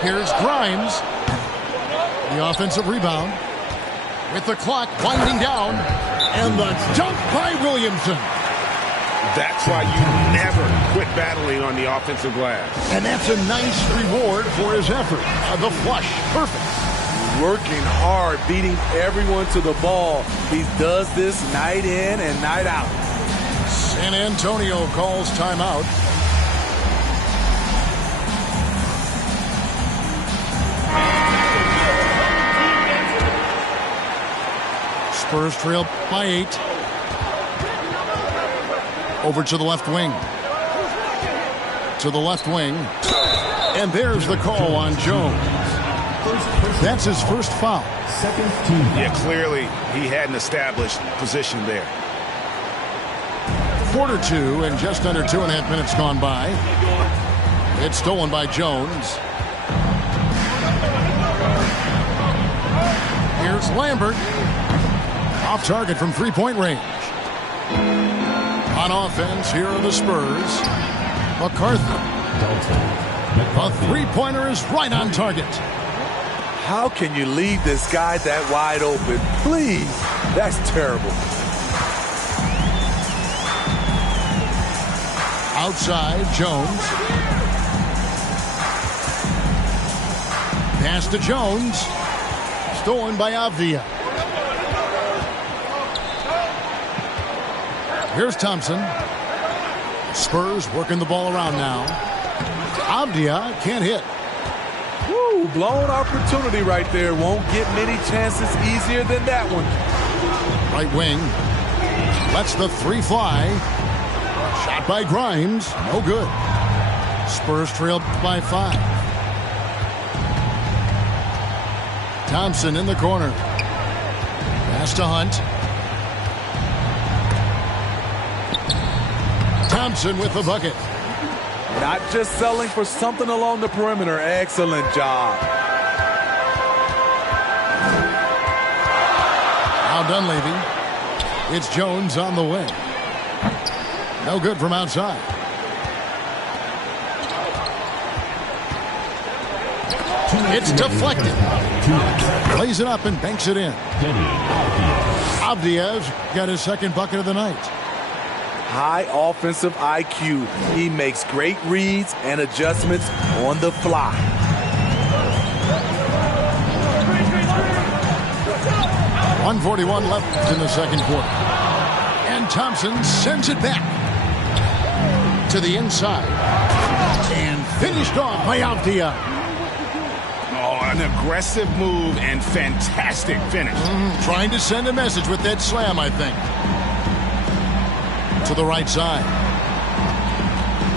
Here's Grimes. The offensive rebound. With the clock winding down. And the dunk by Williamson. That's why you never quit battling on the offensive glass. And that's a nice reward for his effort. The flush. Perfect. Working hard, beating everyone to the ball. He does this night in and night out. San Antonio calls timeout. Spurs trail by 8. Over to the left wing. To the left wing. And there's the call on Jones. That's his first foul. Yeah, clearly he hadn't established position there. Quarter 2 and just under 2.5 minutes gone by. It's stolen by Jones. Here's Lambert. Off target from three-point range. On offense, here are the Spurs. McCarthy. A three-pointer is right on target. How can you leave this guy that wide open? Please. That's terrible. Outside, Jones. Pass to Jones. Stolen by Avdia. Here's Thompson. Spurs working the ball around now. Avdia can't hit. Woo, blown opportunity right there. Won't get many chances easier than that one. Right wing. Lets the 3 fly. Shot by Grimes. No good. Spurs trail by 5. Thompson in the corner. Pass to Hunt. Thompson with the bucket. Not just selling for something along the perimeter. Excellent job. Now Dunleavy. It's Jones on the wing. No good from outside. It's deflected. Plays it up and banks it in. Avdia's got his second bucket of the night. High offensive IQ. He makes great reads and adjustments on the fly. .141 left in the second quarter. And Thompson sends it back to the inside. And finished off by Avdia. Oh, an aggressive move and fantastic finish. Trying to send a message with that slam, I think. To the right side.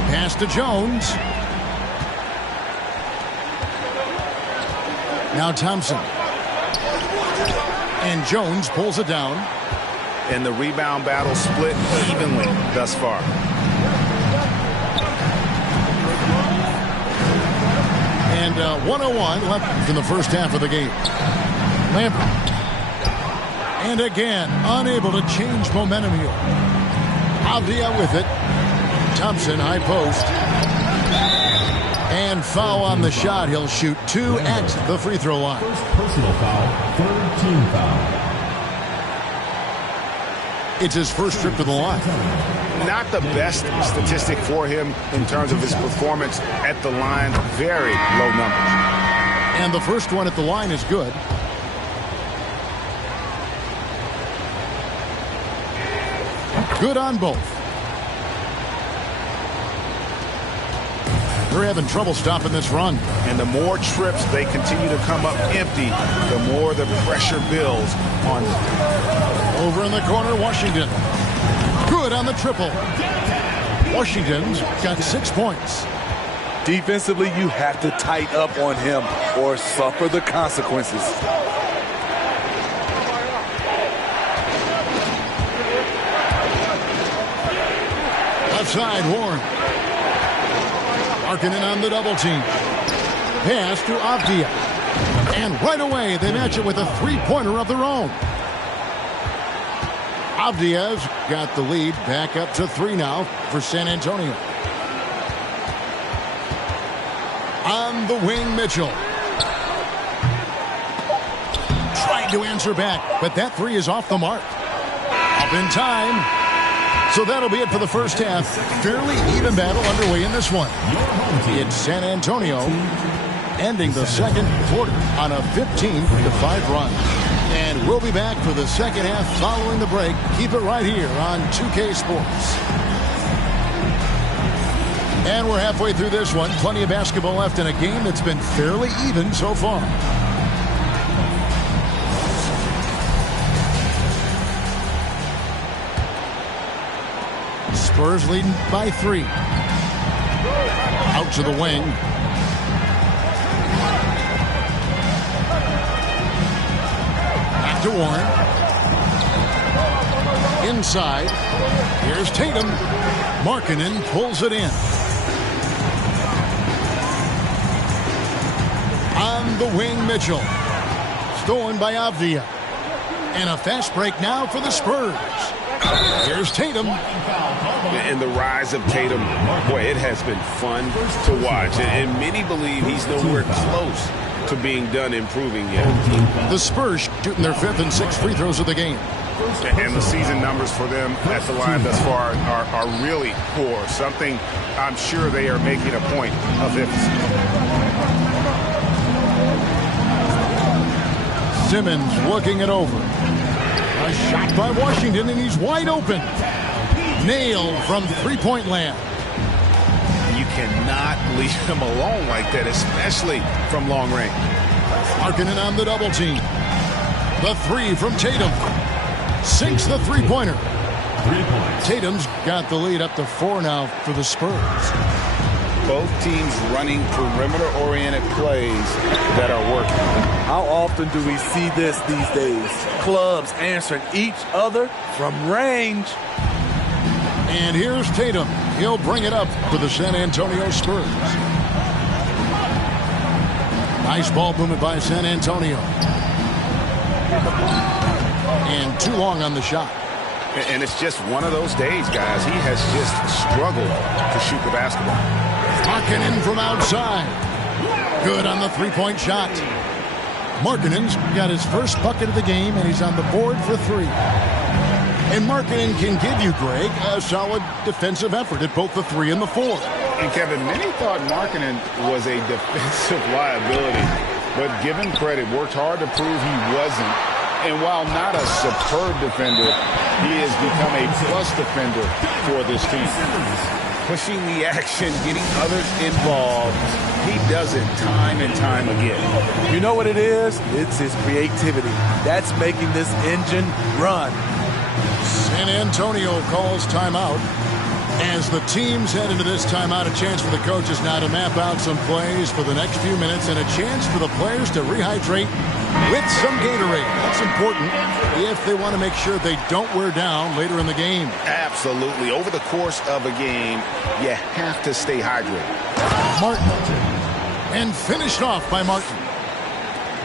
Pass to Jones. Now Thompson. And Jones pulls it down. And the rebound battle split evenly thus far. And 1:01 left in the first half of the game. Lambert. And again, unable to change momentum here. Avdia with it. Thompson, high post. And foul on the shot. He'll shoot 2 at the free throw line. First personal foul, third team foul. It's his first trip to the line. Not the best statistic for him in terms of his performance at the line. Very low numbers. And the first one at the line is good. Good on both. They're having trouble stopping this run. And the more trips they continue to come up empty, the more the pressure builds on them. Over in the corner, Washington. Good on the triple. Washington's got 6 points. Defensively, you have to tighten up on him or suffer the consequences. Left side, Warren. Markkanen on the double team. Pass to Avdia. And right away, they match it with a three-pointer of their own. Avdia's got the lead back up to 3 now for San Antonio. On the wing, Mitchell. Trying to answer back, but that 3 is off the mark. Up in time. So that'll be it for the first half. Fairly even battle underway in this one. It's San Antonio ending the second quarter on a 15-5 run. And we'll be back for the second half following the break. Keep it right here on 2K Sports. And we're halfway through this one. Plenty of basketball left in a game that's been fairly even so far. Spurs leading by 3. Out to the wing. Back to Warren. Inside. Here's Tatum. Markkanen pulls it in. On the wing, Mitchell. Stolen by Avdia. And a fast break now for the Spurs. Here's Tatum. And the rise of Tatum, boy, it has been fun to watch. And many believe he's nowhere close to being done improving yet. The Spurs shooting their 5th and 6th free throws of the game. And the season numbers for them at the line thus far are really poor. Something I'm sure they are making a point of emphasis. Simmons looking it over. A shot by Washington, and he's wide open. Nailed from three-point land. You cannot leave him alone like that, especially from long range. Markkanen on the double team. The 3 from Tatum. Sinks the three-pointer. Tatum's got the lead up to 4 now for the Spurs. Both teams running perimeter-oriented plays that are working. How often do we see this these days? Clubs answering each other from range. And here's Tatum. He'll bring it up for the San Antonio Spurs. Nice ball movement by San Antonio. And too long on the shot. And it's just one of those days, guys. He has just struggled to shoot the basketball. Markkanen from outside. Good on the three-point shot. Markkanen's got his first bucket of the game, and he's on the board for 3. And Markkanen can give you, Greg, a solid defensive effort at both the 3 and the 4. And, Kevin, many thought Markkanen was a defensive liability, but given credit, worked hard to prove he wasn't. And while not a superb defender, he has become a plus defender for this team. Pushing the action, getting others involved. He does it time and time again. You know what it is? It's his creativity. That's making this engine run. San Antonio calls timeout. As the teams head into this timeout, a chance for the coaches now to map out some plays for the next few minutes and a chance for the players to rehydrate with some Gatorade. That's important if they want to make sure they don't wear down later in the game. Absolutely. Over the course of a game, you have to stay hydrated. Martin. And finished off by Martin.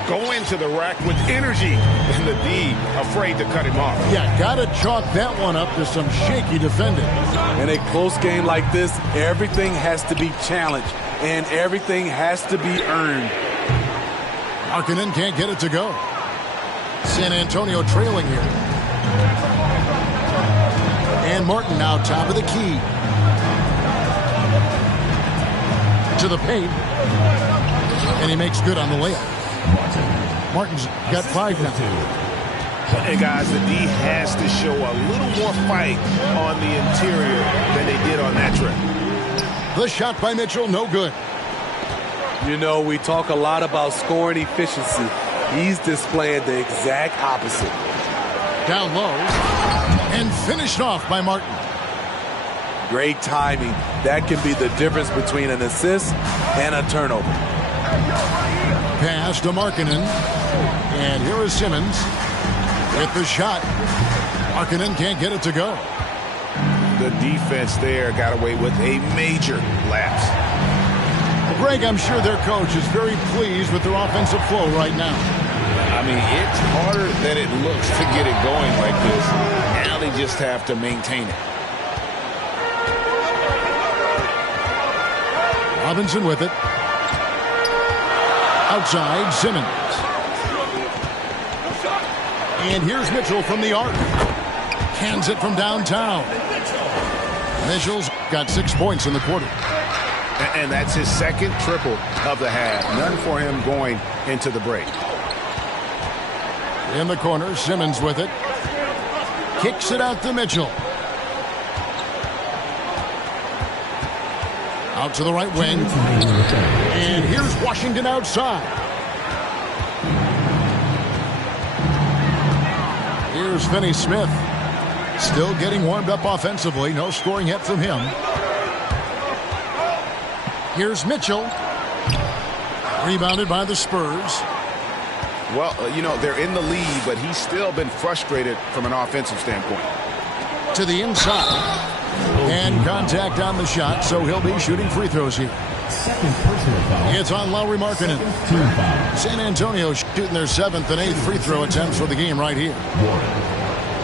Go into the rack with energy, and the D afraid to cut him off. Yeah, got to chalk that one up to some shaky defending. In a close game like this, everything has to be challenged, and everything has to be earned. Markkanen can't get it to go. San Antonio trailing here. And Martin now top of the key. To the paint. And he makes good on the layup. Martin's got 5 now. Hey, guys, the D has to show a little more fight on the interior than they did on that trip. The shot by Mitchell, no good. You know, we talk a lot about scoring efficiency. He's displaying the exact opposite. Down low. And finished off by Martin. Great timing. That can be the difference between an assist and a turnover. Pass to Markkanen. And here is Simmons with the shot. Markkanen can't get it to go. The defense there got away with a major lapse. Greg, I'm sure their coach is very pleased with their offensive flow right now. I mean, it's harder than it looks to get it going like this. Now they just have to maintain it. Robinson with it. Outside, Simmons. And here's Mitchell from the arc. Cans it from downtown. Mitchell's got 6 points in the quarter. And that's his second triple of the half. None for him going into the break. In the corner, Simmons with it. Kicks it out to Mitchell. Out to the right wing. And here's Washington outside. Here's Finney Smith. Still getting warmed up offensively. No scoring yet from him. Here's Mitchell. Rebounded by the Spurs. Well, you know, they're in the lead, but he's still been frustrated from an offensive standpoint. To the inside. And contact on the shot, so he'll be shooting free throws here. It's on Lauri Markkanen. San Antonio shooting their 7th and 8th free throw attempts for the game right here.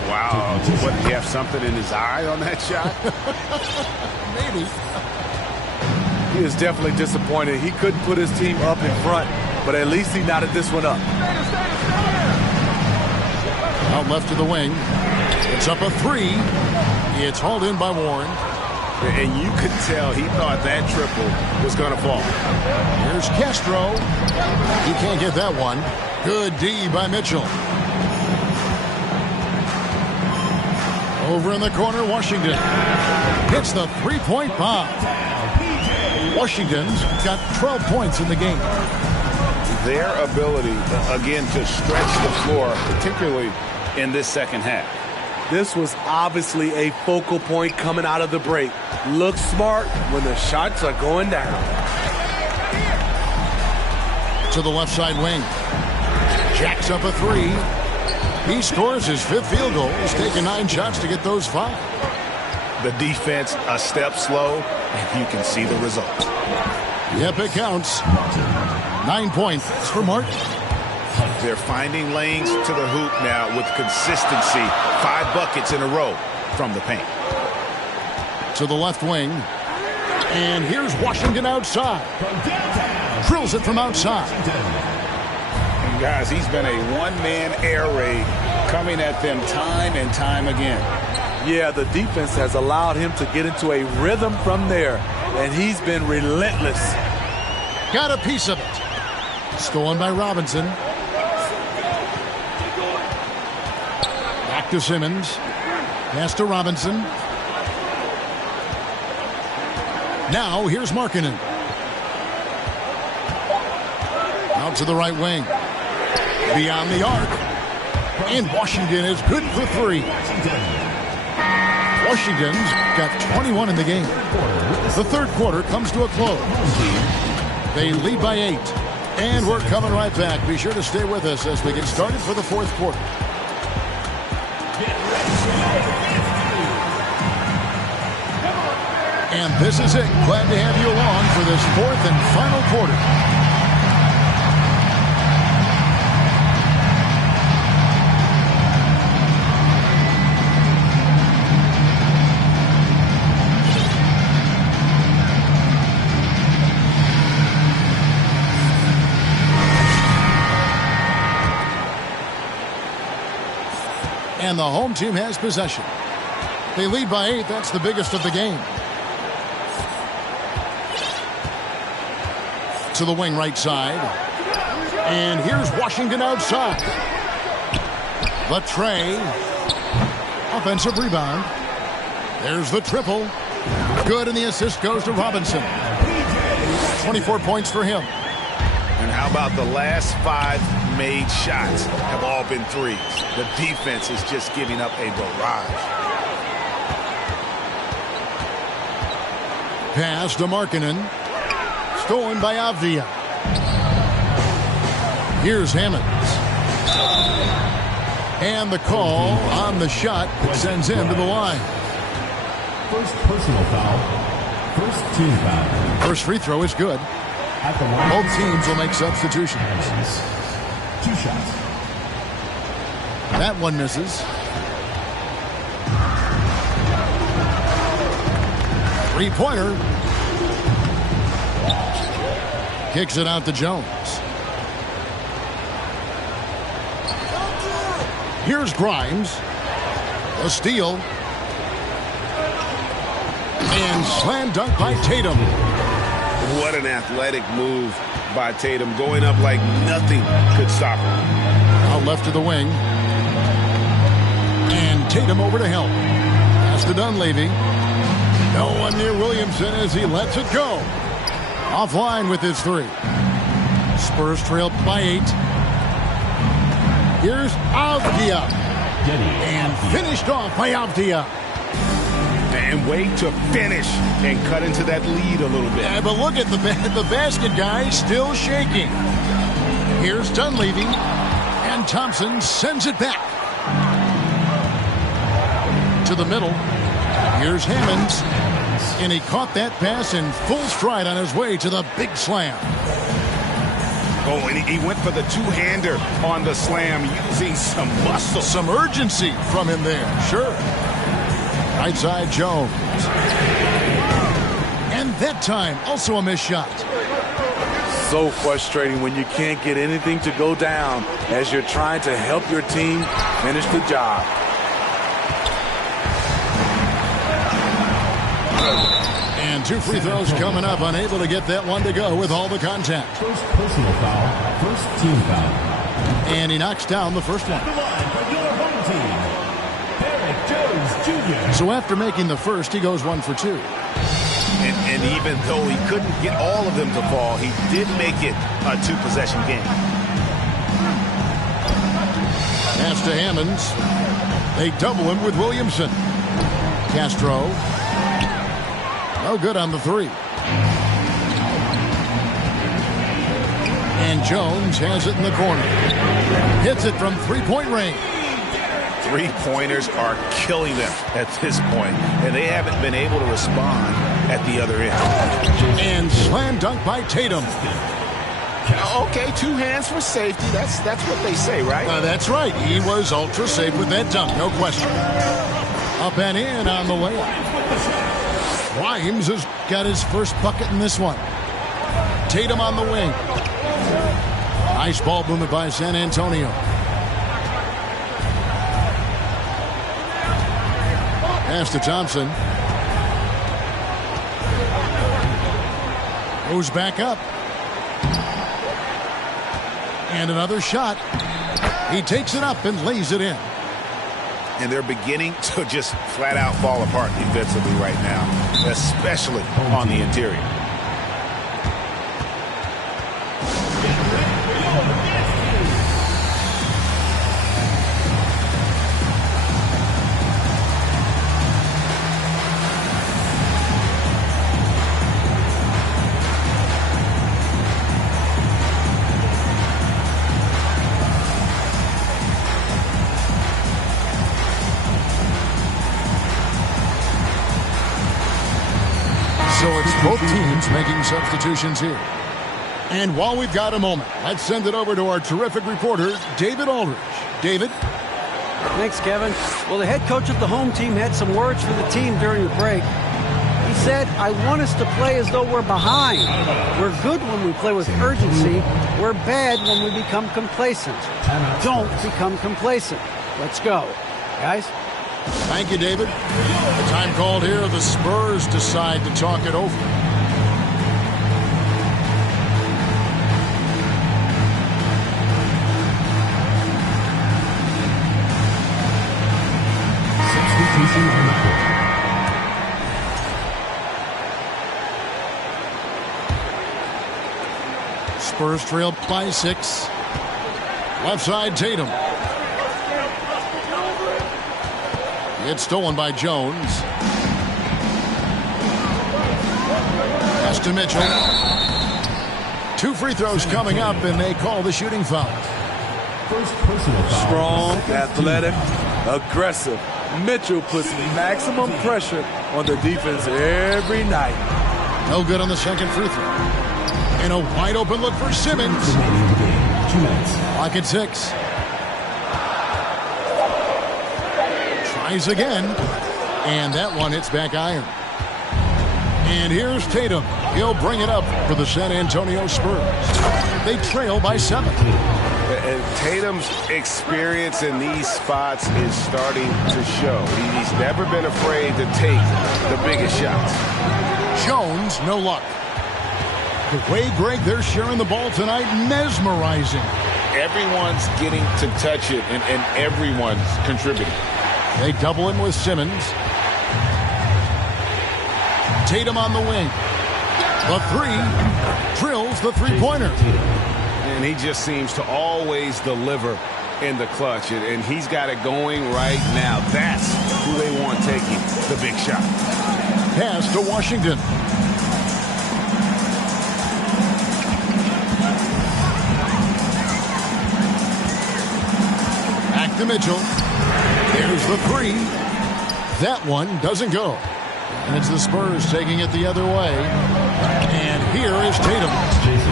Wow. What, did he have something in his eye on that shot? Maybe. He is definitely disappointed. He couldn't put his team up in front, but at least he knotted this one up. Out left to the wing. It's up a 3. It's hauled in by Warren. And you could tell he thought that triple was going to fall. Here's Castro. He can't get that one. Good D by Mitchell. Over in the corner, Washington hits the 3-point bomb. Washington's got 12 points in the game. Their ability, again, to stretch the floor, particularly in this second half. This was obviously a focal point coming out of the break. Look smart when the shots are going down. To the left side wing. Jacks up a 3. He scores his 5th field goal. He's taken 9 shots to get those 5. The defense a step slow, and you can see the results. Yep, it counts. 9 points for Martin. They're finding lanes to the hoop now with consistency. 5 buckets in a row from the paint. To the left wing. And here's Washington outside. Drills it from outside. And guys, he's been a one-man air raid coming at them time and time again. Yeah, the defense has allowed him to get into a rhythm from there, and he's been relentless. Got a piece of it. Stolen by Robinson. Back to Simmons. Pass to Robinson. Now here's Markkanen. Out to the right wing. Beyond the arc. And Washington is good for 3. Washington's got 21 in the game. The third quarter comes to a close. They lead by 8. And we're coming right back. Be sure to stay with us as we get started for the fourth quarter. And this is it. Glad to have you along for this fourth and final quarter. And the home team has possession. They lead by 8. That's the biggest of the game. To the wing right side. And here's Washington outside. Latre. Offensive rebound. There's the triple. Good, and the assist goes to Robinson. 24 points for him. And how about the last 5 made shots have all been threes? The defense is just giving up a barrage. Pass to Markkanen. Stolen by Avdia. Here's Hammonds. And the call on the shot that sends him to the line. First personal foul. First team foul. First free throw is good. Both teams will make substitutions. 2 shots. That one misses. 3-pointer. Kicks it out to Jones. Here's Grimes. A steal. And slam dunk by Tatum. What an athletic move by Tatum, going up like nothing could stop him. Out left to the wing. And Tatum over to help. Pass to Dunleavy. No one near Williamson as he lets it go. Offline with his 3. Spurs trail by 8. Here's Avdia. And finished off by Avdia. And wait to finish and cut into that lead a little bit. Yeah, but look at the basket guy still shaking. Here's Dunleavy. And Thompson sends it back. To the middle. Here's Hammonds. And he caught that pass in full stride on his way to the big slam. Oh, and he went for the two-hander on the slam using some muscle. Some urgency from him there, sure. Right side, Jones. And that time, also a missed shot. So frustrating when you can't get anything to go down as you're trying to help your team finish the job. And 2 free throws coming up, unable to get that one to go with all the contact. First personal foul, first team foul. And he knocks down the first one. At the line for your home team, Derek Jones Jr. So after making the first, he goes 1 for 2. And even though he couldn't get all of them to fall, he did make it a 2-possession game. Pass to Hammonds. They double him with Williamson. Castro. No good on the 3. And Jones has it in the corner. Hits it from 3-point range. 3-pointers are killing them at this point, and they haven't been able to respond at the other end. And slam dunk by Tatum. Okay, 2 hands for safety. That's what they say, right? That's right. He was ultra safe with that dunk, no question. Up and in on the layup. Grimes has got his first bucket in this one. Tatum on the wing. Nice ball movement by San Antonio. Pass to Thompson. Goes back up. And another shot. He takes it up and lays it in. And they're beginning to just flat out fall apart defensively right now, especially on the interior. Both teams making substitutions here. And while we've got a moment, let's send it over to our terrific reporter, David Aldridge. David? Thanks, Kevin. Well, the head coach of the home team had some words for the team during the break. He said, I want us to play as though we're behind. We're good when we play with urgency. We're bad when we become complacent. Don't become complacent. Let's go. Guys? Thank you, David. The time called here, the Spurs decide to talk it over. Spurs trail by 6. Left side, Tatum. It's stolen by Jones. Pass to Mitchell. 2 free throws coming up, and they call the shooting foul. Strong, athletic, aggressive. Mitchell puts maximum pressure on the defense every night. No good on the second free throw. And a wide open look for Simmons. Clock at 6. Tries again. And that one hits back iron. And here's Tatum. He'll bring it up for the San Antonio Spurs. They trail by 7. And Tatum's experience in these spots is starting to show. He's never been afraid to take the biggest shots. Jones, no luck. The way, Greg, they're sharing the ball tonight, mesmerizing. Everyone's getting to touch it, and everyone's contributing. They double him with Simmons. Tatum on the wing. The 3 drills the three-pointer. And he just seems to always deliver in the clutch, and he's got it going right now. That's who they want taking the big shot. Pass to Washington. Back to Mitchell. There's the 3. That one doesn't go. And it's the Spurs taking it the other way. And here is Tatum,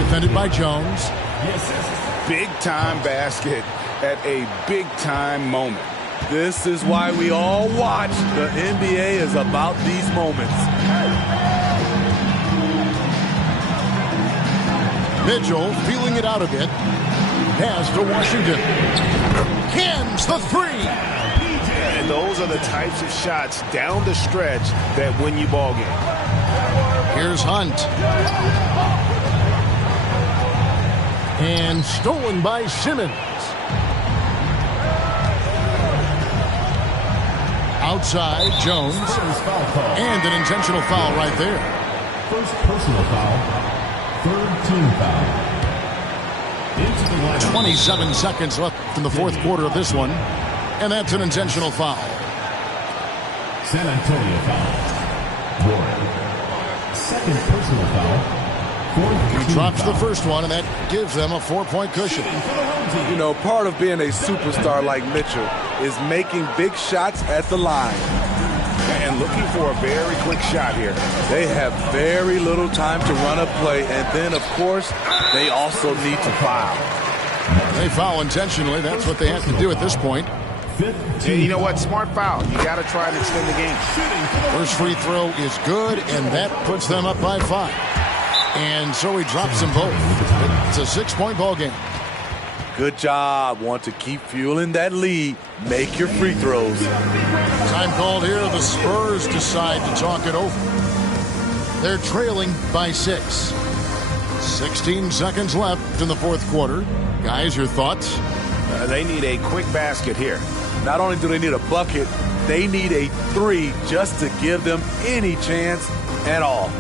defended by Jones. Big-time basket at a big-time moment. This is why we all watch. The NBA is about these moments. Mitchell feeling it out a bit. Pass to Washington. Cans the 3. And those are the types of shots down the stretch that win you ball games. Here's Hunt. And stolen by Simmons. Outside, Jones. And an intentional foul right there. First personal foul. Third team foul. 27 seconds left in the fourth quarter of this one. And that's an intentional foul. San Antonio foul. Warren. Second personal foul. He drops the first one, and that gives them a 4-point cushion. You know, part of being a superstar like Mitchell is making big shots at the line. And looking for a very quick shot here. They have very little time to run a play, and then, of course, they also need to foul. They foul intentionally. That's what they have to do at this point. And you know what? Smart foul. You got to try and extend the game. First free throw is good, and that puts them up by 5. And so he drops them both. It's a 6-point ball game. Good job. Want to keep fueling that lead. Make your free throws. Time called here. The Spurs decide to talk it over. They're trailing by 6. 16 seconds left in the fourth quarter. Guys, your thoughts? They need a quick basket here. Not only do they need a bucket, they need a 3 just to give them any chance at all.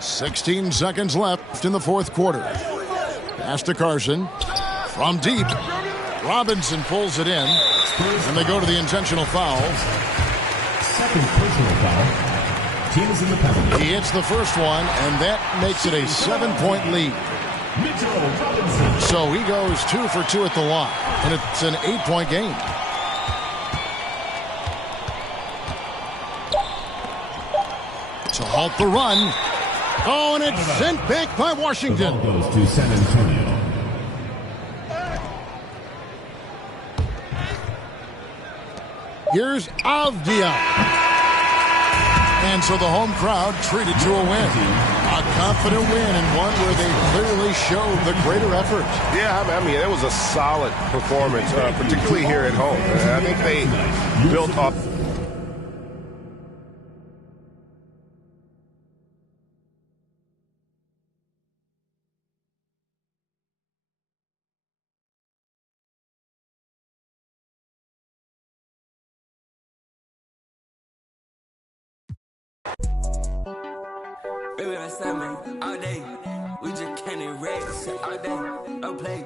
$16 seconds left in the fourth quarter. Pass to Carson. From deep. Robinson pulls it in. And they go to the intentional foul. second personal foul. Team is in the penalty. He hits the first one, and that makes it a 7-point lead. Mitchell Robinson. So he goes 2 for 2 at the line, and it's an 8-point game. To halt the run. Oh, and it's sent back by Washington. The ball goes to San Antonio. Here's Avdia. And so the home crowd treated to a win. A confident win, and one where they clearly showed the greater effort. Yeah, I mean, it was a solid performance, particularly here at home. I think they built up. Baby, that's that man all day. We just can't erase all day. No play.